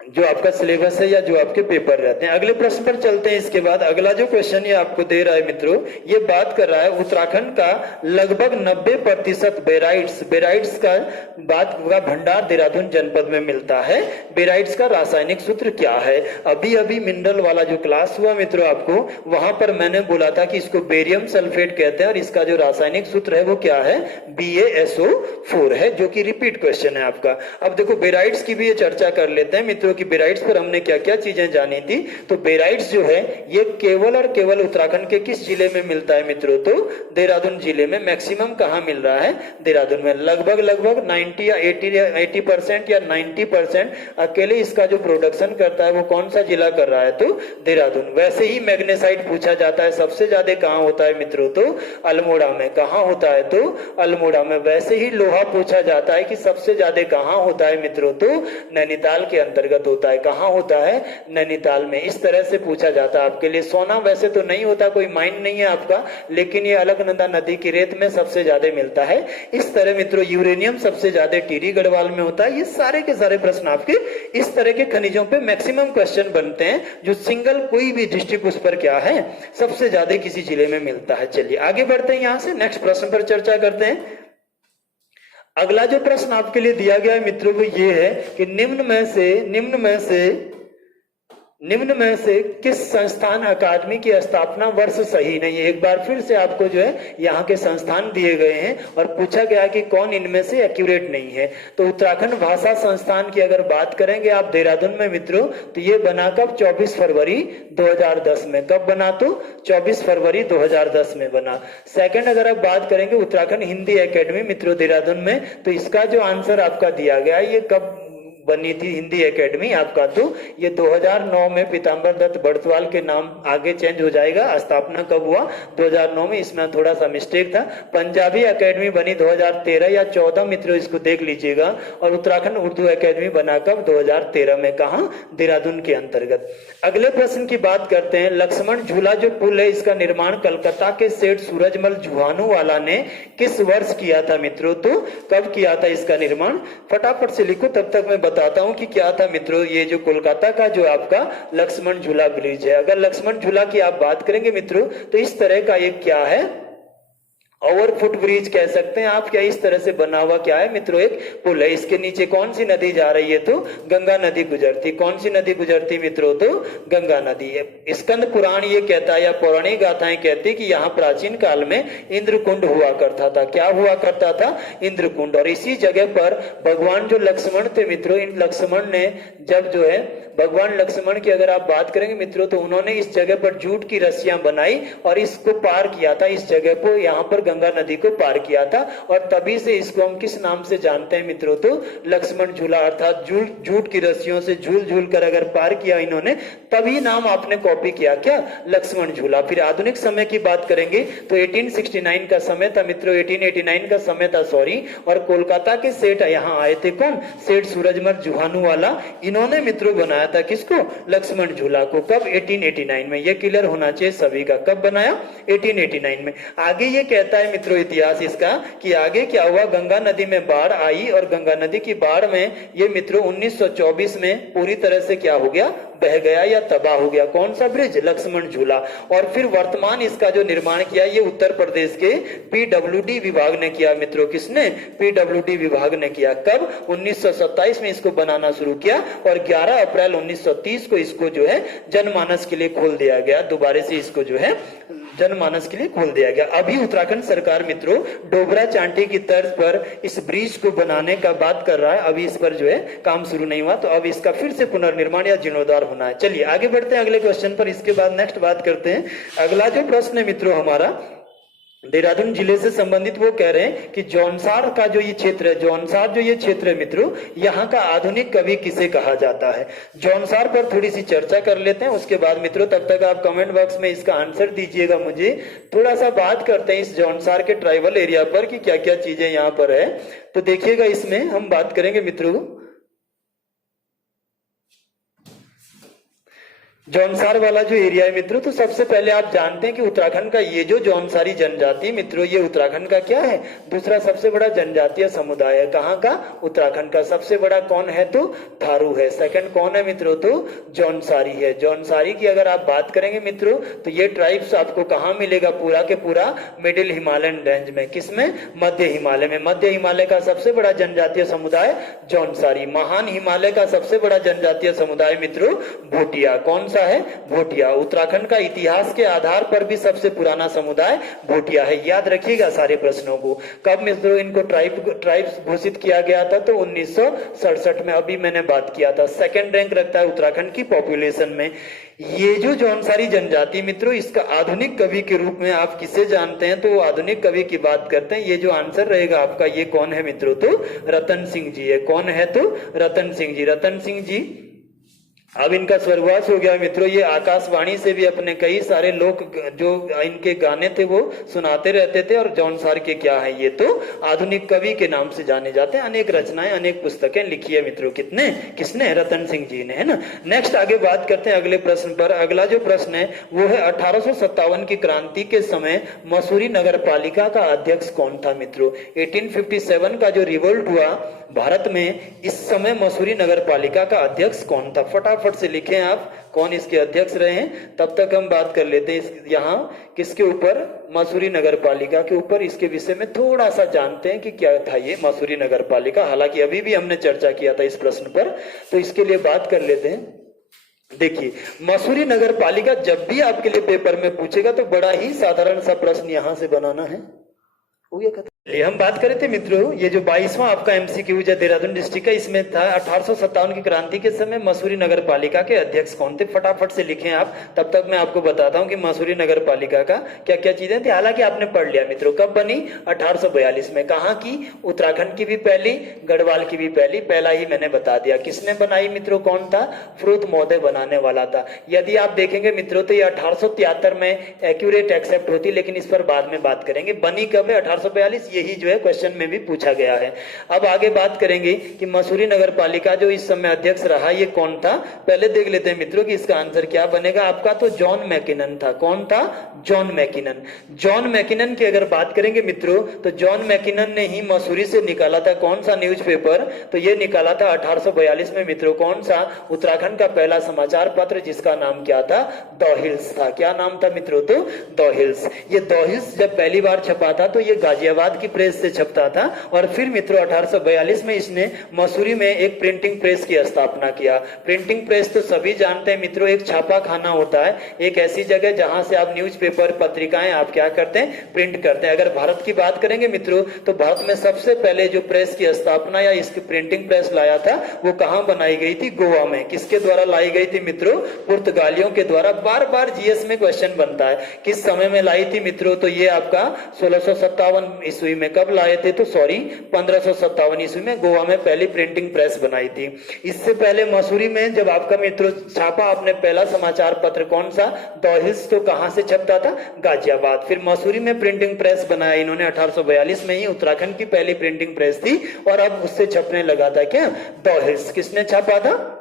जो आपका सिलेबस है या जो आपके पेपर रहते हैं। अगले प्रश्न पर चलते हैं। इसके बाद अगला जो क्वेश्चन ये आपको दे रहा है मित्रों, ये बात कर रहा है उत्तराखंड का लगभग 90% बेराइट्स का बात का भंडार देहरादून जनपद में मिलता है। बेराइट्स का रासायनिक सूत्र क्या है? अभी अभी मिनरल वाला जो क्लास हुआ मित्रों आपको, वहां पर मैंने बोला था कि इसको बेरियम सल्फेट कहते हैं और इसका जो रासायनिक सूत्र है वो क्या है? BaSO4 है, जो कि रिपीट क्वेश्चन है आपका। अब देखो बेराइट्स की भी ये चर्चा कर लेते हैं मित्रों कि बेराइट्स पर हमने क्या क्या चीजें जानी थी। तो बेराइट्स जो है ये केवल और केवल उत्तराखंड के किस जिले में मिलता है मित्रों? तो देहरादून जिले में। मैक्सिमम कहां मिल रहा है? देहरादून में। लगभग 90 या 80% या 90% अकेले इसका जो प्रोडक्शन करता है वो कौन सा जिला कर रहा है? तो देहरादून। वैसे ही मैग्नेसाइट पूछा जाता है, सबसे ज्यादा कहां होता है मित्रों? तो अल्मोड़ा में। कहां होता है? तो अल्मोड़ा में। वैसे ही लोहा पूछा जाता है कि सबसे ज्यादा कहां होता है मित्रों? तो नैनीताल के अंतर्गत होता है। कहां होता है? नैनीताल में। इस तरह से पूछा जाता है आपके लिए। सोना वैसे तो नहीं होता, कोई माइन नहीं है आपका, लेकिन ये अलकनंदा नदी की रेत में सबसे ज्यादा मिलता है। इस तरह मित्रों यूरेनियम सबसे ज्यादा टिहरी गढ़वाल में होता है। ये सारे के सारे प्रश्न आपके इस तरह के खनिजों पे मैक्सिमम क्वेश्चन बनते हैं, जो सिंगल कोई भी डिस्ट्रिक्ट उस पर क्या है? सबसे ज्यादा किसी जिले में मिलता है। चलिए आगे बढ़ते हैं, यहां से नेक्स्ट प्रश्न पर चर्चा करते हैं। अगला जो प्रश्न आपके लिए दिया गया है मित्रों वो ये है कि निम्न में से किस संस्थान अकादमी की स्थापना वर्ष सही नहीं है? एक बार फिर से आपको जो है यहाँ के संस्थान दिए गए हैं और पूछा गया कि कौन इनमें से एक्यूरेट नहीं है। तो उत्तराखंड भाषा संस्थान की अगर बात करेंगे आप देहरादून में मित्रों, तो ये बना कब? 24 फरवरी 2010 में। कब बना? तो 24 फरवरी 2010 में बना। सेकंड अगर आप बात करेंगे उत्तराखंड हिंदी एकेडमी मित्रों देहरादून में, तो इसका जो आंसर आपका दिया गया है ये कब बनी थी हिंदी एकेडमी आपका? तो ये 2009 में पीताम्बर दत्त बड़सवाल के नाम आगे चेंज हो जाएगा। स्थापना कब हुआ? 2009 में। इसमें थोड़ा सा मिस्टेक था। पंजाबी एकेडमी बनी 2013 या 14 मित्रों, इसको देख लीजिएगा। और उत्तराखंड उर्दू एकेडमी बना कब? 2013 में। कहां? देहरादून के अंतर्गत। अगले प्रश्न की बात करते हैं। लक्ष्मण झूला जो पुल है इसका निर्माण कलकत्ता के सेठ सूरजमल जुहानूवाला ने किस वर्ष किया था मित्रों? तो कब किया था इसका निर्माण? फटाफट से लिखो, तब तक मैं बताता हूं कि क्या था मित्रों। ये जो कोलकाता का जो आपका लक्ष्मण झूला ब्रिज है, अगर लक्ष्मण झूला की आप बात करेंगे मित्रों तो इस तरह का एक क्या है? ओवरफुट ब्रिज कह सकते हैं आप। क्या इस तरह से बना हुआ क्या है मित्रों? एक पुल है। इसके नीचे कौन सी नदी जा रही है? तो गंगा नदी गुजरती। कौन सी नदी गुजरती मित्रों? तो गंगा नदी है। स्कंद पुराण ये कहता है या पौराणिक गाथाएं कहती कि यहाँ प्राचीन काल में इंद्रकुंड हुआ करता था। क्या हुआ करता था? इंद्रकुंड। और इसी जगह पर भगवान जो लक्ष्मण थे मित्रों, इन लक्ष्मण ने जब जो है भगवान लक्ष्मण की अगर आप बात करेंगे मित्रों, तो उन्होंने इस जगह पर जूट की रस्सियां बनाई और इसको पार किया था। इस जगह को यहाँ पर गंगा नदी को पार किया था, और तभी से इसको हम किस नाम से जानते हैं मित्रों, तो लक्ष्मण झूला, अर्थात जूट की रस्सियों से झूल झूल कर अगर पार किया इन्होंने, तभी नाम आपने कॉपी किया, क्या, लक्ष्मण झूला। फिर आधुनिक समय की बात करेंगे तो 1869 का समय था मित्रों, 1889 का समय था सॉरी, और कोलकाता के सेठ यहाँ आए थे, कौन, सेठ सूरजमल जुहानूवाला, इन्होंने मित्रों बनाया था किसको, लक्ष्मण झूला को। कब, 1889 में। ये क्लियर होना चाहिए सभी का, कब बनाया, 1889 में। आगे ये कहता है मित्रों इतिहास इसका कि आगे क्या हुआ, गंगा नदी में बाढ़ आई, और गंगा नदी की बाढ़ में ये मित्रों 1924 में पूरी तरह से क्या हो गया, बह गया या तबाह हो गया। कौन सा ब्रिज, लक्ष्मण झूला। और फिर वर्तमान इसका जो निर्माण किया ये उत्तर प्रदेश के पीडब्ल्यूडी विभाग ने किया मित्रों, किसने, पीडब्ल्यूडी विभाग ने किया। कब, 1927 में इसको बनाना शुरू किया, और 11 अप्रैल 1930 को इसको जो है जनमानस के लिए खोल दिया गया, दोबारा से इसको जो है जनमानस के लिए खोल दिया गया। अभी उत्तराखंड सरकार मित्रों डोबरा चांटी की तर्ज पर इस ब्रिज को बनाने का बात कर रहा है, अभी इस पर जो है काम शुरू नहीं हुआ, तो अब इसका फिर से पुनर्निर्माण या जीर्णोद्धार होना है। चलिए आगे बढ़ते हैं अगले क्वेश्चन पर, इसके बाद नेक्स्ट बात करते हैं। अगला जो प्रश्न है मित्रों हमारा देहरादून जिले से संबंधित, वो कह रहे हैं कि जौनसार का जो ये क्षेत्र है, जौनसार जो ये क्षेत्र है मित्रों, यहाँ का आधुनिक कवि किसे कहा जाता है। जौनसार पर थोड़ी सी चर्चा कर लेते हैं, उसके बाद मित्रों तब तक आप कमेंट बॉक्स में इसका आंसर दीजिएगा मुझे। थोड़ा सा बात करते हैं इस जौनसार के ट्राइबल एरिया पर कि क्या क्या चीजें यहाँ पर है, तो देखिएगा इसमें हम बात करेंगे मित्रों जौनसार वाला जो एरिया है मित्रों, तो सबसे पहले आप जानते हैं कि उत्तराखंड का ये जो जौनसारी जनजाति मित्रों, ये उत्तराखंड का क्या है, दूसरा सबसे बड़ा जनजातीय समुदाय है। कहाँ का, उत्तराखंड का। सबसे बड़ा कौन है, तो थारू है। सेकंड कौन है मित्रों, तो जौनसारी है। जौनसारी की अगर आप बात करेंगे मित्रों, तो ये ट्राइब्स आपको कहाँ मिलेगा, पूरा के पूरा मिडिल हिमालयन रेंज में। किसमें, मध्य हिमालय में। मध्य हिमालय का सबसे बड़ा जनजातीय समुदाय जौनसारी। महान हिमालय का सबसे बड़ा जनजातीय समुदाय मित्रों भोटिया। कौन है, भोटिया। उत्तराखंड का इतिहास के आधार पर भी सबसे पुराना समुदाय भोटिया है। याद रखिएगा सारे प्रश्नों को। कब मित्रों इनको ट्राइब्स घोषित किया गया था, तो 1967 में, अभी मैंने बात किया था। सेकंड रैंक रखता है उत्तराखंड की पॉपुलेशन में। ये जो जौनसारी जनजाति मित्रों, इसका आधुनिक कवि के रूप में आप किसे जानते हैं, तो आधुनिक कवि की बात करते हैं। ये जो आंसर रहेगा आपका, ये कौन है मित्रों, तो रतन सिंह जी है। कौन है, तो रतन सिंह जी। रतन सिंह जी अब इनका स्वर्गवास हो गया मित्रों। ये आकाशवाणी से भी अपने कई सारे लोग जो इनके गाने थे वो सुनाते रहते थे, और जौनसार के क्या है, ये तो आधुनिक कवि के नाम से जाने जाते हैं। अनेक रचनाएं, अनेक पुस्तकें लिखी है मित्रों, कितने, किसने, रतन सिंह जी ने, है ना। नेक्स्ट आगे बात करते हैं अगले प्रश्न पर। अगला जो प्रश्न है वो है 1857 की क्रांति के समय मसूरी नगर पालिका का अध्यक्ष कौन था मित्रों। 1857 का जो रिवोल्ट हुआ भारत में, इस समय मसूरी नगर पालिका का अध्यक्ष कौन था, फटाफट से लिखें आप कौन इसके अध्यक्ष रहे हैं। तब तक हम बात कर लेते हैं यहाँ किसके ऊपर, मसूरी नगर पालिका के ऊपर। इसके विषय में थोड़ा सा जानते हैं कि क्या था ये मसूरी नगर पालिका। हालांकि अभी भी हमने चर्चा किया था इस प्रश्न पर, तो इसके लिए बात कर लेते हैं। देखिए मसूरी नगर पालिका जब भी आपके लिए पेपर में पूछेगा तो बड़ा ही साधारण सा प्रश्न यहां से बनाना है। हम बात कर रहे थे मित्रों, ये जो 22वां आपका एमसीक्यू जो देहरादून डिस्ट्रिक्ट का, इसमें था 1857 की क्रांति के समय मसूरी नगर पालिका के अध्यक्ष कौन थे। फटाफट से लिखें आप, तब तक मैं आपको बताता हूं कि मसूरी नगर पालिका का क्या क्या चीजें थी। हालांकि आपने पढ़ लिया मित्रों, कब बनी, 1842 में। कहाँ की, उत्तराखंड की भी पहली, गढ़वाल की भी पहली। पहला ही मैंने बता दिया। किसने बनाई मित्रों, कौन था, फ्रूत महोदय बनाने वाला था। यदि आप देखेंगे मित्रों तो ये 1873 में एक्यूरेट एक्सेप्ट होती, लेकिन इस पर बाद में बात करेंगे। बनी कब है, 1842, यही जो है क्वेश्चन में भी पूछा गया है। अब आगे बात करेंगे कि मसूरी नगर पालिका जो इस समय अध्यक्ष रहा ये कौन था। पहले देख लेते हैं मित्रों कि इसका आंसर क्या बनेगा आपका, तो जॉन मैकिनन था। कौन था, जॉन मैकिनन। जॉन मैकिनन की अगर बात करेंगे मित्रों, तो जॉन मैकिनन ने ही मसूरी से निकाला था कौन सा न्यूज़पेपर, तो ये निकाला था 1842 में मित्रों। कौन सा, उत्तराखंड का पहला समाचार पत्र, जिसका नाम क्या था, द हिल्स था। क्या नाम था मित्रों, तो द हिल्स। ये द हिल्स जब पहली बार छपा था तो ये गाजियाबाद भारत की प्रेस से छपता था। और फिर मित्रों 1842 में इसने मसूरी में एक प्रिंटिंग प्रेस की स्थापना किया। प्रिंटिंग प्रेस तो सभी जानते हैं मित्रों, एक छापा खाना होता है, एक ऐसी जगह जहां से आप न्यूज़पेपर पत्रिकाएं आप क्या करते हैं, प्रिंट करते हैं। अगर भारत की बात करेंगे मित्रों तो भारत में सबसे पहले जो प्रेस की स्थापना या इसकी प्रिंटिंग प्रेस लाया था वो कहां बनाई गई थी, गोवा में। किसके द्वारा लाई गई थी मित्रों, पुर्तगालियों के द्वारा। बार बार जीएस में क्वेश्चन बनता है किस समय में लाई थी मित्रों, तो ये आपका 1657 ईस्वी में। कब लाए थे, तो सॉरी 1557 ईस्वी में गोवा में पहली प्रिंटिंग प्रेस बनाई थी। इससे पहले मसूरी में जब आपका मित्रों छापा आपने पहला समाचार पत्र कौन सा, द हिल्स, तो कहां से छपता था, गाजियाबाद। फिर मसूरी में प्रिंटिंग प्रेस बनाया इन्होंने 1842 में ही, उत्तराखंड की पहली प्रिंटिंग प्रेस थी। और अब उससे छपने लगा था क्या, द हिल्स। किसने छापा था,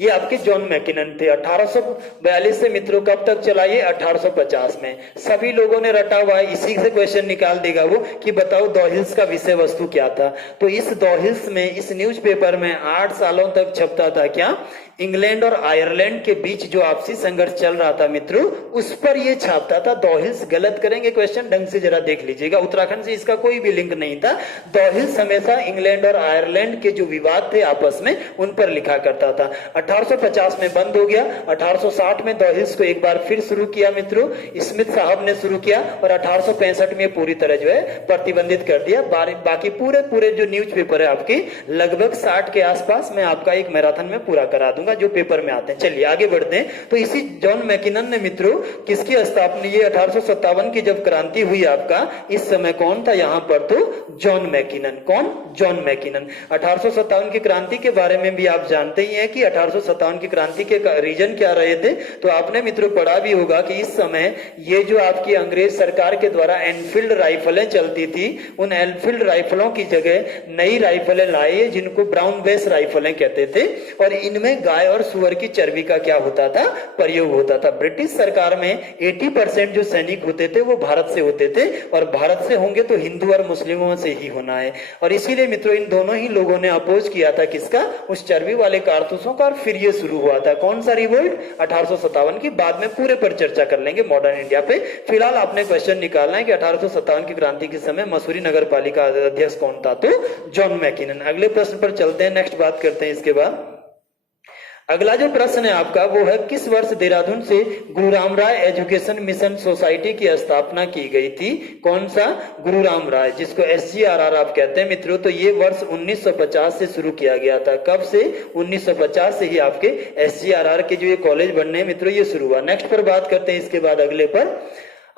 ये आपके जॉन मैकिनन थे। 1842 से मित्रों कब तक चला, ये 1850 में। सभी लोगों ने रटा हुआ है, इसी से क्वेश्चन निकाल देगा वो कि बताओ द हिल्स का विषय वस्तु क्या था। तो इस द हिल्स में, इस न्यूज़पेपर में 8 सालों तक छपता था क्या, इंग्लैंड और आयरलैंड के बीच जो आपसी संघर्ष चल रहा था मित्रों, उस पर ये छापता था द हिल्स। गलत करेंगे क्वेश्चन, ढंग से जरा देख लीजिएगा, उत्तराखंड से इसका कोई भी लिंक नहीं था। द हिल्स हमेशा इंग्लैंड और आयरलैंड के जो विवाद थे आपस में, उन पर लिखा करता था। 1850 में बंद हो गया। 1860 में द हिल्स को एक बार फिर शुरू किया मित्रों, स्मिथ साहब ने शुरू किया। और 1865 में पूरी तरह जो है प्रतिबंधित कर दिया। बाकी पूरे जो न्यूज़पेपर है आपके लगभग 60 के आसपास मैं आपका एक मैराथन में पूरा करा दूंगा जो पेपर में आते हैं। चलिए आगे बढ़ते हैं। तो इसी जॉन मैकिनन ने मित्रों किसकी स्थापना, ये 1857 की जब क्रांति हुई आपका, इस समय कौन था यहाँ पर, तो जॉन मैकिनन। कौन, जॉन मैकिनन। 1857 की क्रांति के बारे में भी आप जानते ही हैं कि 1857 की क्रांति के रीजन क्या रहे थे। तो आपने मित्रों पढ़ा भी होगा कि इस समय ये जो आपकी अंग्रेज सरकार के द्वारा एनफील्ड राइफलें चलती थी, उन एनफील्ड राइफलों की जगह नई राइफलें लाई जिनको ब्राउन बेस राइफलें कहते थे। और इनमें गाय और सुअर की चर्बी का क्या होता था, प्रयोग होता था। ब्रिटिश सरकार में 80% जो सैनिक होते थे वो भारत से होते थे, और भारत से होंगे तो हिंदू और मुस्लिमों से ही होना है। और इसीलिए मित्रों इन दोनों ही लोगों ने अपोज किया था किसका, उस चर्बी वाले कारतूसों का। और फिर ये शुरू हुआ था कौन सा रिवोल्ट, 1857 की। बाद में पूरे पर चर्चा कर लेंगे मॉडर्न इंडिया पे। फिलहाल आपने क्वेश्चन निकालना है कि 1857 की क्रांति के समय मसूरी नगर पालिका अध्यक्ष कौन था, तो जॉन मैकिनन। अगले प्रश्न पर चलते हैं, नेक्स्ट बात करते हैं इसके बाद। अगला जो प्रश्न है आपका वो है, किस वर्ष देहरादून से गुरु राम राय एजुकेशन मिशन सोसाइटी की स्थापना की गई थी। कौन सा, गुरु राम राय, जिसको SGRR आप कहते हैं मित्रों। तो ये वर्ष 1950 से शुरू किया गया था। कब से, 1950 से ही आपके SGRR के जो ये कॉलेज बनने मित्रों ये शुरू हुआ। नेक्स्ट पर बात करते हैं इसके बाद अगले पर।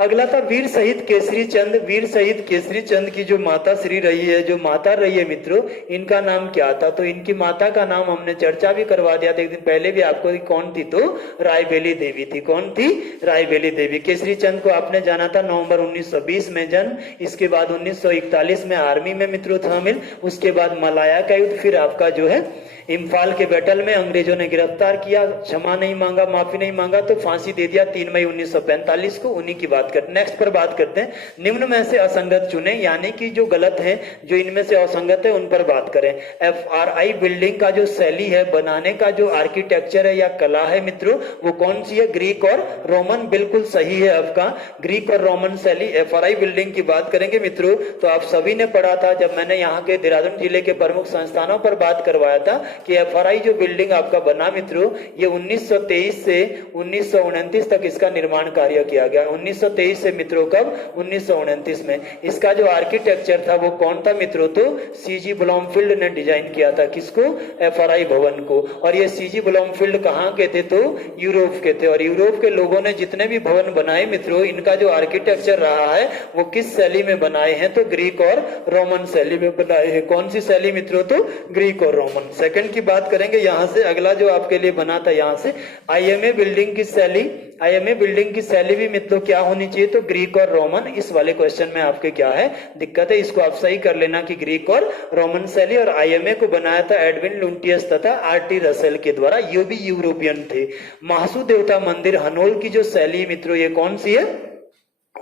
अगला था वीर शहीद केसरी चंद। वीर शहीद केसरी चंद की जो माता श्री रही है, जो माता रही है मित्रों, इनका नाम क्या था। तो इनकी माता का नाम हमने चर्चा भी करवा दिया था एक दिन पहले भी आपको, कौन थी, तो रायबेली देवी थी। कौन थी, रायबेली देवी। केसरी चंद को आपने जाना था नवंबर 1920 में जन्म। इसके बाद 1941 में आर्मी में मित्रों शामिल। उसके बाद मलाया का युद्ध, फिर आपका जो है इम्फाल के बैटल में अंग्रेजों ने गिरफ्तार किया, क्षमा नहीं मांगा, माफी नहीं मांगा, तो फांसी दे दिया 3 मई 1945 को। उन्हीं की बात करते हैं। नेक्स्ट पर बात करते हैं, निम्न में से असंगत चुने, यानी कि जो गलत है, जो इनमें से असंगत है उन पर बात करें। FRI बिल्डिंग का जो शैली है, बनाने का जो आर्किटेक्चर है या कला है मित्रों, वो कौन सी है, ग्रीक और रोमन। बिल्कुल सही है आपका, ग्रीक और रोमन शैली। FRI बिल्डिंग की बात करेंगे मित्रों तो आप सभी ने पढ़ा था जब मैंने यहाँ के देहरादून जिले के प्रमुख संस्थानों पर बात करवाया था कि FRI जो बिल्डिंग आपका बना मित्रों, ये 1923 से 1929 तक इसका निर्माण कार्य किया गया। 1923 से मित्रों कब, 1929 में। इसका जो आर्किटेक्चर था वो कौन था मित्रों, तो CG ब्लॉमफील्ड ने डिजाइन किया था। किसको, FRI भवन को। और ये CG ब्लॉमफील्ड कहाँ के थे, तो यूरोप के थे। और यूरोप के लोगों ने जितने भी भवन बनाए मित्रों, इनका जो आर्किटेक्चर रहा है वो किस शैली में बनाए हैं, तो ग्रीक और रोमन शैली में बनाए हैं। कौन सी शैली मित्रों, तो ग्रीक और रोमन। सेकंड की बात करेंगे यहां से। अगला जो आपके लिए बना था यहां से, IMA बिल्डिंग की शैली। IMA बिल्डिंग की शैली भी मित्रों क्या होनी चाहिए, तो ग्रीक और रोमन। इस वाले क्वेश्चन में आपके क्या है, दिक्कत है, इसको आप सही कर लेना कि ग्रीक और रोमन शैली। और IMA को बनाया था एडविन लुंटियस तथा RT रसेल के द्वारा, ये भी यूरोपियन थे। महासू देवता मंदिर हनोल की जो शैली मित्रों ये कौन सी है,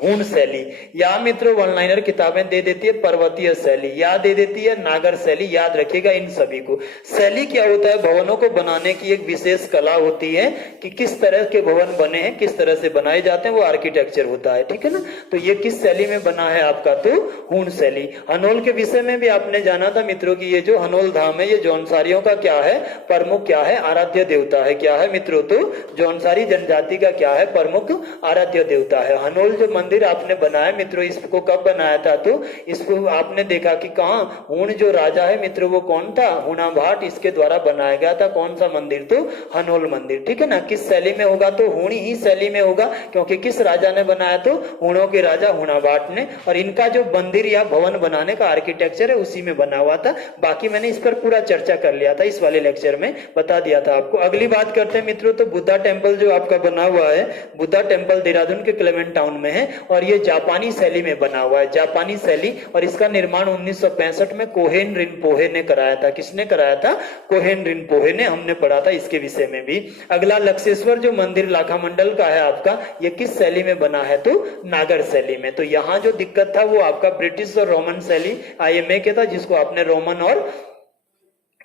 हूण शैली, या मित्रों वन लाइनर किताबें दे देती है पर्वतीय शैली, या दे देती है नागर शैली। याद रखिएगा इन सभी को। शैली क्या होता है? भवनों को बनाने की एक विशेष कला होती है कि किस तरह के भवन बने हैं, किस तरह से बनाए जाते हैं, वो आर्किटेक्चर होता है, ठीक है ना। तो ये किस शैली में बना है आपका? तो हूण शैली। हनोल के विषय में भी आपने जाना था मित्रों की ये जो हनोल धाम है ये जौनसारियों का क्या है? प्रमुख क्या है? आराध्य देवता है। क्या है मित्रों? तो जौनसारी जनजाति का क्या है? प्रमुख आराध्य देवता है। हनोल जो मंदिर आपने बनाया मित्रों, इसको कब बनाया था? तो इसको आपने देखा कि कहाँ हूण जो राजा है मित्रों वो कौन था? हूणाभाट, इसके द्वारा बनाया गया था। कौन सा मंदिर? तो हनोल मंदिर, ठीक है ना। किस शैली में होगा? तो हूणी ही शैली में होगा, क्योंकि किस राजा ने बनाया? तो हूणों के राजा हूणाभाट ने। और इनका जो मंदिर या भवन बनाने का आर्किटेक्चर है उसी में बना हुआ था। बाकी मैंने इस पर पूरा चर्चा कर लिया था, इस वाले लेक्चर में बता दिया था आपको। अगली बात करते हैं मित्रों, तो बुद्धा टेम्पल जो आपका बना हुआ है, बुद्धा टेम्पल देहरादून के क्लेमेंट टाउन में है और ये जापानी शैली में बना हुआ है, जापानी शैली। और इसका निर्माण 1965 में कोहेन रिनपोहे ने कराया था। किसने कराया था? कोहेन रिनपोहे ने। हमने पढ़ा था इसके विषय में भी। अगला लक्षेश्वर जो मंदिर लाखा मंडल का है आपका, ये किस शैली में बना है? तो नागर शैली में। तो यहाँ जो दिक्कत था वो आपका ब्रिटिश और रोमन शैली IMA के था, जिसको आपने रोमन और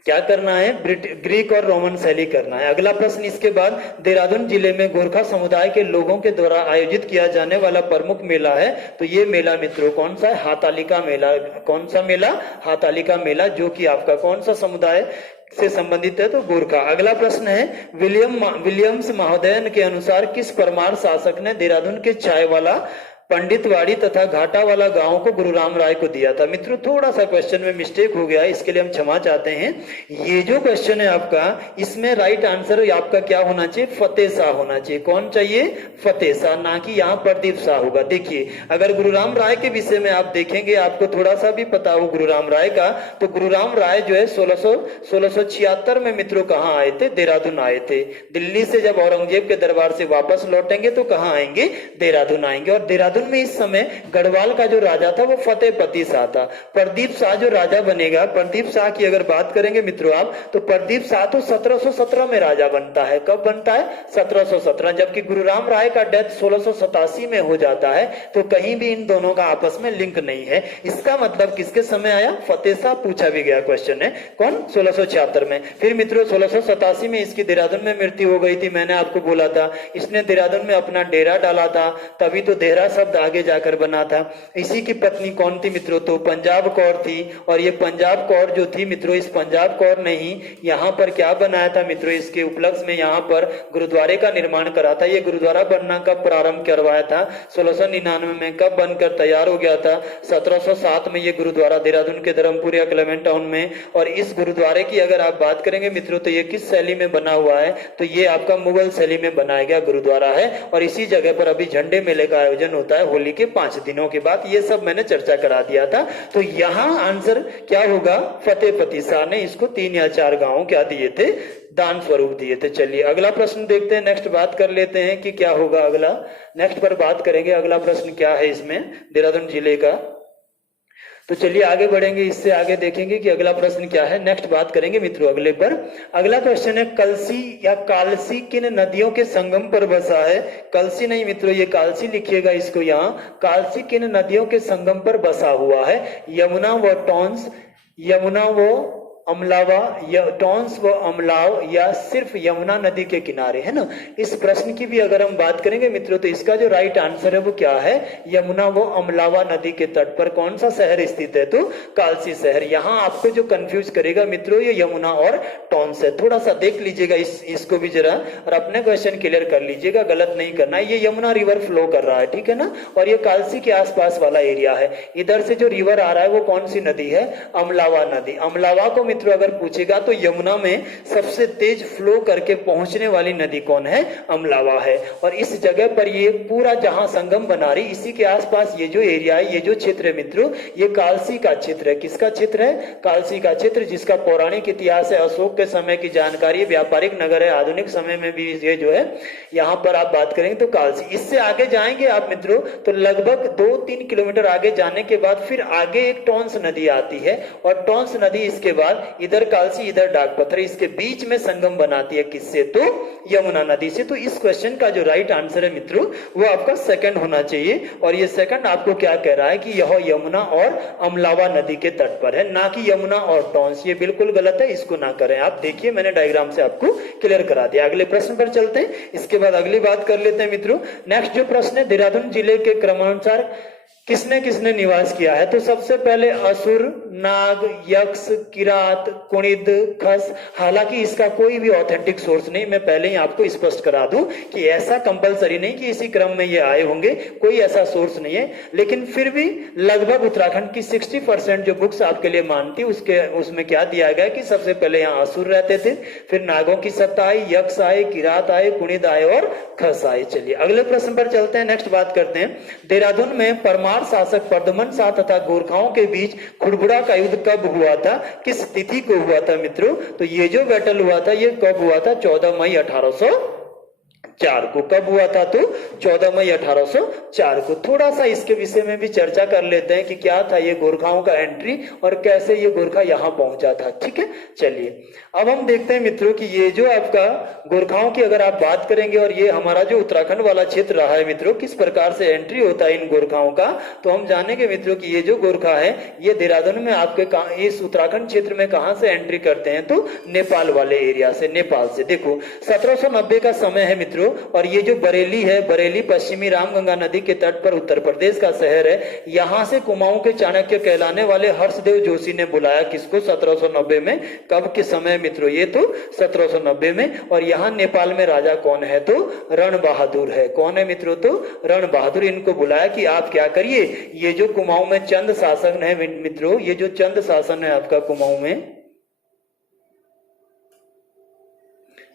क्या करना है? ग्रीक और रोमन शैली करना है। अगला प्रश्न इसके बाद, देहरादून जिले में गोरखा समुदाय के लोगों के द्वारा आयोजित किया जाने वाला प्रमुख मेला है। तो ये मेला मित्रों कौन सा है? हाथालिका मेला। कौन सा मेला? हाथालिका मेला, जो कि आपका कौन सा समुदाय से संबंधित है? तो गोरखा। अगला प्रश्न है, विलियम्स महोदय के अनुसार किस परमार शासक ने देहरादून के चाय वाला, पंडितवाड़ी तथा घाटा वाला गांव को गुरु राम राय को दिया था? मित्रों थोड़ा सा क्वेश्चन में मिस्टेक हो गया है, इसके लिए हम क्षमा चाहते हैं। ये जो क्वेश्चन है आपका, इसमें राइट आंसर आपका क्या होना चाहिए? फतेह शाह होना चाहिए। कौन चाहिए? फतेह शाह, ना कि यहाँ प्रदीप शाह होगा। देखिए अगर गुरु राम राय के विषय में आप देखेंगे, आपको थोड़ा सा भी पता हो गुरु राम राय का, तो गुरु राम राय जो है 1676 में मित्रों कहाँ आए थे? देहरादून आए थे। दिल्ली से जब औरंगजेब के दरबार से वापस लौटेंगे तो कहाँ आएंगे? देहरादून आएंगे। और देहरादून में इस समय गढ़वाल का जो राजा था वो फतेहपति शाह था। प्रदीप शाह जो राजा बनेगा, प्रदीप शाह की अगर बात करेंगे मित्रों आप, तो प्रदीप शाह तो 1717 में राजा बनता है। कब बनता है? 1717। जबकि गुरु राम राय का डेथ 1687 में हो जाता है। तो कहीं भी इन दोनों का आपस में लिंक नहीं है। इसका मतलब किसके समय आया? फतेह शाह। पूछा भी गया क्वेश्चन है। कौन? 1676 में। फिर मित्रों 1687 में इसकी देहरादून में मृत्यु हो गई थी। मैंने आपको बोला था इसने देहरादून में अपना डेरा डाला था, तभी तो देहरा शब्द आगे जाकर बना था। इसी की पत्नी कौन थी मित्रों? तो पंजाब कौर थी। और ये पंजाब कौर जो थी मित्रों, इस पंजाब कौर ने ही यहाँ पर क्या बनाया था मित्रों? इसके उपलक्ष्य में यहाँ पर गुरुद्वारे का निर्माण करा था। ये गुरुद्वारा बनना कब प्रारंभ करवाया था? 1699 में। कब बनकर तैयार हो गया था? 1707 में ये गुरुद्वारा देहरादून के धर्मपुर या क्लेमेंट टाउन में। और इस गुरुद्वारे की अगर आप बात करेंगे मित्रों, तो ये किस शैली में बना हुआ है? तो ये आपका मुगल शैली में बनाया गया गुरुद्वारा है। और इसी जगह पर अभी झंडे मेले का आयोजन होता है होली के 5 दिनों के बाद। ये सब मैंने चर्चा करा दिया था। तो यहाँ आंसर क्या होगा? फतेहपति शाह ने इसको 3 या 4 गांव क्या दिए थे? दान स्वरूप दिए थे। चलिए अगला प्रश्न देखते हैं। नेक्स्ट बात कर लेते हैं कि क्या होगा अगला। नेक्स्ट पर बात करेंगे अगला प्रश्न क्या है इसमें देहरादून जिले का। तो चलिए आगे बढ़ेंगे, इससे आगे देखेंगे कि अगला प्रश्न क्या है। नेक्स्ट बात करेंगे मित्रों अगले पर। अगला क्वेश्चन है, कलसी या कालसी किन नदियों के संगम पर बसा है? कलसी नहीं मित्रों, ये कालसी लिखिएगा इसको यहाँ। कालसी किन नदियों के संगम पर बसा हुआ है? यमुना व टॉन्स, यमुना व अमलावा, या टॉन्स व अमलाव, या सिर्फ यमुना नदी के किनारे, है ना। इस प्रश्न की भी अगर हम बात करेंगे मित्रों, तो इसका जो राइट आंसर है वो क्या है? यमुना व अमलावा नदी के तट पर कौन सा शहर स्थित है? तो कालसी शहर। यहाँ आपको जो कंफ्यूज करेगा मित्रों, ये यमुना और टॉन्स है। थोड़ा सा देख लीजिएगा इसको भी जरा, और अपने क्वेश्चन क्लियर कर लीजिएगा, गलत नहीं करना है। ये यमुना रिवर फ्लो कर रहा है, ठीक है ना, और ये कालसी के आसपास वाला एरिया है। इधर से जो रिवर आ रहा है वो कौन सी नदी है? अमलावा नदी। अमलावा को मित्रों अगर पूछेगा तो यमुना में सबसे तेज फ्लो करके पहुंचने वाली नदी कौन है? अमलावा है। और इस जगह पर ये पूरा जहां संगम बना रही, इसी के आसपास ये जो एरिया है, ये जो क्षेत्र है मित्रों, ये कालसी का क्षेत्र है। किसका क्षेत्र है? कालसी का क्षेत्र, जिसका पौराणिक इतिहास है, अशोक के समय की जानकारी, व्यापारिक नगर है। आधुनिक समय में भी ये जो है यहाँ पर आप बात करेंगे तो कालसी। इससे आगे जाएंगे आप मित्रों तो लगभग 2-3 किलोमीटर आगे जाने के बाद फिर आगे एक टॉन्स नदी आती है, और टॉन्स नदी इसके बाद इधर कालसी इधर डाक पत्थर, इसके बीच में संगम बनाती है किससे, तो यमुना नदी से। तो इस क्वेश्चन का जो राइट आंसर है मित्रों वो आपका सेकंड होना चाहिए। और ये सेकंड आपको क्या कह रहा है कि यह यमुना और अमलावा नदी के तट पर है, ना कि यमुना और टॉन्स। ये बिल्कुल गलत है, इसको ना करें आप। देखिए मैंने डायग्राम से आपको क्लियर करा दिया। अगले प्रश्न पर चलते हैं, इसके बाद अगली बात कर लेते हैं मित्रों। नेक्स्ट जो प्रश्न है, देहरादून जिले के क्रमानुसार किसने किसने निवास किया है। तो सबसे पहले असुर, नाग, यक्ष, किरात, कुणिद, खस। हालांकि इसका कोई भी ऑथेंटिक सोर्स नहीं, मैं पहले ही आपको स्पष्ट करा दूं कि ऐसा कंपलसरी नहीं कि इसी क्रम में ये आए होंगे, कोई ऐसा सोर्स नहीं है। लेकिन फिर भी लगभग उत्तराखंड की 60% जो बुक्स आपके लिए मानती उसमें क्या दिया गया कि सबसे पहले यहाँ असुर रहते थे, फिर नागों की सत्ता आई, यक्ष आए, किरात आए, कुणिद आए और खस आए। चलिए अगले प्रश्न पर चलते हैं। नेक्स्ट बात करते हैं, देहरादून में परमार शासक परदमन शाह तथा गोरखाओं के बीच खुड़बुड़ा का युद्ध कब हुआ था, किस तिथि को हुआ था मित्रों। तो ये जो बैटल हुआ था ये कब हुआ था, 14 मई 1804 को। कब हुआ था, तो 14 मई 1804 को। थोड़ा सा इसके विषय में भी चर्चा कर लेते हैं कि क्या था ये गोरखाओं का एंट्री और कैसे ये गोरखा यहां पहुंचा था। ठीक है, चलिए अब हम देखते हैं मित्रों कि ये जो आपका गोरखाओं की अगर आप बात करेंगे और ये हमारा जो उत्तराखंड वाला क्षेत्र रहा है मित्रों, किस प्रकार से एंट्री होता है इन गोरखाओं का, तो हम जानेंगे मित्रों कि ये जो गोरखा है ये देहरादून में आपके इस उत्तराखंड क्षेत्र में कहां से एंट्री करते हैं, तो नेपाल वाले एरिया से, नेपाल से। देखो 1790 का समय है मित्रों, और ये जो बरेली है, बरेली पश्चिमी रामगंगा नदी के तट पर उत्तर प्रदेश का शहर है। यहां से कुमाऊं के चाणक्य कहलाने वाले हर्षदेव जोशी ने बुलाया किसको, 1790 में। कब के समय मित्रों, ये तो 1790 में। और यहाँ नेपाल में राजा कौन है, तो रण बहादुर है। कौन है मित्रों, तो रण बहादुर। इनको बुलाया कि आप क्या करिए, ये जो कुमाऊं में चंद शासन है मित्रों, ये जो चंद शासन है आपका कुमाऊं में,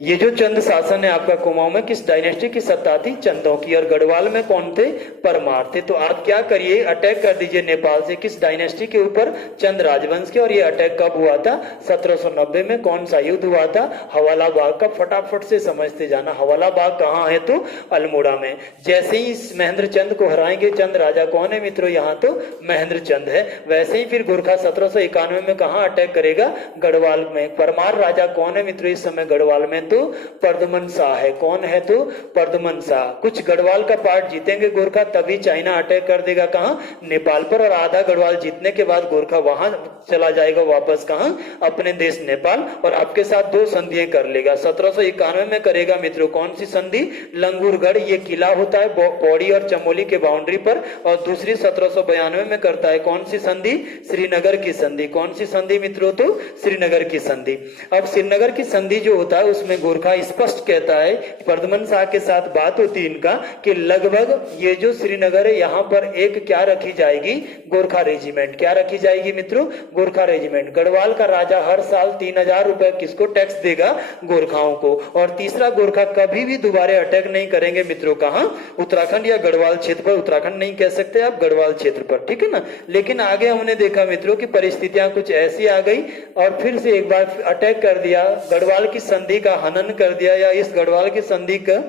ये जो चंद शासन है आपका कुमाऊं में, किस डायनेस्टी की सत्ता थी, चंदों की। और गढ़वाल में कौन थे, परमार थे। तो आप क्या करिए, अटैक कर दीजिए नेपाल से, किस डायनेस्टी के ऊपर, चंद राजवंश के। और ये अटैक कब हुआ था, 1790 में। कौन सा युद्ध हुआ था, हवाला बाग का। फटाफट से समझते जाना, हवाला बाग कहाँ है, तो अल्मोड़ा में। जैसे ही महेंद्र चंद को हराएंगे, चंद राजा कौन है मित्रों, यहाँ तो महेंद्र चंद है। वैसे ही फिर गोरखा 1791 में कहाँ अटैक करेगा, गढ़वाल में। परमार राजा कौन है मित्रों इस समय गढ़वाल में, तो परदमन शाह है। कौन है, तो परदमन शाह। कुछ गढ़वाल का पार्ट जीतेंगे गोरखा, तभी चाइना अटैक कर देगा कहां, नेपाल पर। और आधा गढ़वाल जीतने के बाद गोरखा वहां चला जाएगा वापस कहां, अपने देश नेपाल। और आपके साथ 2 संधियां कर लेगा। 1791 में करेगा मित्रों कौन सी संधि, लंगूरगढ़, ये किला होता है पौड़ी और चमोली के बाउंड्री पर। और दूसरी 1792 में करता है कौन सी संधि, श्रीनगर की संधि। कौन सी संधि मित्रों, तो श्रीनगर की संधि। अब श्रीनगर की संधि जो होता है उसमें गोरखा स्पष्ट कहता है, परदमन शाह के साथ बात होती इनका कि लगभग ये जो श्रीनगर है यहाँ पर एक क्या रखी जाएगी, गोरखा रेजिमेंट। क्या रखी जाएगी मित्रों, गोरखा रेजिमेंट। गढ़वाल का राजा हर साल 3000 रुपए किसको टैक्स देगा, गोरखाओं को। और तीसरा, गोरखा कभी भी दोबारा अटैक नहीं करेंगे मित्रों कहां, उत्तराखंड या गढ़वाल क्षेत्र पर। उत्तराखंड नहीं कह सकते आप, गढ़वाल क्षेत्र पर, ठीक है ना। लेकिन आगे हमने देखा मित्रों की परिस्थितियां कुछ ऐसी आ गई और फिर से एक बार अटैक कर दिया, गढ़वाल की संधि का हनन कर दिया, या इस गढ़वाल की संधि का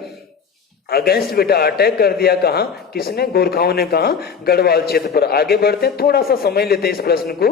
अगेंस्ट बेटा अटैक कर दिया। कहां, किसने, गोरखाओं ने। कहा, गढ़वाल क्षेत्र पर। आगे बढ़ते हैं, थोड़ा सा समझ लेते हैं इस प्रश्न को।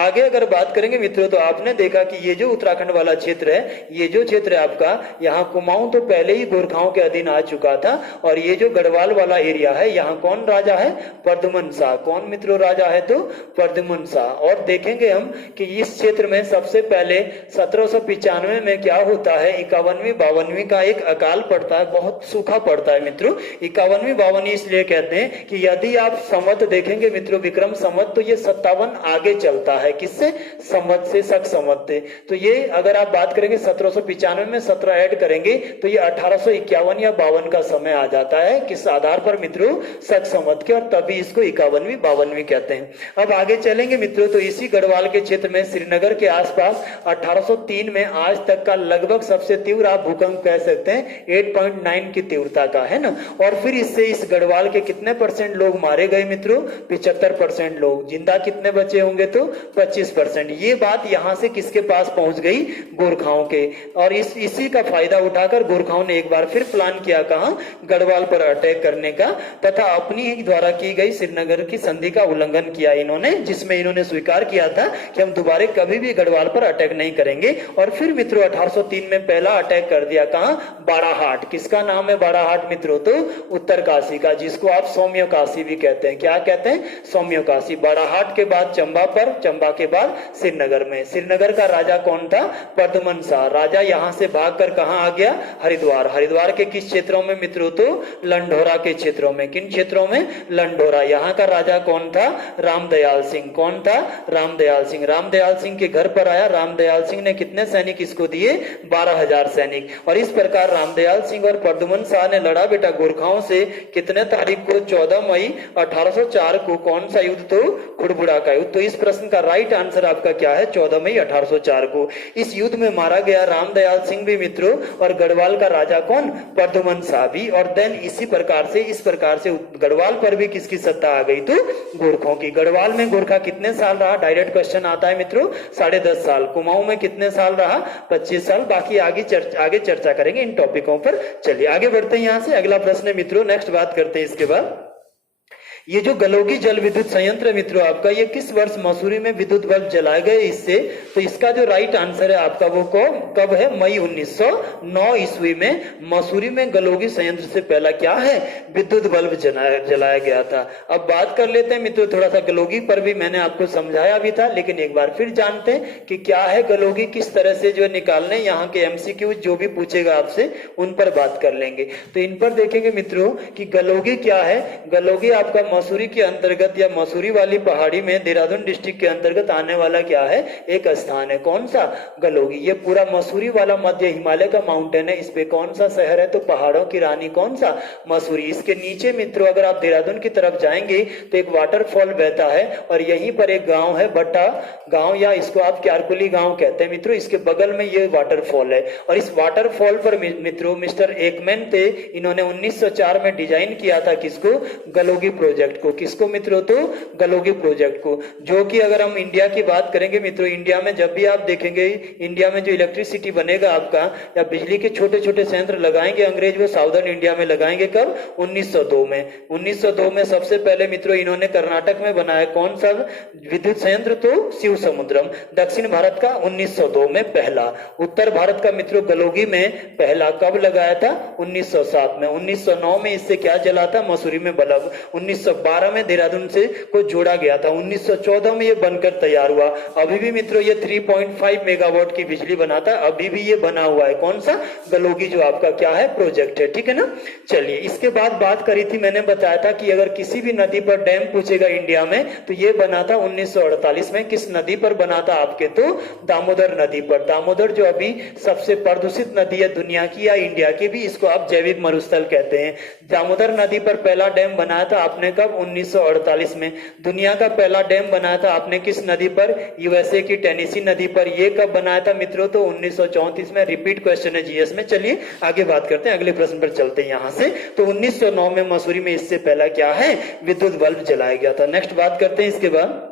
आगे अगर बात करेंगे मित्रों तो आपने देखा कि ये जो उत्तराखंड वाला क्षेत्र है, ये जो क्षेत्र है आपका, यहाँ कुमाऊं तो पहले ही गोरखाओं के अधीन आ चुका था। और ये जो गढ़वाल वाला एरिया है, यहाँ कौन राजा है, परदमन शाह। कौन मित्रों राजा है, तो परदमन शाह। और देखेंगे हम कि इस क्षेत्र में सबसे पहले 1795 में क्या होता है, 51वीं 52वीं का एक अकाल पड़ता है, बहुत सूखा पड़ता है मित्रों। 51वीं 52वीं इसलिए कहते हैं कि यदि आप संवत देखेंगे मित्रों, विक्रम संवत, तो ये 57 आगे चलता है। किससे, संवत से, शक संवत से। तो ये अगर आप बात करेंगे 1795 में 17 ऐड करेंगे तो ये 1851 या 52 का समय आ जाता है। किस आधार पर मित्रों, शक संवत के। और तभी इसको 51वीं 52वीं कहते हैं। अब आगे चलेंगे मित्रों तो इसी गढ़वाल के क्षेत्र में श्रीनगर के आसपास 1803 में आज तक का लगभग सबसे तीव्र आप भूकंप कह सकते हैं, 8.9 की तीव्रता सीता का, है ना। और फिर इससे इस गढ़वाल के कितने % लोग मारे गए मित्रों? 75% लोग। जिंदा कितने बचे होंगे? तो 25%। ये बात यहां से किसके पास पहुंच गई? गोरखाओं के। और इसी का फायदा उठाकर गोरखाओं ने एक बार फिर प्लान किया, कहां? गढ़वाल पर अटैक करने का, तथा अपनी ही द्वारा की गई श्रीनगर की संधि का उल्लंघन किया इन्होंने, जिसमें इन्होंने स्वीकार किया था कि हम दोबारा कभी भी गढ़वाल पर अटैक नहीं करेंगे। और फिर मित्रों 1803 में पहला अटैक कर दिया, कहां? बाड़ाहाट। किसका नाम है बाड़ाहाट मित्रों? तो उत्तर काशी का, जिसको आप सौम्य काशी भी कहते हैं। क्या कहते हैं? सौम्य काशी। बाड़ाहाट के बाद चंबा पर, चंबा के बाद श्रीनगर में। श्रीनगर का राजा कौन था? प्रद्युम्न शाह। राजा यहां से भागकर कहां आ गया? हरिद्वार। हरिद्वार के किस क्षेत्रों में मित्रों? तो लंढोरा के क्षेत्रों में। किन क्षेत्रों में? लंढोरा। यहाँ का राजा कौन था? रामदयाल सिंह। कौन था? रामदयाल सिंह। रामदयाल सिंह के घर पर आया। रामदयाल सिंह ने कितने सैनिक इसको दिए? 12,000 सैनिक। और इस प्रकार रामदयाल सिंह और प्रद्युम्न शाह ने लड़ा बेटा गोरखाओं से। कितने तारीख को? 14 मई 1804 को। कौन सा युद्ध? तो खुड़बुड़ा का युद्ध। तो इस प्रश्न का राइट आंसर आपका क्या है? 14 मई 1804 को। इस युद्ध में मारा गया रामदयाल सिंह भी मित्रों, और गढ़वाल का राजा कौन? प्रद्युम्न शाह भी। और देन इस प्रकार से गढ़वाल पर भी किसकी सत्ता आ गई? तो गोरखों की। गढ़वाल में गोरखा कितने साल रहा? डायरेक्ट क्वेश्चन आता है मित्रों, 10.5 साल। कुमाऊं में कितने साल रहा? 25 साल। बाकी आगे चर्चा करेंगे इन टॉपिकों पर। चलिए आगे बढ़ते हैं। यहां से अगला प्रश्न है मित्रों, नेक्स्ट बात करते हैं इसके बाद। ये जो गलोगी जल विद्युत संयंत्र मित्रों आपका, ये किस वर्ष मसूरी में विद्युत बल्ब जलाए गए इससे? तो इसका जो राइट आंसर है आपका वो कब है? मई 1909 ईस्वी में मसूरी में गलोगी संयंत्र से पहला क्या है? विद्युत बल्ब जलाया गया था। अब बात कर लेते हैं मित्रों, थोड़ा सा गलोगी पर भी मैंने आपको समझाया भी था, लेकिन एक बार फिर जानते हैं कि क्या है गलोगी, किस तरह से जो निकालने, यहाँ के MCQ जो भी पूछेगा आपसे उन पर बात कर लेंगे। तो इन पर देखेंगे मित्रों कि गलोगी क्या है। गलोगी आपका मसूरी के अंतर्गत या मसूरी वाली पहाड़ी में देहरादून डिस्ट्रिक्ट के अंतर्गत आने वाला क्या है? एक स्थान है। कौन सा? गलोगी। ये पूरा मसूरी वाला मध्य हिमालय का माउंटेन है। इस पे कौन सा शहर है? तो पहाड़ों की रानी कौन सा? मसूरी। इसके नीचे मित्रों अगर आप देहरादून की तरफ जाएंगे तो एक वाटरफॉल बहता है, और यहीं पर एक गांव है बट्टा गांव, या इसको आप क्यारकुली गांव कहते हैं मित्रों। इसके बगल में ये वाटरफॉल है। और इस वाटरफॉल पर मित्रों मिस्टर एकमैन थे, इन्होंने 1904 में डिजाइन किया था किसको? गलोगी प्रोजेक्ट को। किसको मित्रों? तो गलोगी प्रोजेक्ट को। जो कि अगर हम इंडिया की बात करेंगे मित्रों, इंडिया में जब भी आप देखेंगे, इंडिया में जो इलेक्ट्रिसिटी बनेगा आपका, या बिजली के छोटे छोटे संयंत्र लगाएंगे अंग्रेज, वो साउदर्न इंडिया में लगाएंगे। कब? 1902 में। 1902 में सबसे पहले मित्रों इन्होंने कर्नाटक में बनाया। कौन सा विद्युत संयंत्र? तो शिव समुद्रम। दक्षिण भारत का 1902 में पहला। उत्तर भारत का मित्रों गलोगी में पहला कब लगाया था? 1907 में। 1909 में इससे क्या जला था? मसूरी में बल्ब। 1912 में देहरादून से को जोड़ा गया था। 1914 में ये बनकर तैयार हुआ। अभी भी मित्रों ये 3.5 मेगावाट की बिजली बनाता है। अभी भी ये बना हुआ है। कौन सा? गलोगी जो आपका क्या है? प्रोजेक्ट है। ठीक है ना। चलिए इसके बाद बात करी थी, मैंने बताया था कि अगर किसी भी नदी पर डैम पूछेगा इंडिया में, तो ये बना था 1948 में। किस नदी पर बना था आपके? तो दामोदर नदी पर। दामोदर जो अभी सबसे प्रदूषित नदी है दुनिया की या इंडिया की भी, इसको आप जैविक मरुस्थल कहते हैं। दामोदर नदी पर पहला डैम बनाया था आपने कब? 1948 में। दुनिया का पहला डैम बनाया था आपने किस नदी पर? यूएसए की टेनेसी नदी पर। ये कब बनाया था मित्रों? तो 1934 में। रिपीट क्वेश्चन है जीएस में। चलिए आगे बात करते हैं, अगले प्रश्न पर चलते हैं यहां से। तो 1909 में मसूरी में इससे पहला क्या है? विद्युत बल्ब जलाया गया था। नेक्स्ट बात करते हैं इसके बाद।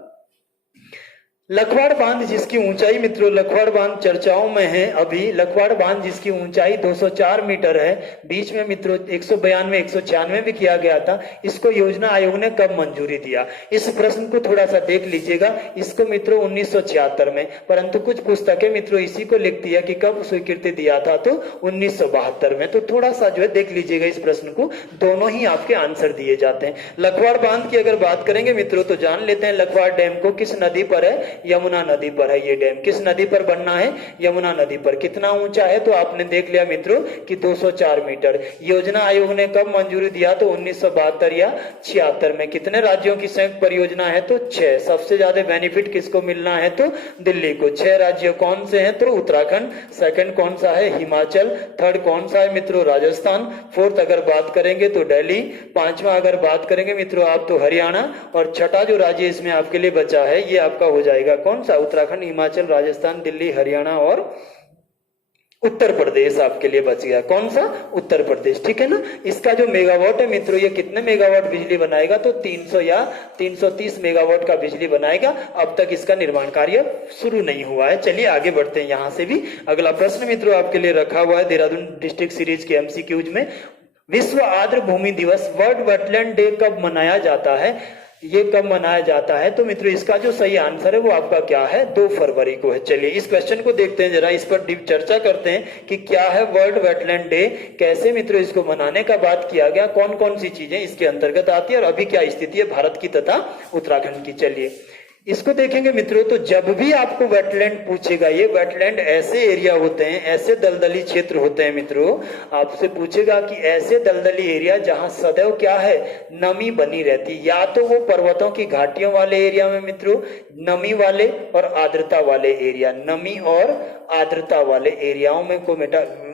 लखवाड़ बांध जिसकी ऊंचाई मित्रों, लखवाड़ बांध चर्चाओं में है अभी। लखवाड़ बांध जिसकी ऊंचाई 204 मीटर है, बीच में मित्रों 192 196 भी किया गया था। इसको योजना आयोग ने कब मंजूरी दिया? इस प्रश्न को थोड़ा सा देख लीजिएगा। इसको मित्रों 1976 में, परंतु कुछ पुस्तकें मित्रों इसी को लिखती है कि कब स्वीकृति दिया था? तो 1972 में। तो थोड़ा सा जो है देख लीजिएगा इस प्रश्न को, दोनों ही आपके आंसर दिए जाते हैं। लखवाड़ बांध की अगर बात करेंगे मित्रों तो जान लेते हैं लखवाड़ डैम को किस नदी पर है? यमुना नदी पर है। ये डैम किस नदी पर बनना है? यमुना नदी पर। कितना ऊंचा है? तो आपने देख लिया मित्रों कि 204 मीटर। योजना आयोग ने कब मंजूरी दिया? तो 1972 या 76 में। कितने राज्यों की संयुक्त परियोजना है? तो 6। सबसे ज्यादा बेनिफिट किसको मिलना है? तो दिल्ली को। 6 राज्य कौन से हैं? तो उत्तराखंड। सेकंड कौन सा है? हिमाचल। थर्ड कौन सा है मित्रों? राजस्थान। फोर्थ अगर बात करेंगे तो दिल्ली। पांचवा अगर बात करेंगे मित्रों आप तो हरियाणा। और छठा जो राज्य इसमें आपके लिए बचा है ये आपका हो जाएगा कौन सा? उत्तराखंड, हिमाचल, राजस्थान, दिल्ली, हरियाणा और उत्तर प्रदेश आपके लिए बच गया। कौन सा? उत्तर प्रदेश, ठीक है ना। इसका जो मेगावाट है मित्रों, ये कितने मेगावाट बिजली बनाएगा? तो 300 या 330 मेगावाट का बिजली बनाएगा। अब तक इसका निर्माण कार्य शुरू नहीं हुआ है। चलिए आगे बढ़ते हैं यहाँ से भी। अगला प्रश्न मित्रों आपके लिए रखा हुआ है देहरादून डिस्ट्रिक्ट सीरीज के एमसीक्यूज में। विश्व आर्द्र भूमि दिवस, वर्ल्ड वेटलैंड डे कब मनाया जाता है? ये कब मनाया जाता है? तो मित्रों इसका जो सही आंसर है वो आपका क्या है? 2 फरवरी को है। चलिए इस क्वेश्चन को देखते हैं जरा, इस पर डीप चर्चा करते हैं कि क्या है वर्ल्ड वेटलैंड डे, कैसे मित्रों इसको मनाने का बात किया गया, कौन कौन सी चीजें इसके अंतर्गत आती है और अभी क्या स्थिति है भारत की तथा उत्तराखंड की। चलिए इसको देखेंगे मित्रों। तो जब भी आपको वेटलैंड पूछेगा, ये वेटलैंड ऐसे एरिया होते हैं, ऐसे दलदली क्षेत्र होते हैं मित्रों, आपसे पूछेगा कि ऐसे दलदली एरिया जहां सदैव क्या है? नमी बनी रहती। या तो वो पर्वतों की घाटियों वाले एरिया में मित्रों नमी वाले और आर्द्रता वाले एरिया, नमी और आर्द्रता वाले एरियाओं में को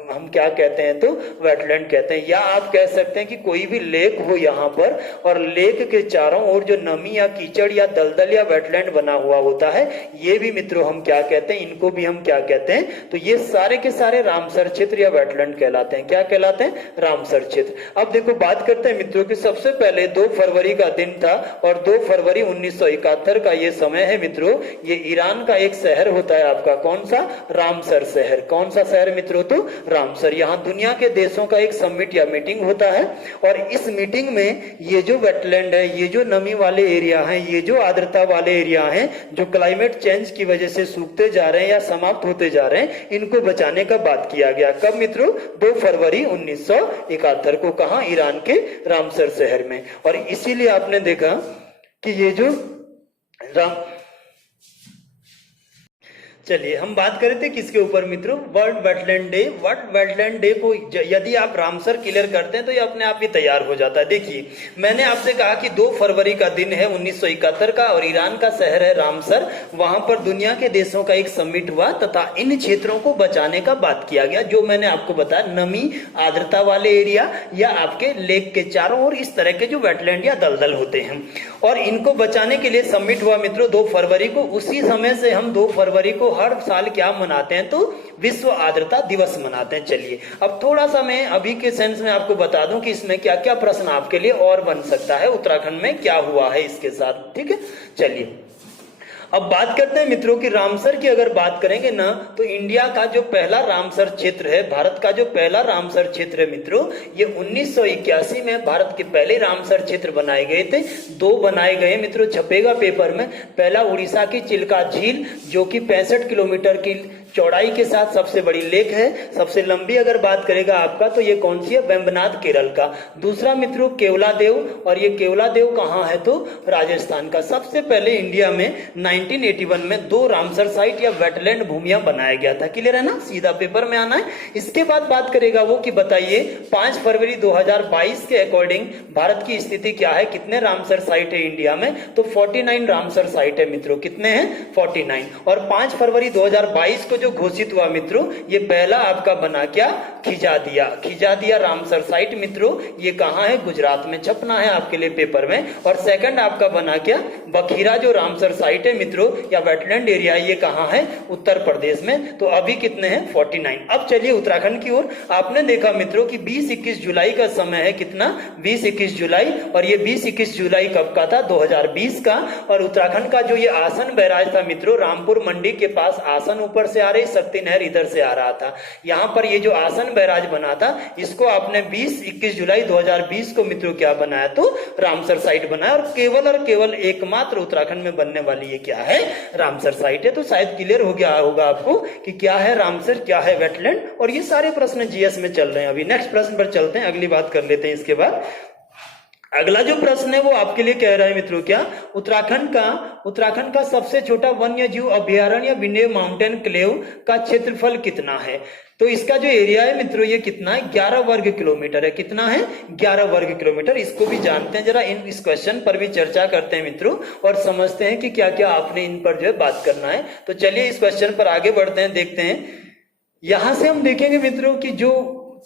हम क्या कहते हैं? तो वेटलैंड कहते हैं। या आप कह सकते हैं कि कोई भी लेक हो यहाँ पर और लेक के चारों ओर जो नमी या कीचड़ या दलदल या वेटलैंड बना हुआ होता है, ये भी मित्रों हम क्या कहते हैं? इनको भी हम क्या कहते हैं? तो ये सारे के सारे रामसर क्षेत्र या वेटलैंड कहलाते हैं। क्या कहलाते हैं? रामसर क्षेत्र। अब देखो बात करते हैं मित्रों कि सबसे पहले 2 फरवरी का दिन था और 2 फरवरी 1971 का ये समय है मित्रों। ये ईरान का एक शहर होता है आपका, कौन सा? रामसर शहर। कौन सा शहर मित्रों? तो रामसर। यहाँ दुनिया के देशों का एक समिट या मीटिंग होता है और इस मीटिंग में ये जो वेटलैंड है, ये जो नमी वाले एरिया हैं, ये जो आर्द्रता वाले एरिया हैं, जो क्लाइमेट चेंज की वजह से सूखते जा रहे हैं या समाप्त होते जा रहे हैं, इनको बचाने का बात किया गया। कब मित्रों? 2 फरवरी 1971 को। कहां? ईरान के रामसर शहर में। और इसीलिए आपने देखा कि ये जो चलिए हम बात कर रहे थे किसके ऊपर मित्रों? World wetland day. World wetland day को यदि आप रामसर क्लियर करते हैं तो ये अपने आप ही तैयार हो जाता है। देखिए मैंने आपसे कहा कि 2 फरवरी का दिन है 1971 का और ईरान का शहर है रामसर। वहां पर दुनिया के देशों का एक समिट हुआ तथा इन क्षेत्रों को बचाने का बात किया गया, जो मैंने आपको बताया नमी आर्द्रता वाले एरिया या आपके लेक के चारों ओर इस तरह के जो वेटलैंड या दलदल होते हैं, और इनको बचाने के लिए समिट हुआ मित्रों 2 फरवरी को। उसी समय से हम 2 फरवरी को हर साल क्या मनाते हैं? तो विश्व आर्द्रता दिवस मनाते हैं। चलिए अब थोड़ा सा मैं अभी के सेंस में आपको बता दूं कि इसमें क्या क्या प्रश्न आपके लिए और बन सकता है, उत्तराखंड में क्या हुआ है इसके साथ, ठीक है। चलिए अब बात करते हैं मित्रों कि रामसर की अगर बात करेंगे ना, तो इंडिया का जो पहला रामसर क्षेत्र है, भारत का जो पहला रामसर क्षेत्र है मित्रों, ये 1981 में भारत के पहले रामसर क्षेत्र बनाए गए थे। 2 बनाए गए मित्रों, छपेगा पेपर में। पहला उड़ीसा की चिल्का झील जो कि 65 किलोमीटर की चौड़ाई के साथ सबसे बड़ी लेक है। सबसे लंबी अगर बात करेगा आपका तो ये कौन सी है? वेम्बनाथ केरल का। दूसरा मित्रों केवलादेव, और ये केवलादेव कहाँ है? तो राजस्थान का। सबसे पहले इंडिया में 1981 में 2 रामसर साइट या वेटलैंड भूमियां बनाया गया था। क्लियर है ना? सीधा पेपर में आना है। इसके बाद बात करेगा वो कि बताइए 5 फरवरी 2022 के अकॉर्डिंग भारत की स्थिति क्या है? कितने रामसर साइट है इंडिया में? तो 49 रामसर साइट है मित्रों। कितने हैं? 49। और 5 फरवरी 2022 को जो घोषित हुआ मित्रों, ये पहला आपका बना क्या? खिजादिया रामसर साइट मित्रों। ये कहां है? गुजरात में। छपना है आपके लिए पेपर में। और सेकंड आपका बना क्या? बखीरा जो रामसर साइट है मित्रों या वेटलैंड एरिया, ये कहां है? उत्तर प्रदेश में। तो अभी कितने हैं? 49। अब चलिए उत्तराखंड की ओर। आपने देखा मित्रों कि 20-21 जुलाई का समय है। कितना? 20-21 जुलाई। और ये 20-21 जुलाई कब का था? 2020 का। और उत्तराखंड का जो ये आसन बैराज था मित्रों, रामपुर मंडी के पास आसन ऊपर से आ रही, शक्ति नहर इधर से आ रहा था। यहां पर ये जो आसन बैराज बना था, इसको आपने 20-21 जुलाई 2020 को मित्रों क्या बनाया? तो रामसर साइट बनाया। और केवल एकमात्र उत्तराखंड में बनने वाली ये क्या है? रामसर साइट है। तो शायद क्लियर हो गया होगा आपको कि क्या है रामसर, क्या है वेटलैंड। और ये सारे प्रश्न जीएस में चल रहे हैं। अभी नेक्स्ट प्रश्न पर चलते हैं, अगली बात कर लेते हैं इसके बाद। अगला जो प्रश्न है वो आपके लिए कह रहा है मित्रों क्या? उत्तराखंड का सबसे छोटा वन्य जीव अभ्यारण्य या विंध्य माउंटेन क्लेव का क्षेत्रफल कितना है? तो इसका जो एरिया है मित्रों ये कितना है? 11 वर्ग किलोमीटर है। कितना है? 11 वर्ग किलोमीटर। इसको भी जानते हैं, जरा इस क्वेश्चन पर भी चर्चा करते हैं मित्रों और समझते हैं कि क्या क्या आपने इन पर जो है बात करना है। तो चलिए इस क्वेश्चन पर आगे बढ़ते हैं, देखते हैं। यहां से हम देखेंगे मित्रों कि जो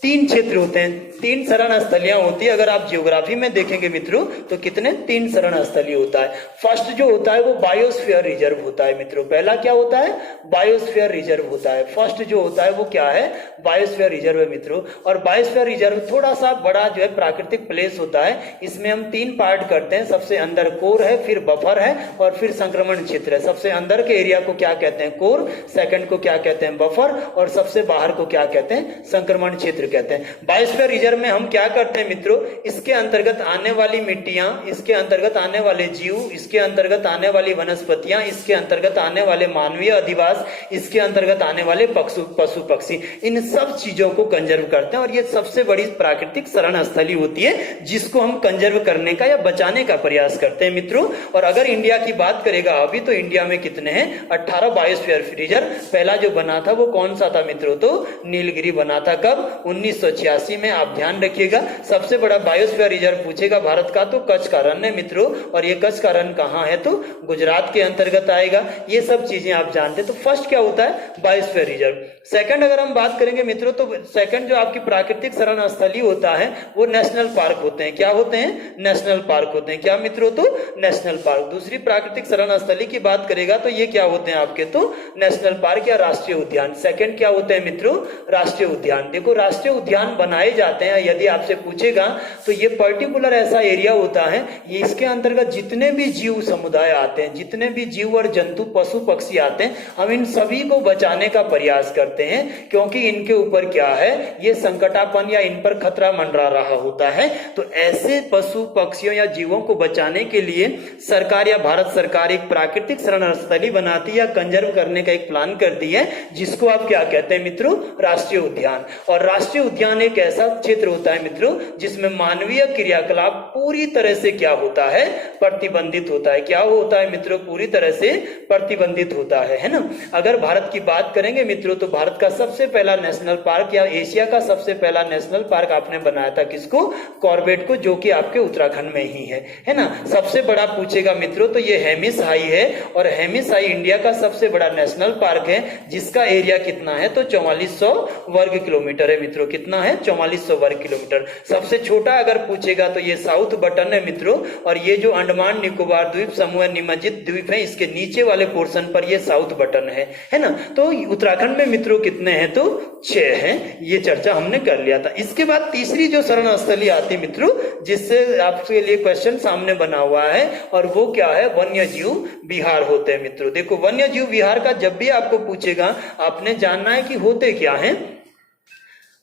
तीन क्षेत्र होते हैं, तीन शरण स्थलियां होती है। अगर आप जियोग्राफी में देखेंगे मित्रों तो कितने, तीन शरण स्थली होता है। फर्स्ट जो होता है वो बायोस्फीयर रिजर्व होता है मित्रों। पहला क्या होता है, बायोस्फीयर रिजर्व होता है। फर्स्ट जो होता है वो क्या है, बायोस्फीयर रिजर्व है मित्रों। और बायोस्फीयर रिजर्व थोड़ा सा बड़ा जो है प्राकृतिक प्लेस होता है। इसमें हम तीन पार्ट करते हैं, सबसे अंदर कोर है, फिर बफर है और फिर संक्रमण क्षेत्र है। सबसे अंदर के एरिया को क्या कहते हैं, कोर, सेकंड को क्या कहते हैं, बफर, और सबसे बाहर को क्या कहते हैं, संक्रमण क्षेत्र कहते हैं। बायोस्फीयर रिजर्व में हम क्या करते हैं मित्रों, इसके अंतर्गत आने वाली मिट्टियां, इसके अंतर्गत आने वाले जीव, इसके अंतर्गत आने वाली वनस्पतियां, इसके अंतर्गत आने वाले मानवीय अधिवास, इसके अंतर्गत आने वाले पशु पक्षी, इन सब चीजों को कंजर्व करते हैं। और ये सबसे बड़ी प्राकृतिक शरण स्थली होती है जिसको हम कंजर्व करने का या बचाने का प्रयास करते हैं मित्रों। और अगर इंडिया की बात करेगा अभी, तो इंडिया में कितने हैं, 18 बायोस्फीयर रिजर्व। पहला जो बना था वो कौन सा था मित्रों, तो नीलगिरी बना था। कब, 1986 में। आप ध्यान रखिएगा, सबसे बड़ा बायोस्फीयर रिजर्व पूछेगा भारत का तो कच्छ का रण है मित्रों। और ये कच्छ का रण कहाँ है, तो गुजरात के अंतर्गत आएगा। ये सब चीजें आप जानते हैं। तो फर्स्ट क्या होता है, बायोस्फीयर रिजर्व। सेकंड अगर हम बात करेंगे मित्रों, तो सेकंड जो आपकी प्राकृतिक शरण स्थली होता है वो नेशनल पार्क होते हैं। क्या होते हैं, नेशनल पार्क होते हैं। क्या मित्रों, तो नेशनल पार्क। दूसरी प्राकृतिक शरण स्थली की बात करेगा तो ये क्या होते हैं आपके, तो नेशनल पार्क या राष्ट्रीय उद्यान। सेकंड क्या होते हैं मित्रों, राष्ट्रीय उद्यान। देखो राष्ट्रीय उद्यान बनाए जाते हैं, यदि आपसे पूछेगा तो ये पर्टिकुलर ऐसा एरिया होता है, ये इसके अंतर्गत जितने भी जीव समुदाय आते हैं, जितने भी जीव और जंतु पशु पक्षी आते हैं, हम इन सभी को बचाने का प्रयास करते हैं। क्योंकि इनके ऊपर क्या है, ये संकटापन या इन पर खतरा मंडरा रहा होता है। तो ऐसे पशु पक्षियों या जीवों को बचाने के लिए सरकार या भारत सरकार एक प्राकृतिक शरण स्थली बनाती है या कंजर्व करने का एक प्लान करती है, जिसको आप क्या कहते हैं मित्रों, राष्ट्रीय उद्यान। और राष्ट्रीय उद्यान एक ऐसा क्षेत्र होता है मित्रों जिसमें मानवीय क्रियाकलाप पूरी तरह से क्या होता है, प्रतिबंधित होता है। क्या होता है मित्रों, पूरी तरह से प्रतिबंधित होता है ना। अगर भारत की बात करेंगे मित्रों तो भारत का सबसे पहला नेशनल पार्क या एशिया का सबसे पहला नेशनल पार्क आपने बनाया था किसको, कॉर्बेट को, जो कि आपके उत्तराखंड में ही है ना। सबसे बड़ा पूछेगा मित्रों तो ये हेमिस हाई है। और हेमिस हाई इंडिया का सबसे बड़ा नेशनल पार्क है, जिसका एरिया कितना है, तो 4400 वर्ग किलोमीटर है मित्रों। कितना है, 4400 वर्ग किलोमीटर। सबसे छोटा अगर पूछेगा तो ये साउथ बटन है मित्रों। और ये जो अंडमान निकोबार द्वीप समूह निमज्जित द्वीप है, इसके नीचे वाले पोर्शन पर ये साउथ बटन है ना। तो उत्तराखंड में मित्रों कितने हैं, तो 6 हैं। ये चर्चा हमने कर लिया था। इसके बाद तीसरी जो शरण स्थली आती मित्रों, जिससे आपके लिए क्वेश्चन सामने बना हुआ है, और वो क्या है, वन्य जीव विहार होते हैं मित्रों। देखो वन्य जीव विहार का जब भी आपको पूछेगा, आपने जानना है कि होते क्या हैं।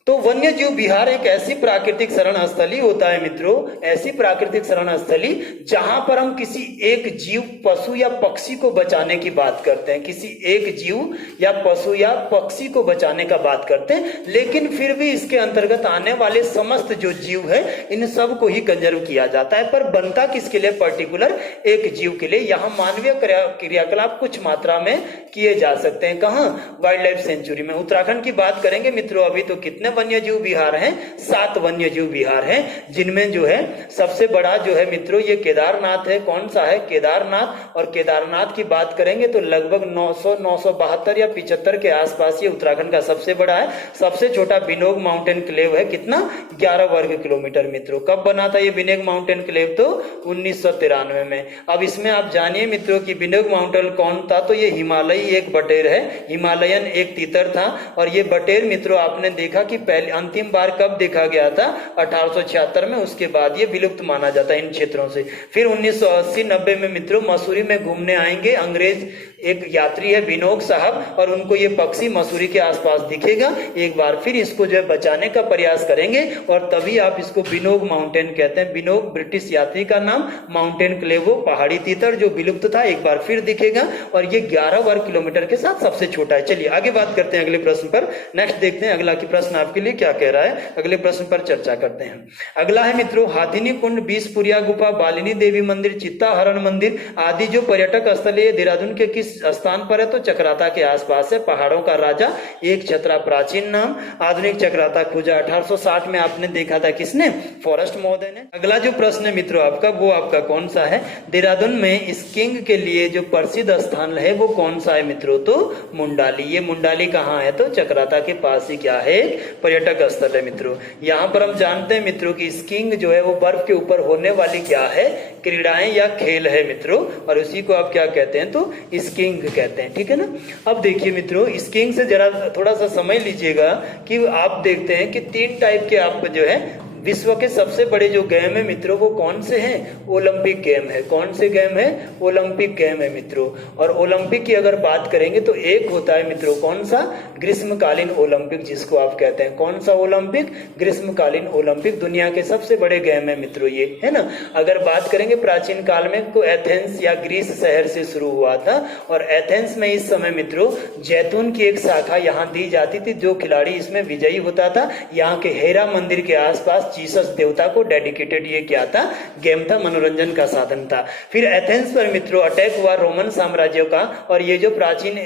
तो वन्य जीव विहार एक ऐसी प्राकृतिक शरण स्थली होता है मित्रों, ऐसी प्राकृतिक शरण स्थली जहां पर हम किसी एक जीव, पशु या पक्षी को बचाने की बात करते हैं। किसी एक जीव या पशु या पक्षी को बचाने का बात करते हैं, लेकिन फिर भी इसके अंतर्गत आने वाले समस्त जो जीव है, इन सब को ही कंजर्व किया जाता है। पर बनता किसके लिए, पर्टिकुलर एक जीव के लिए। यहाँ मानवीय क्रियाकलाप कुछ मात्रा में किए जा सकते हैं। कहाँ, वाइल्ड लाइफ सेंचुरी में। उत्तराखंड की बात करेंगे मित्रों, अभी तो कितने वन्य जीव विहार हैं, 7 वन्य जीव विहार हैं, जिनमें जो है सबसे बड़ा जो है मित्रों ये केदारनाथ है। कौन सा है, केदारनाथ। और केदारनाथ की बात करेंगे तो लगभग 972 या 75 के आसपास ये उत्तराखंड का सबसे बड़ा है। सबसे छोटा बिनोग माउंटेन क्लेव है, कितना, 11 वर्ग किलोमीटर मित्रों। कब बना था ये बिनोग माउंटेन क्लेव, तो 1993 में। अब इसमें आप जानिए मित्रों कि बिनोग माउंटेन कौन था, तो ये हिमालयी एक बटेर है, हिमालयन एक तीतर था। और ये बटेर मित्रों आपने देखा कि पहले अंतिम बार कब देखा गया था, 1876 में। उसके बाद ये विलुप्त माना जाता है इन क्षेत्रों से। फिर 1980-90 में मित्रों मसूरी में घूमने आएंगे अंग्रेज, एक यात्री है बिनोग साहब, और उनको ये पक्षी मसूरी के आसपास दिखेगा। एक बार फिर इसको जो है बचाने का प्रयास करेंगे, और तभी आप इसको बिनोग माउंटेन कहते हैं। बिनोग ब्रिटिश यात्री का नाम, माउंटेन क्लेवो पहाड़ी तीतर जो विलुप्त था, एक बार फिर दिखेगा। और ये 11 वर्ग किलोमीटर के साथ सबसे छोटा है। चलिए आगे बात करते हैं अगले प्रश्न पर। नेक्स्ट देखते हैं अगला की प्रश्न आपके लिए क्या कह रहा है, अगले प्रश्न पर चर्चा करते हैं। अगला है मित्रों हाथिनी कुंड, बीसपुरिया गुफा, बालिनी देवी मंदिर, चित्ता हरण मंदिर आदि जो पर्यटक स्थल है देहरादून के किस स्थान पर है, तो चक्राता के आसपास है। पहाड़ों का राजा एक छतरा प्राचीन नाम। आधुनिक चक्राता खोजा 1860 में आपने देखा था, किसने, फॉरेस्ट महोदय ने। अगला जो प्रश्न है मित्रों आपका, वो आपका कौन सा है, देहरादून में स्कीइंग के लिए जो प्रसिद्ध स्थान है वो कौन सा है मित्रों, तो मुंडाली। ये मुंडाली कहाँ है, तो चक्राता के पास ही क्या है, पर्यटक स्थल है मित्रों। यहाँ पर हम जानते हैं मित्रों कि स्कीइंग जो है वो बर्फ के ऊपर होने वाली क्या है, क्रीड़ाएं या खेल है मित्रों, और उसी को आप क्या कहते हैं, तो स्कीइंग कहते हैं, ठीक है ना। अब देखिए मित्रों, स्कीइंग से जरा थोड़ा सा समझ लीजिएगा कि आप देखते हैं कि 3 टाइप के आप जो है विश्व के सबसे बड़े जो गेम है मित्रों वो कौन से हैं, ओलंपिक गेम है। कौन से गेम है, ओलंपिक गेम है मित्रों। और ओलंपिक की अगर बात करेंगे तो एक होता है मित्रों कौन सा, ग्रीष्मकालीन ओलंपिक, जिसको आप कहते हैं कौन सा ओलंपिक, ग्रीष्मकालीन ओलंपिक। दुनिया के सबसे बड़े गेम है मित्रों ये, है ना। अगर बात करेंगे प्राचीन काल में तो एथेंस या ग्रीस शहर से शुरू हुआ था, और एथेंस में इस समय मित्रों जैतून की एक शाखा यहाँ दी जाती थी। जो खिलाड़ी इसमें विजयी होता था, यहाँ के हेरा मंदिर के आसपास जीसस देवता को डेडिकेटेड ये क्या था, गेम था, मनोरंजन का साधन था। फिर एथेंस पर मित्रों अटैक हुआ रोमन साम्राज्य का, और ये जो प्राचीन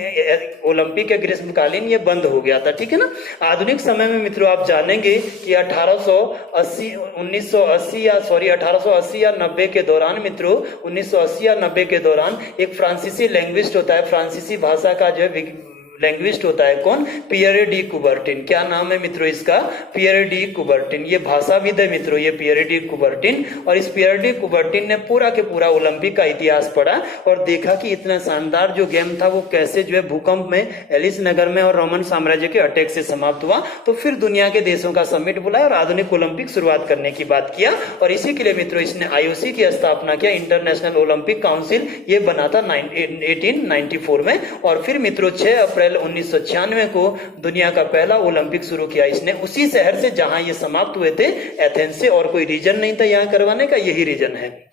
ओलंपिक है ग्रीष्मकालीन ये बंद हो गया था, ठीक है ना। आधुनिक समय में मित्रों आप जानेंगे कि 1980 या 90 के दौरान मित्रों 1980 या 90 के दौरान एक फ्रांसीसी लैंग्विस्ट होता है, फ्रांसीसी भाषा का जो है लैंग्विस्ट होता है कौन, पियरे डी कुबर्टिन। क्या नाम है मित्रों इसका, पियरे डी कुबर्टिन। ये भाषाविद है मित्रों ये पियरे डी कुबर्टिन। और इस पियरे डी कुबर्टिन ने पूरा के पूरा ओलंपिक का इतिहास पढ़ा और देखा कि इतना शानदार जो गेम था वो कैसे जो है भूकंप में, एलिस नगर में और रोमन साम्राज्य के अटैक से समाप्त हुआ। तो फिर दुनिया के देशों का समिट बुलाया और आधुनिक ओलंपिक शुरुआत करने की बात किया। और इसी के लिए मित्रों इसने IOC की स्थापना किया, इंटरनेशनल ओलंपिक काउंसिल। ये बना था 1894 में। और फिर मित्रों 6 अप्रैल 1996 को दुनिया का पहला ओलंपिक शुरू किया इसने, उसी शहर से जहां ये समाप्त हुए थे, एथेंस से। और कोई रीजन नहीं था यहां करवाने का, यही रीजन है।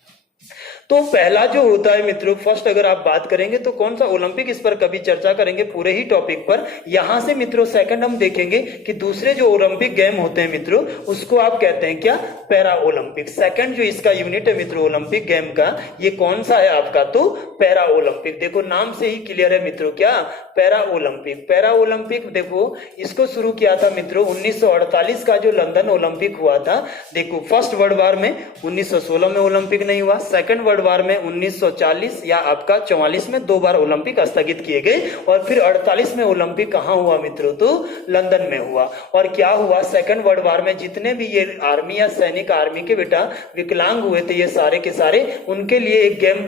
तो पहला जो होता है मित्रों, फर्स्ट अगर आप बात करेंगे तो कौन सा ओलंपिक, इस पर कभी चर्चा करेंगे पूरे ही टॉपिक पर। यहां से मित्रों सेकंड हम देखेंगे कि दूसरे जो ओलंपिक गेम होते हैं मित्रों उसको आप कहते हैं क्या, पैरा ओलंपिक। सेकंड जो इसका यूनिट है मित्रों ओलंपिक गेम का, ये कौन सा है आपका, तो पैरा ओलंपिक। देखो नाम से ही क्लियर है मित्रों, क्या, पैरा ओलंपिक। पैरा ओलंपिक देखो इसको शुरू किया था मित्रों 1948 का जो लंदन ओलंपिक हुआ था। देखो फर्स्ट वर्ल्ड वार में 1916 में ओलंपिक नहीं हुआ, सेकंड वर्ल्ड वार में 1940 या आपका 44 में 2 बार ओलंपिक स्थगित किए गए, और फिर 48 में ओलंपिक कहां हुआ मित्रों, तो लंदन में हुआ। और क्या हुआ, सेकंड वर्ल्ड वार में जितने भी ये आर्मी या सैनिक, आर्मी के बेटा विकलांग हुए थे ये सारे के सारे, उनके लिए एक गेम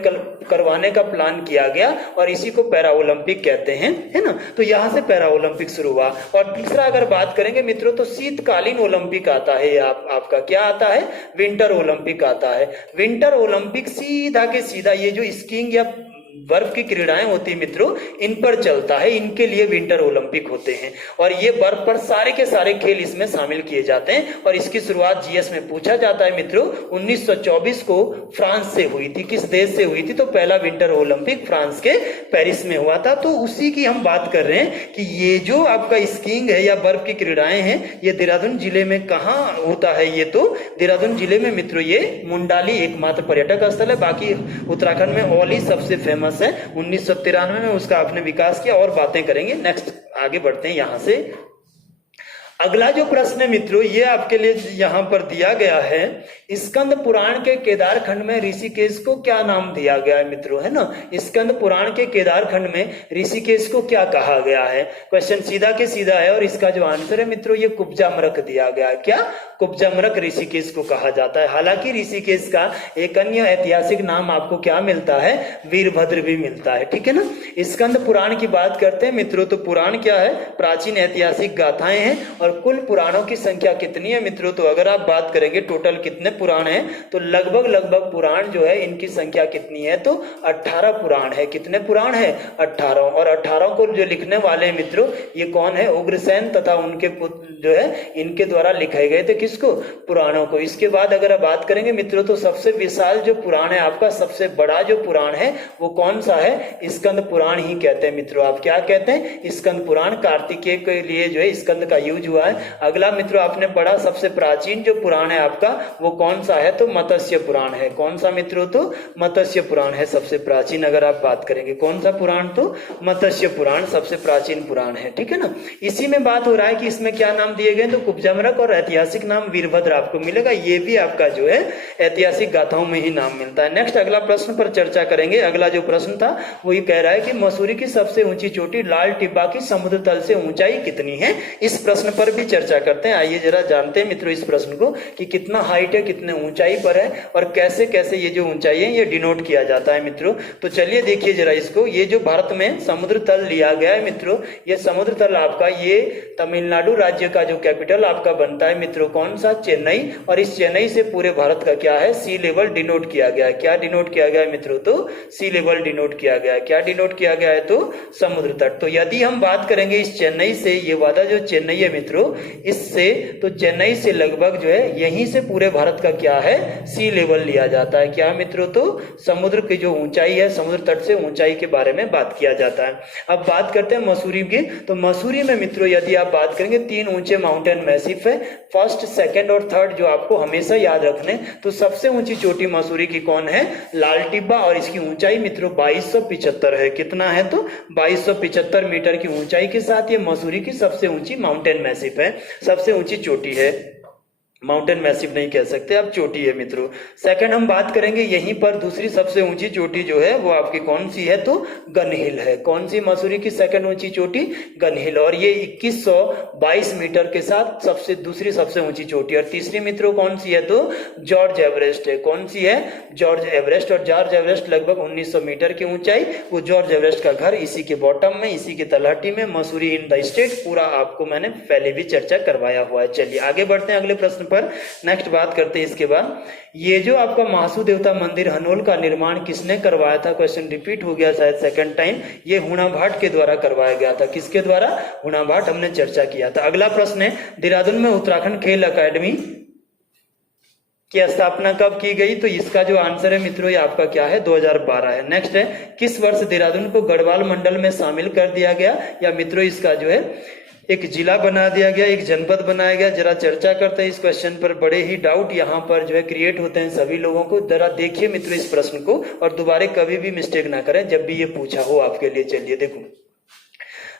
करवाने का प्लान किया गया और इसी को पैरा ओलंपिक कहते हैं, है ना। तो यहां से पैरा ओलंपिक शुरू हुआ। और तीसरा अगर बात करेंगे मित्रों तो शीतकालीन ओलंपिक आता है, आपका क्या आता है, विंटर ओलंपिक आता है। विंटर ओलंपिक सीधा के सीधा ये जो स्कीइंग या बर्फ की क्रीड़ाएं होती है मित्रों इन पर चलता है, इनके लिए विंटर ओलंपिक होते हैं। और ये बर्फ पर सारे के सारे खेल इसमें शामिल किए जाते हैं। और इसकी शुरुआत जीएस में पूछा जाता है मित्रों 1924 को फ्रांस से हुई थी। किस देश से हुई थी, तो पहला विंटर ओलंपिक फ्रांस के पेरिस में हुआ था। तो उसी की हम बात कर रहे हैं कि ये जो आपका स्कीइंग है या बर्फ की क्रीड़ाएं हैं ये देहरादून जिले में कहाँ होता है, ये तो देहरादून जिले में मित्रों ये मुंडाली एकमात्र पर्यटक स्थल है। बाकी उत्तराखंड में औली सबसे फेमस है, 1993 में उसका आपने विकास किया। और बातें करेंगे, नेक्स्ट आगे बढ़ते हैं यहां से। अगला जो प्रश्न है मित्रों ये आपके लिए यहां पर दिया गया है, स्कंद पुराण के केदार खंड में ऋषिकेश को क्या नाम दिया गया है मित्रों, है ना। स्कंद पुराण के केदार खंड में ऋषिकेश को क्या कहा गया है। क्वेश्चन सीधा के सीधा है और इसका जो आंसर है मित्रों ये कुब्जामरक दिया गया है। क्या, कुब्जामरक ऋषिकेश को कहा जाता है। हालांकि ऋषिकेश का एक अन्य ऐतिहासिक नाम आपको क्या मिलता है, वीरभद्र भी मिलता है, ठीक है ना। स्कंद पुराण की बात करते हैं मित्रों तो पुराण क्या है, प्राचीन ऐतिहासिक गाथाएं हैं। और कुल पुराणों की संख्या कितनी है मित्रों, तो अगर आप बात करेंगे टोटल कितने पुराण हैं तो लगभग पुराण जो है इनकी संख्या कितनी है, तो 18 पुराण है। कितने पुराण है, 18। और 18 को जो लिखने वाले हैं मित्रों ये कौन है, उग्रसेन तथा उनके पुत्र जो है इनके द्वारा लिखे गए थे, किसको, पुराणों को। इसके बाद अगर आप बात करेंगे मित्रों तो सबसे विशाल जो पुराण है आपका, सबसे बड़ा जो पुराण है वो कौन सा है, स्कंद पुराण ही कहते हैं मित्रों। आप क्या कहते हैं, स्कंद पुराण। कार्तिकेय के लिए जो है स्कंद का यूज हुआ है। अगला मित्रों आपने पढ़ा सबसे प्राचीन जो पुराण है आपका वो कौन सा है, तो मत्स्य पुराण है। कौन सा मित्रों, तो मत्स्य पुराण है सबसे प्राचीन। अगर आप बात करेंगे कौन सा पुराण, तो मत्स्य पुराण सबसे प्राचीन पुराण है, ठीक है ना। इसी में बात हो रहा है कि इसमें क्या नाम दिए गए, तो कुब्जामरक और ऐतिहासिक नाम वीरभद्र आपको मिलेगा। ये भी आपका जो है ऐतिहासिक गाथाओं में ही नाम मिलता है। नेक्स्ट अगला प्रश्न पर चर्चा करेंगे। अगला जो प्रश्न था वो ये कह रहा है कि मसूरी की सबसे ऊंची चोटी लाल टिब्बा की समुद्र तल से ऊंचाई कितनी है। इस प्रश्न पर पर भी चर्चा करते हैं। आइए जरा जानते हैं मित्रों इस प्रश्न को कि कितना हाइट है, कितने ऊंचाई पर है और कैसे कैसे ये जो ऊंचाई है ये डिनोट किया जाता है मित्रों। तो चलिए देखिए जरा इसको। ये जो भारत में समुद्र तल लिया गया है मित्रों, ये समुद्र तल आपका ये तमिलनाडु राज्य का जो कैपिटल आपका बनता है मित्रों, कौन सा, चेन्नई। और इस चेन्नई से पूरे भारत का क्या है, सी लेवल डिनोट किया गया है। क्या डिनोट किया गया है मित्रों, तो सी लेवल डिनोट किया गया है। क्या डिनोट किया गया है, तो समुद्र तट। तो यदि हम बात करेंगे इस चेन्नई से, ये वाला जो चेन्नई है मित्रों, इससे तो चेन्नई से लगभग जो है यहीं से पूरे भारत का क्या है, सी लेवल लिया जाता है। क्या मित्रों, तो समुद्र की जो ऊंचाई है, समुद्र तट से ऊंचाई के बारे में बात किया जाता है। अब बात करते हैं मसूरी की। तो मसूरी में मित्रों यदि आप बात करेंगे 3 ऊंचे माउंटेन मैसिफ है, फर्स्ट, सेकंड और थर्ड, जो आपको हमेशा याद रखने। तो सबसे ऊंची चोटी मसूरी की कौन है, लाल टिब्बा, और इसकी ऊंचाई मित्रों 2275 है। कितना है, तो 2275 मीटर की ऊंचाई के साथ ये मसूरी की सबसे ऊंची माउंटेन मैसिफ है, सबसे ऊंची चोटी है। माउंटेन मैसिव नहीं कह सकते, अब चोटी है मित्रों। सेकंड हम बात करेंगे यहीं पर दूसरी सबसे ऊंची चोटी जो है वो आपकी कौन सी है, तो गन हिल है। कौन सी मसूरी की सेकंड ऊंची चोटी, गन हिल, और ये 2122 मीटर के साथ सबसे दूसरी सबसे ऊंची चोटी। और तीसरी मित्रों कौन सी है, तो जॉर्ज एवरेस्ट है। कौन सी है, जॉर्ज एवरेस्ट। और जॉर्ज एवरेस्ट लगभग 1900 मीटर की ऊंचाई, वो जॉर्ज एवरेस्ट का घर इसी के बॉटम में, इसी के तलहटी में, मसूरी इन द स्टेट, पूरा आपको मैंने पहले भी चर्चा करवाया हुआ है। चलिए आगे बढ़ते हैं अगले प्रश्न पर। नेक्स्ट बात करते हैं इसके बाद, ये जो आपका महासू देवता मंदिर हनोल का निर्माण किसने करवाया था। क्वेश्चन रिपीट हो गया शायद सेकंड टाइम। ये हुणा भाट के द्वारा करवाया गया था। किसके द्वारा, हुणा भाट, हमने चर्चा किया था। अगला प्रश्न है, देहरादून में उत्तराखंड खेल अकादमी की स्थापना कब की गई। तो इसका जो आंसर है मित्रों ये आपका क्या है, 2012 है। नेक्स्ट है, किस वर्ष देहरादून को गढ़वाल मंडल में शामिल कर दिया गया, या मित्रों इसका जो है एक जिला बना दिया गया, एक जनपद बनाया गया। जरा चर्चा करते हैं इस क्वेश्चन पर। बड़े ही डाउट यहाँ पर जो है क्रिएट होते हैं सभी लोगों को। जरा देखिए मित्रों इस प्रश्न को और दोबारा कभी भी मिस्टेक ना करें जब भी ये पूछा हो आपके लिए। चलिए देखो,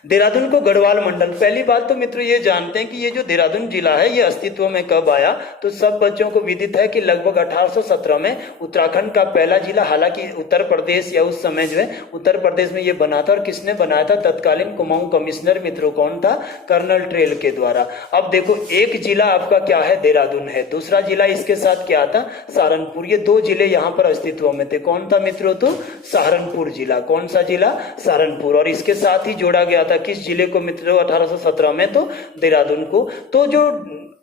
देहरादून को गढ़वाल मंडल, पहली बात तो मित्रों ये जानते हैं कि ये जो देहरादून जिला है ये अस्तित्व में कब आया। तो सब बच्चों को विदित है कि लगभग 1817 में उत्तराखंड का पहला जिला, हालांकि उत्तर प्रदेश या उस समय जो है उत्तर प्रदेश में ये बना था। और किसने बनाया था, तत्कालीन कुमाऊं कमिश्नर मित्रों कौन था, कर्नल ट्रेल के द्वारा। अब देखो, एक जिला आपका क्या है, देहरादून है, दूसरा जिला इसके साथ क्या था, सहारनपुर। ये 2 जिले यहाँ पर अस्तित्व में थे। कौन था मित्रों, तो सहारनपुर जिला। कौन सा जिला, सहारनपुर। और इसके साथ ही जोड़ा गया था किस जिले को मित्रों, 1817 में, तो देहरादून को। तो जो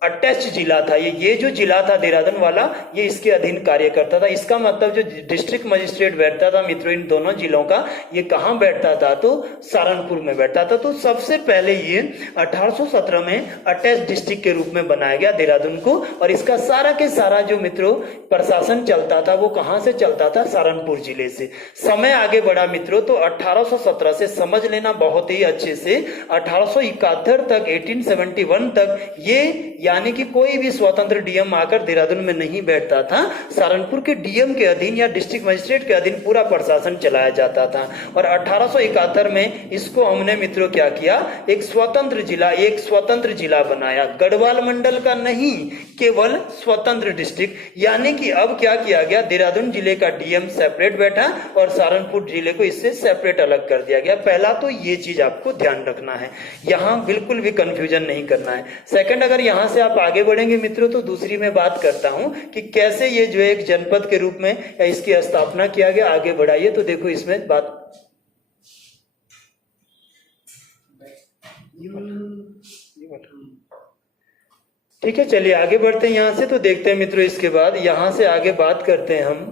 अटैच जिला था ये जो जिला था देहरादून वाला, ये इसके अधीन कार्य करता था। इसका मतलब जो डिस्ट्रिक्ट मजिस्ट्रेट बैठता था मित्रों इन दोनों जिलों का, ये कहां बैठता था, तो सहारनपुर में बैठता था। तो सबसे पहले ये 1817 में अटैच डिस्ट्रिक्ट के रूप में बनाया गया देहरादून को। और इसका सारा के सारा जो मित्रों प्रशासन चलता था वो कहां से चलता था, सहारनपुर जिले से। समय आगे बढ़ा मित्रों, तो 1817 से समझ लेना बहुत ही अच्छे से, 1871 तक, 1871 तक ये यानी कि कोई भी स्वतंत्र डीएम आकर देहरादून में नहीं बैठता था। सहारनपुर के डीएम के अधीन या डिस्ट्रिक्ट मजिस्ट्रेट के अधीन पूरा प्रशासन चलाया जाता था। और 1871 में इसको हमने मित्रों क्या किया, एक स्वतंत्र जिला बनाया, गढ़वाल मंडल का नहीं, केवल स्वतंत्र डिस्ट्रिक्ट। यानी कि अब क्या किया गया, देहरादून जिले का डीएम सेपरेट बैठा और सहारनपुर जिले को इससे सेपरेट अलग कर दिया गया। पहला तो ये चीज आपको ध्यान रखना है, यहां बिल्कुल भी कंफ्यूजन नहीं करना है। सेकंड, अगर यहां से आप आगे बढ़ेंगे मित्रों, तो दूसरी मैं बात करता हूं कि कैसे ये जो है एक जनपद के रूप में या इसकी स्थापना किया गया। आगे बढ़ाइए तो देखो इसमें बात, ठीक है। चलिए आगे बढ़ते हैं यहां से, तो देखते हैं मित्रों इसके बाद यहां से आगे बात करते हैं हम,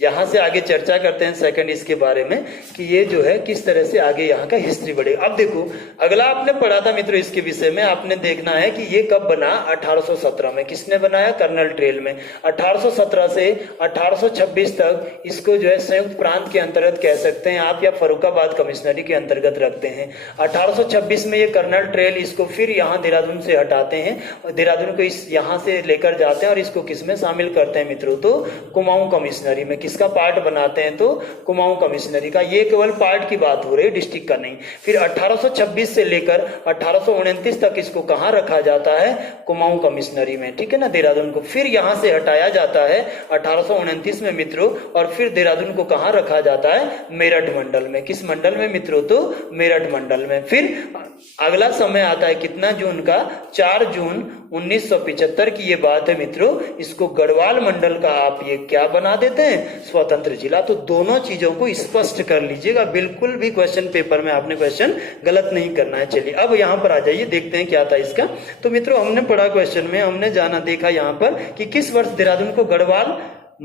यहां से आगे चर्चा करते हैं सेकंड इसके बारे में कि ये जो है किस तरह से आगे यहाँ का हिस्ट्री बढ़ेगा। अब देखो, अगला आपने पढ़ा था मित्रों इसके विषय में, आपने देखना है कि ये कब बना, 1817 में। किसने बनाया, कर्नल ट्रेल में। 1817 से 1826 तक इसको जो है संयुक्त प्रांत के अंतर्गत कह सकते हैं आप, या फर्रुखाबाद कमिश्नरी के अंतर्गत रखते हैं। 1826 में ये कर्नल ट्रेल इसको फिर यहाँ देहरादून से हटाते हैं और देहरादून को इस यहाँ से लेकर जाते हैं और इसको किसमें शामिल करते हैं मित्रों, तो कुमाऊं कमिश्नरी में। किसका पार्ट बनाते हैं, तो कुमाऊं कमिश्नरी का। ये केवल पार्ट की बात हो रही है, डिस्ट्रिक्ट का नहीं। फिर 1826 से लेकर 1829 तक इसको कहाँ रखा जाता है, कुमाऊं कमिश्नरी में, ठीक है ना, देहरादून को। फिर यहाँ से हटाया जाता है 1829 में मित्रों, और फिर देहरादून को कहाँ रखा जाता है, मेरठ मंडल में। किस मंडल में मित्रों, तो मेरठ मंडल में। फिर अगला समय आता है कितना जून का, 4 जून 1975 की ये बात है मित्रों। इसको गढ़वाल मंडल का आप ये क्या बना देते हैं, स्वतंत्र जिला। तो दोनों चीजों को स्पष्ट कर लीजिएगा, बिल्कुल भी क्वेश्चन पेपर में आपने क्वेश्चन गलत नहीं करना है। चलिए अब यहां पर आ जाइए, देखते हैं क्या था इसका। तो मित्रों हमने पढ़ा क्वेश्चन में, हमने जाना देखा यहां पर कि किस वर्ष देहरादून को गढ़वाल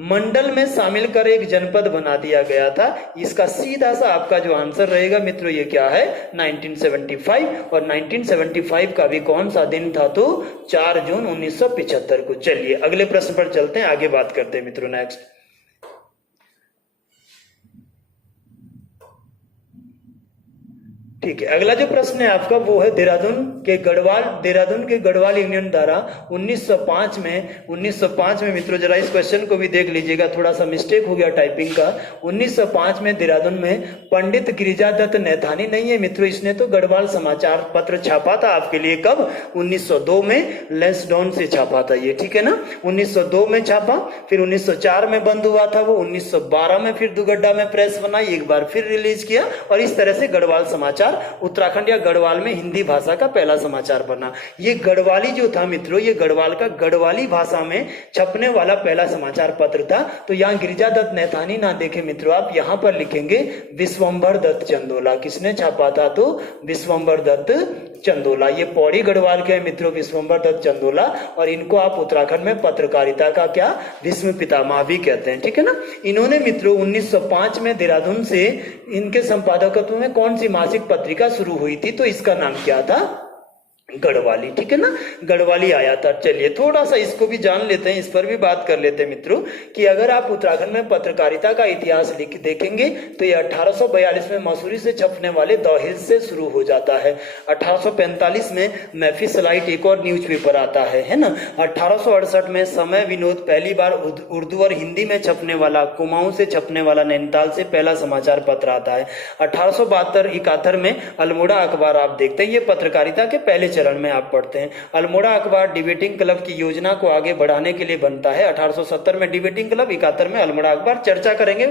मंडल में शामिल कर एक जनपद बना दिया गया था। इसका सीधा सा आपका जो आंसर रहेगा मित्रों ये क्या है, 1975। और 1975 का भी कौन सा दिन था, तो 4 जून 1975 को। चलिए अगले प्रश्न पर चलते हैं, आगे बात करते हैं मित्रों। नेक्स्ट ठीक है, अगला जो प्रश्न है आपका वो है देहरादून के गढ़वाल यूनियन द्वारा 1905 में मित्रों जरा इस क्वेश्चन को भी देख लीजिएगा, थोड़ा सा मिस्टेक हो गया टाइपिंग का। 1905 में देहरादून में पंडित गिरिजादत्त नैथानी नहीं है मित्रों, इसने तो गढ़वाल समाचार पत्र छापा था आपके लिए। कब, 1902 में लैंसडाउन से छापा था ये, ठीक है ना, 1902 में छापा। फिर 1904 में बंद हुआ था वो, 1912 में फिर दुगड्डा में प्रेस बनाई, एक बार फिर रिलीज किया, और इस तरह से गढ़वाल समाचार उत्तराखंड या गढ़वाल में हिंदी भाषा का पहला समाचार बना। ये गढ़वाली जो था मित्रों, ये गढ़वाल का गढ़वाली भाषा में छपने वाला पहला समाचार पत्र था। तो यहाँ गिरिजादत्त नैथानी ना देखे मित्रों, आप यहाँ पर लिखेंगे विश्वंभर दत्त चंदोला। किसने छापा था, तो विश्वंभर दत्त चंदोला। ये पौड़ी गढ़वाल के हैं मित्रों, विश्वंभर दत्त चंदोला, और इनको आप उत्तराखंड में पत्रकारिता का क्या, विश्व पितामह भी कहते हैं, ठीक है ना। इन्होंने मित्रों 1905 में देहरादून से इनके संपादकत्व में कौन सी मासिक पत्रिका शुरू हुई थी, तो इसका नाम क्या था, गढ़वाली, ठीक है ना, गढ़वाली आया था। चलिए थोड़ा सा इसको भी जान लेते हैं, इस पर भी बात कर लेते हैं मित्रों कि अगर आप उत्तराखंड में पत्रकारिता का इतिहास देखेंगे तो ये 1842 में मसूरी से छपने वाले द हिल्स से शुरू हो जाता है। 1845 में मैफिसलाइट एक और न्यूज़पेपर आता है ना। 1868 में समय विनोद पहली बार उर्दू और हिंदी में छपने वाला, कुमाऊं से छपने वाला नैनीताल से पहला समाचार पत्र आता है। 1872-71 में अल्मोड़ा अखबार आप देखते हैं, ये पत्रकारिता के पहले चरण में आप पढ़ते हैं। अल्मोड़ा अखबार डिबेटिंग क्लब की योजना को आगे बढ़ाने के लिए बनता है। 1870 में डिबेटिंग क्लब, 71 में अल्मोड़ा अखबार। चर्चा करेंगे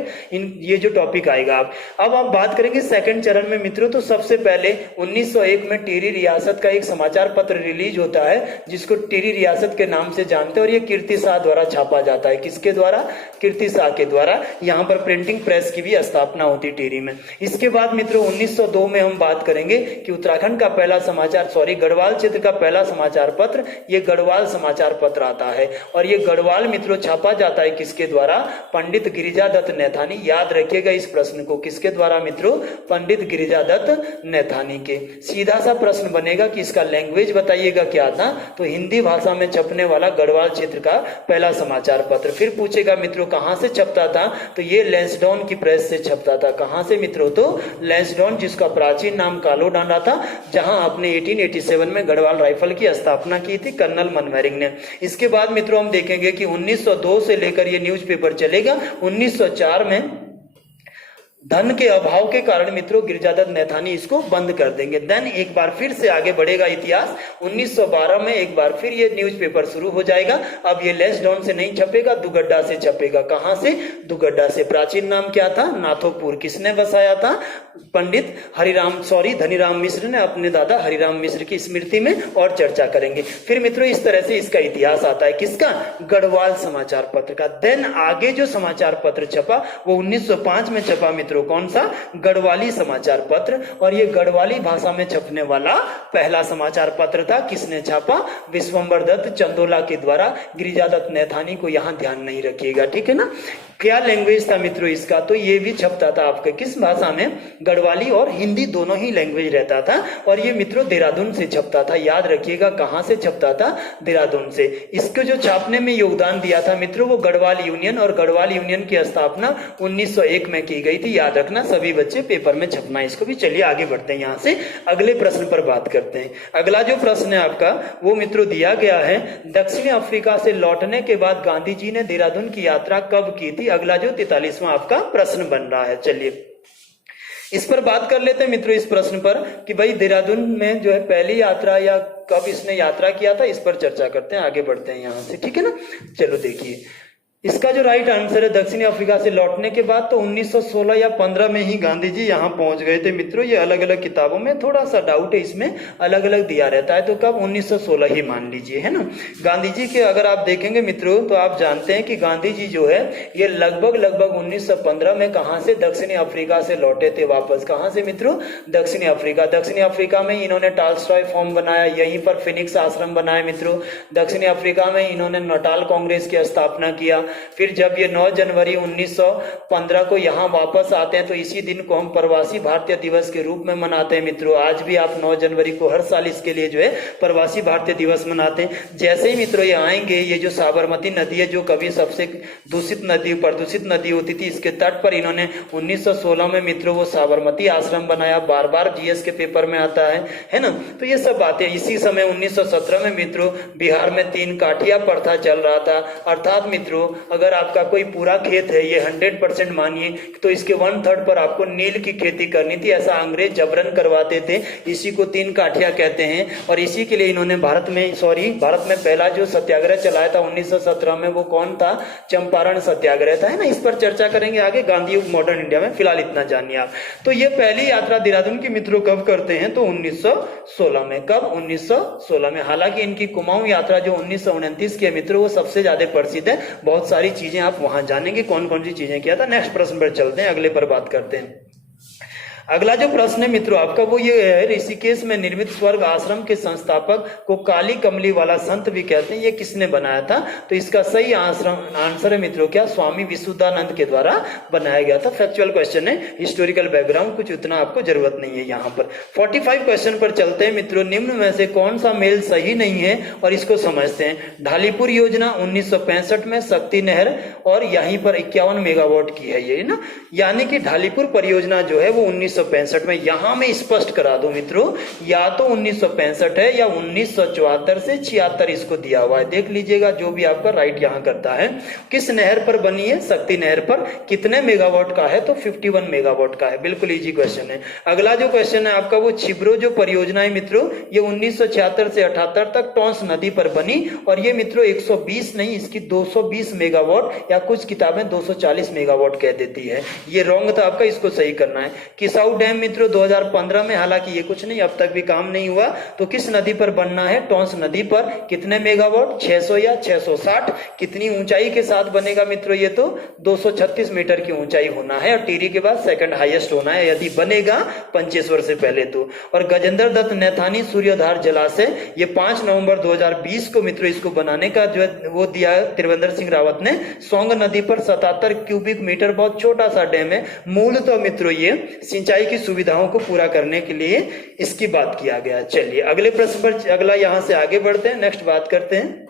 ये जो टॉपिक आएगा आप। अब आप बात करेंगे सेकंड चरण में मित्रों, तो सबसे पहले 1901 में टिहरी रियासत का एक समाचार पत्र रिलीज होता है जिसको टिहरी रियासत के नाम से जानते हैं, और ये कीर्ति शाह द्वारा छापा जाता है। किसके द्वारा, कीर्ति शाह के द्वारा। यहाँ पर प्रिंटिंग प्रेस की भी स्थापना होती टिहरी में। इसके बाद मित्रों 1902 में हम बात करेंगे कि उत्तराखंड का पहला समाचार, गढ़वाल क्षेत्र का पहला समाचार पत्र, ये गढ़वाल समाचार पत्र आता है। और ये गढ़वाल मित्रों छापा जाता है किसके द्वारा, पंडित गिरिजादत्त नैथानी। याद रखिएगा इस प्रश्न को, किसके द्वारा मित्रों, पंडित गिरिजादत्त नैथानी के। सीधा सा प्रश्न बनेगा कि इसका लैंग्वेज बताइएगा क्या था, तो हिंदी भाषा में छपने वाला गढ़वाल क्षेत्र का पहला समाचार पत्र। फिर पूछेगा मित्रों कहां से छपता था, तो ये लैंसडाउन की प्रेस से छपता था। कहां से मित्रों, तो लैंसडाउन, जिसका प्राचीन नाम कालो डांडा था, जहां आपने 1887 में गढ़वाल राइफल की स्थापना की थी कर्नल मनमैरिंग ने। इसके बाद मित्रों हम देखेंगे कि 1902 से लेकर ये न्यूज़पेपर चलेगा। 1904 में धन के अभाव के कारण मित्रों गिरिजादत्त नैथानी इसको बंद कर देंगे। देन एक बार फिर से आगे बढ़ेगा इतिहास। 1912 में एक बार फिर ये न्यूज़पेपर शुरू हो जाएगा। अब ये लैंसडाउन से नहीं छपेगा, दुगड्डा से छपेगा। कहां से, दुगड्डा से। प्राचीन नाम क्या था, नाथोपुर। किसने बसाया था, पंडित धनीराम मिश्र ने, अपने दादा हरिराम मिश्र की स्मृति में, और चर्चा करेंगे। फिर मित्रों इस तरह से इसका इतिहास आता है, किसका, गढ़वाल समाचार पत्र का। देन आगे जो समाचार पत्र छपा वो 1905 में छपा मित्रों, कौन सा, गढ़वाली समाचार पत्र। और ये गढ़वाली भाषा में छपने वाला पहला समाचार पत्र था। किसने छापा, विश्वंभर दत्त चंदोला के द्वारा। गिरिजादत्त नैथानी को यहां ध्यान नहीं रखिएगा, ठीक है ना। क्या लैंग्वेज था मित्रों इसका, तो ये भी छपता था आपके किस भाषा में, गढ़वाली और हिंदी दोनों ही लैंग्वेज रहता था। और ये मित्रों देहरादून से छपता था। याद रखिएगा कहां से छपता था, देहरादून से। इसको जो छापने में योगदान दिया था मित्रों वो गढ़वाल यूनियन, और गढ़वाल यूनियन की स्थापना 1901 में की गई थी। याद रखना सभी बच्चे, पेपर में छपना इसको भी। चलिए आगे बढ़ते हैं, यहां से अगले प्रश्न पर बात करते हैं। अगला जो प्रश्न है आपका वो मित्रों दिया गया है, दक्षिण अफ्रीका से लौटने के बाद गांधी जी ने देहरादून की यात्रा कब की थी। अगला जो 43वां आपका प्रश्न बन रहा है। चलिए इस पर बात कर लेते हैं मित्रों, इस प्रश्न पर कि भाई देहरादून में जो है पहली यात्रा या कब इसने यात्रा किया था, इस पर चर्चा करते हैं, आगे बढ़ते हैं यहां से, ठीक है ना। चलो देखिए इसका जो राइट आंसर है दक्षिणी अफ्रीका से लौटने के बाद तो 1916 या 15 में ही गांधी जी यहाँ पहुंच गए थे मित्रों। ये अलग अलग किताबों में थोड़ा सा डाउट है, इसमें अलग अलग दिया रहता है, तो कब 1916 ही मान लीजिए, है ना। गांधी जी के अगर आप देखेंगे मित्रों तो आप जानते हैं कि गांधी जी जो है ये लगभग 1915 में कहाँ से, दक्षिणी अफ्रीका से लौटे थे वापस। कहाँ से मित्रों, दक्षिणी अफ्रीका। दक्षिणी अफ्रीका में इन्होंने टॉल्स्टॉय फॉर्म बनाया, यहीं पर फिनिक्स आश्रम बनाया मित्रों। दक्षिणी अफ्रीका में इन्होंने नटाल कांग्रेस की स्थापना किया। फिर जब ये 9 जनवरी 1915 को यहाँ वापस आते हैं तो इसी दिन को हम प्रवासी भारतीय दिवस के रूप में मनाते हैं मित्रों। आज भी आप 9 जनवरी को हर साल इसके लिए जो है प्रवासी भारतीय दिवस मनाते हैं। जैसे ही मित्रों ये आएंगे, ये जो साबरमती नदी है जो कभी सबसे दूषित नदी, प्रदूषित नदी होती थी, इसके तट पर इन्होंने 1916 में मित्रों वो साबरमती आश्रम बनाया। बार बार जीएस के पेपर में आता है ना। तो ये सब बातें इसी समय 1917 में मित्रों बिहार में 3 काठिया प्रथा चल रहा था। अर्थात मित्रों अगर आपका कोई पूरा खेत है, ये 100% मानिए, तो इसके 1/3 पर आपको नील की खेती करनी थी। ऐसा अंग्रेज जबरन करवाते थे, इसी को 3 काठिया कहते हैं। और इसी के लिए इन्होंने भारत में पहला जो सत्याग्रह चलाया था 1917 में, वो कौन था, चंपारण सत्याग्रह था, है ना। इस पर चर्चा करेंगे आगे, गांधी युग मॉडर्न इंडिया में, फिलहाल इतना जानिए आप। तो ये पहली यात्रा देहरादून की मित्रों कब करते हैं, तो 1916 में। कब, 1916 में। हालांकि इनकी कुमाऊं यात्रा जो 1929 की है मित्रों, वो सबसे ज्यादा प्रसिद्ध है। बहुत सारी चीजें आप वहां जानेंगे कौन कौन सी चीजें किया था। नेक्स्ट प्रश्न पर चलते हैं, अगले पर बात करते हैं। अगला जो प्रश्न है मित्रों आपका वो ये है, ऋषिकेश में निर्मित स्वर्ग आश्रम के संस्थापक को काली कमली वाला संत भी कहते हैं, ये किसने बनाया था, तो इसका सही आंसर है मित्रों क्या, स्वामी विशुद्धानंद के द्वारा बनाया गया था। फैक्चुअल क्वेश्चन है, हिस्टोरिकल बैकग्राउंड कुछ उतना आपको जरूरत नहीं है यहाँ पर। 45 क्वेश्चन पर चलते हैं मित्रों। निम्न में से कौन सा मेल सही नहीं है और इसको समझते हैं। ढालीपुर योजना 1965 में शक्ति नहर और यहीं पर 51 मेगावाट की है ये ना, यानी कि ढालीपुर परियोजना जो है वो 1965 में। यहां मैं स्पष्ट करा दूं मित्रों, या तो 1965 है या 1974 से 76 इसको दिया हुआ है, देख लीजिएगा जो भी आपका राइट यहां करता है। किस नहर पर बनी है, शक्ति नहर पर। कितने मेगावाट का है, तो 51 मेगावाट का है। बिल्कुल इजी क्वेश्चन है। अगला जो क्वेश्चन है आपका वो छिब्रो जो परियोजना है मित्रों, ये 1976 से 78 तक टॉन्स नदी पर बनी और ये मित्रों 120 नहीं, इसकी 220 मेगावाट या कुछ किताबें 240 मेगावाट कह देती है। ये रॉन्ग था आपका, इसको सही करना है। किसाऊ डैम मित्रों 2015 में, हालांकि ये कुछ नहीं, अब तक भी काम नहीं हुआ। तो किस नदी पर बनना है, टॉन्स नदी पर। कितने मेगावाट, 600 या 660। कितनी ऊंचाई के साथ बनेगा मित्रों, ये तो 236 मीटर की ऊंचाई होना है और टिहरी के बाद सेकंड हाईएस्ट होना है यदि बनेगा पंचेश्वर से पहले तो। और गजेंद्र दत्त नैथानी सूर्यधार जलाशय, ये 5 नवंबर 2020 को मित्रों इसको बनाने का जो है वो दिया त्रिवेंद्र सिंह रावत ने। सोंग नदी पर 77 क्यूबिक मीटर, बहुत छोटा सा डैम है। मूल तो मित्रों ये सिंचाई की सुविधाओं को पूरा करने के लिए इसकी बात किया गया। चलिए अगले प्रश्न पर, अगला यहां से आगे बढ़ते हैं, नेक्स्ट बात करते हैं।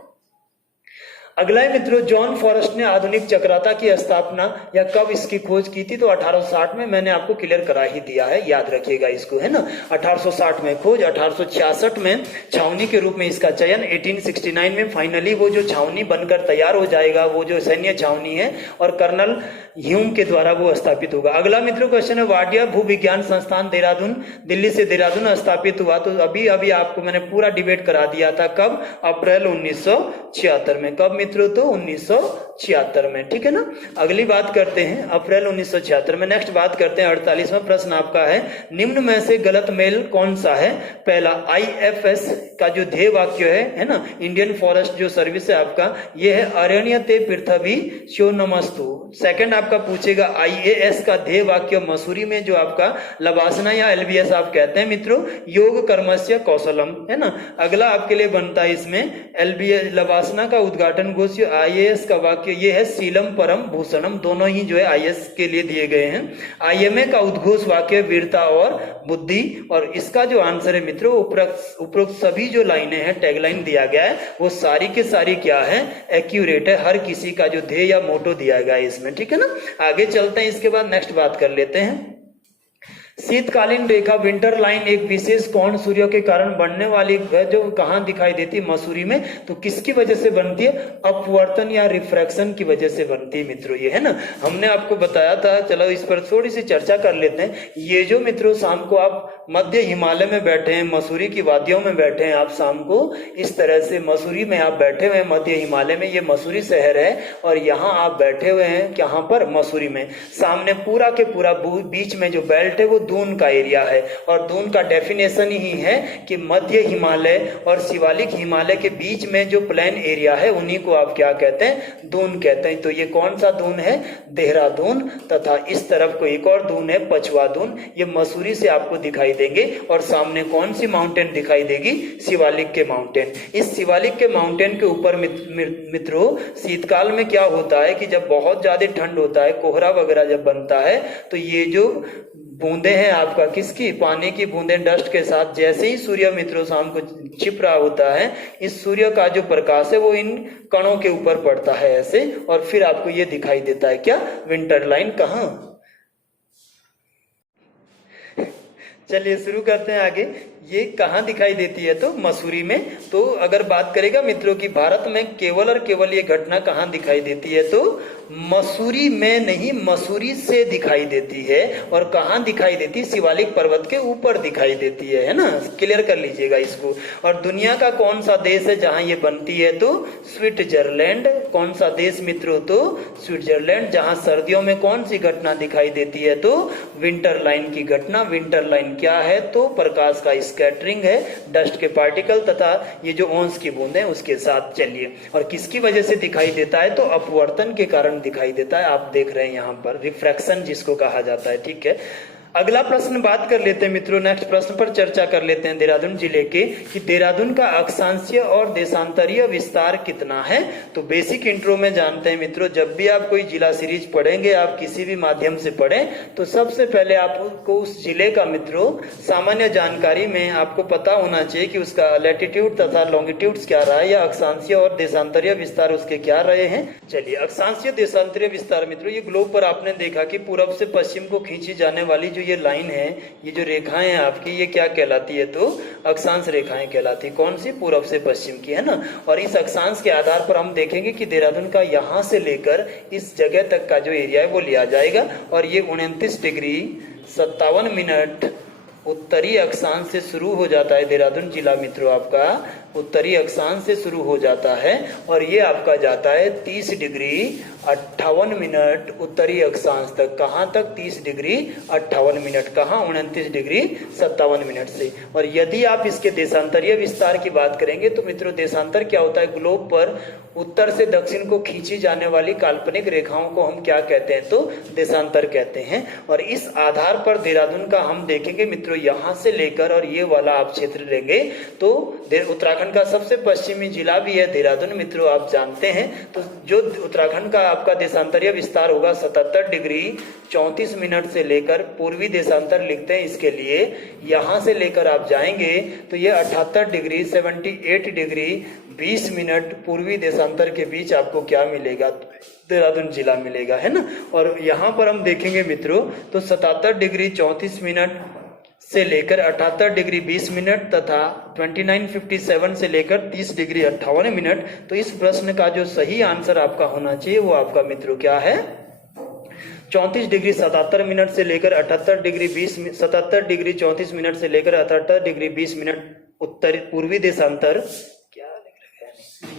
अगला है मित्रों, जॉन फॉरेस्ट ने आधुनिक चक्राता की स्थापना या कब इसकी खोज की थी, तो 1860 में। मैंने आपको क्लियर करा ही दिया है, याद रखिएगा इसको, है ना। 1860 में खोज, 1866 में छावनी के रूप में इसका चयन, 1869 में फाइनली वो जो छावनी बनकर तैयार हो जाएगा, वो जो सैन्य छावनी है, और कर्नल ह्यूम के द्वारा वो स्थापित होगा। अगला मित्रों क्वेश्चन है, वाडिया भूविज्ञान संस्थान देहरादून, दिल्ली से देहरादून स्थापित हुआ, तो अभी अभी आपको मैंने पूरा डिबेट करा दिया था। कब, अप्रैल 1976 में। कब मित्रों, तो 1976 में, ठीक है ना। अगली बात करते हैं, अप्रैल 1976 में। नेक्स्ट बात करते हैं, 48वां प्रश्न आपका है, निम्न में से गलत मेल कौन सा है। पहला, IFS का जो ध्येय वाक्य है ना, इंडियन फॉरेस्ट जो सर्विस है आपका, ये है अरण्यते पृथ्वी स्यो नमस्तु। सेकंड आपका पूछेगा, IAS का ध्येय वाक्य मसूरी में जो आपका लवासना या LBS आप कहते हैं मित्रों, योग कर्मस्य कौशलम, है ना। अगला आपके लिए बनता है इसमें LBS लवासना का उद्घाटन घोष, IAS का वाक्य ये है शीलम परम भूषणम, दोनों ही जो है IAS के लिए दिए गए हैं। IMA का उद्घोष वाक्य वीरता और बुद्धि, और इसका जो आंसर है मित्रों, उपरोक्त सभी जो लाइनें हैं, टैगलाइन दिया गया है, वो सारी के सारी क्या है, एक्यूरेट है। हर किसी का जो ध्येय या मोटो दिया गया है इसमें, ठीक है ना। आगे चलते हैं, इसके बाद नेक्स्ट बात कर लेते हैं। शीतकालीन रेखा विंटर लाइन एक विशेष कोण सूर्य के कारण बनने वाली है जो कहाँ दिखाई देती है? मसूरी में। तो किसकी वजह से बनती है? अपवर्तन या रिफ्रैक्शन की वजह से बनती है मित्रों, ये है ना, हमने आपको बताया था। चलो इस पर थोड़ी सी चर्चा कर लेते हैं। ये जो मित्रों शाम को आप मध्य हिमालय में बैठे हैं, मसूरी की वादियों में बैठे हैं, आप शाम को इस तरह से मसूरी में आप बैठे हुए हैं, मध्य हिमालय में, ये मसूरी शहर है और यहाँ आप बैठे हुए हैं कहाँ पर? मसूरी में। सामने पूरा के पूरा बीच में जो बेल्ट है वो दून का एरिया है और दून का डेफिनेशन ही है कि मध्य हिमालय और शिवालिक हिमालय के बीच में जो प्लेन एरिया है उन्हीं को आप क्या कहते हैं? दून कहते हैं। तो ये कौन सा दून है? देहरादून। तथा इस तरफ को एक और दून है पचवा दून, ये मसूरी से आपको दिखाई देंगे। और सामने कौन सी माउंटेन दिखाई देगी? शिवालिक के माउंटेन। इस शिवालिक के माउंटेन के ऊपर मित्रों शीतकाल में क्या होता है कि जब बहुत ज्यादा ठंड होता है, कोहरा वगैरह जब बनता है, तो ये जो बूंदे हैं आपका किसकी? पानी की बूंदें डस्ट के साथ जैसे ही सूर्य मित्रों शाम को छिप रहा होता है, इस सूर्य का जो प्रकाश है वो इन कणों के ऊपर पड़ता है ऐसे, और फिर आपको ये दिखाई देता है क्या? Winter line. कहाँ? चलिए शुरू करते हैं आगे। ये कहाँ दिखाई देती है? तो मसूरी में। तो अगर बात करेगा मित्रों की भारत में केवल और केवल ये घटना कहाँ दिखाई देती है? तो मसूरी में नहीं, मसूरी से दिखाई देती है। और कहाँ दिखाई देती है? शिवालिक पर्वत के ऊपर दिखाई देती है ना, क्लियर कर लीजिएगा इसको। और दुनिया का कौन सा देश है जहां ये बनती है? तो स्विट्जरलैंड। कौन सा देश मित्रों? तो स्विट्जरलैंड। जहां सर्दियों में कौन सी घटना दिखाई देती है? तो विंटर लाइन की घटना। विंटर लाइन क्या है? तो प्रकाश का स्कैटरिंग है डस्ट के पार्टिकल तथा ये जो ओंस की बूंदें उसके साथ। चलिए, और किसकी वजह से दिखाई देता है? तो अपवर्तन के कारण दिखाई देता है। आप देख रहे हैं यहाँ पर रिफ्रैक्शन जिसको कहा जाता है। ठीक है, अगला प्रश्न बात कर लेते हैं मित्रों। नेक्स्ट प्रश्न पर चर्चा कर लेते हैं देहरादून जिले के, कि देहरादून का अक्षांशीय और देशांतरीय विस्तार कितना है? तो बेसिक इंट्रो में जानते हैं मित्रों, जब भी आप कोई जिला सीरीज पढ़ेंगे, आप किसी भी माध्यम से पढ़ें, तो सबसे पहले आपको उस जिले का मित्रों सामान्य जानकारी में आपको पता होना चाहिए कि उसका लैटिट्यूड तथा लॉन्गिट्यूड क्या रहा है, या अक्षांशीय और देशांतरीय विस्तार उसके क्या रहे हैं। चलिए, अक्षांशीय देशांतरीय विस्तार मित्रों, ये ग्लोब पर आपने देखा कि पूर्व से पश्चिम को खींची जाने वाली जो ये लाइन है, ये जो रेखाएं हैं आपकी, ये क्या कहलाती है? तो अक्षांश रेखाएं कहलाती है। कौन सी? पूर्व से पश्चिम की, है ना। और इस अक्षांश के आधार पर हम देखेंगे कि देहरादून का यहां से लेकर इस जगह तक का जो एरिया है वो लिया जाएगा। और ये 29 डिग्री 57 मिनट उत्तरी अक्षांश से शुरू हो जाता है। देहरादून जिला मित्रों आपका उत्तरी अक्षांश से शुरू हो जाता है और ये आपका जाता है 30 डिग्री 58 मिनट उत्तरी अक्षांश तक। कहाँ तक? 30 डिग्री 58 मिनट। कहाँ? 29 डिग्री 57 मिनट से। और यदि आप इसके देशांतरीय विस्तार की बात करेंगे तो मित्रों, देशांतर क्या होता है? ग्लोब पर उत्तर से दक्षिण को खींची जाने वाली काल्पनिक रेखाओं को हम क्या कहते हैं? तो देशांतर कहते हैं। और इस आधार पर देहरादून का हम देखेंगे मित्रों, यहाँ से लेकर और ये वाला आप क्षेत्र लेंगे तो उत्तराखंड का सबसे पश्चिमी जिला भी है देहरादून मित्रों, आप जानते हैं। तो जो उत्तराखंड का आपका देशांतरीय विस्तार होगा 77 डिग्री 34 मिनट से लेकर, पूर्वी देशांतर लिखते हैं इसके लिए, यहाँ से लेकर आप जाएंगे तो ये 78 डिग्री 78 डिग्री 20 मिनट पूर्वी देशांतर के बीच आपको क्या मिलेगा? देहरादून जिला मिलेगा, है ना। और यहाँ पर हम देखेंगे मित्रों तो 77 डिग्री 34 मिनट से लेकर 78 डिग्री 20 मिनट तथा 2957 से लेकर 30 डिग्री 58 मिनट। तो इस प्रश्न का जो सही आंसर आपका होना चाहिए वो आपका मित्रों क्या है? 34 डिग्री 77 मिनट से लेकर 78 डिग्री 77 डिग्री 34 मिनट से लेकर 78 डिग्री 20 मिनट उत्तरी पूर्वी देशांतर। क्या लिख रखा है?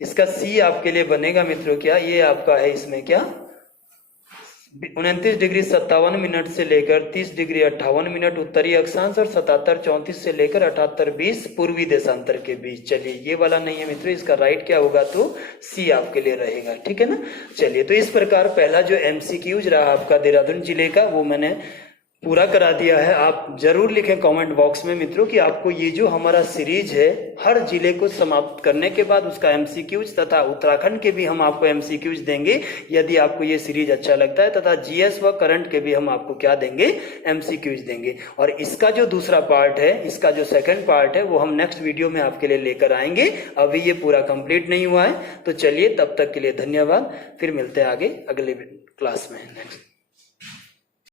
इसका सी आपके लिए बनेगा मित्रों क्या? ये आपका है इसमें क्या 29 डिग्री 57 मिनट से लेकर 30 डिग्री 58 मिनट उत्तरी अक्षांश और 77 34 से लेकर 78 20 पूर्वी देशांतर के बीच। चलिए, ये वाला नहीं है मित्रों, इसका राइट क्या होगा? तो सी आपके लिए रहेगा, ठीक है ना। चलिए, तो इस प्रकार पहला जो एमसीक्यूज रहा आपका देहरादून जिले का वो मैंने पूरा करा दिया है। आप जरूर लिखें कमेंट बॉक्स में मित्रों कि आपको ये जो हमारा सीरीज है हर जिले को समाप्त करने के बाद उसका एमसीक्यूज तथा उत्तराखंड के भी हम आपको एमसीक्यूज देंगे यदि आपको ये सीरीज अच्छा लगता है, तथा जीएस व करंट के भी हम आपको क्या देंगे? एमसीक्यूज देंगे। और इसका जो दूसरा पार्ट है, इसका जो सेकंड पार्ट है वो हम नेक्स्ट वीडियो में आपके लिए लेकर आएंगे। अभी ये पूरा कंप्लीट नहीं हुआ है। तो चलिए, तब तक के लिए धन्यवाद। फिर मिलते हैं आगे अगले क्लास में नेक्स्ट।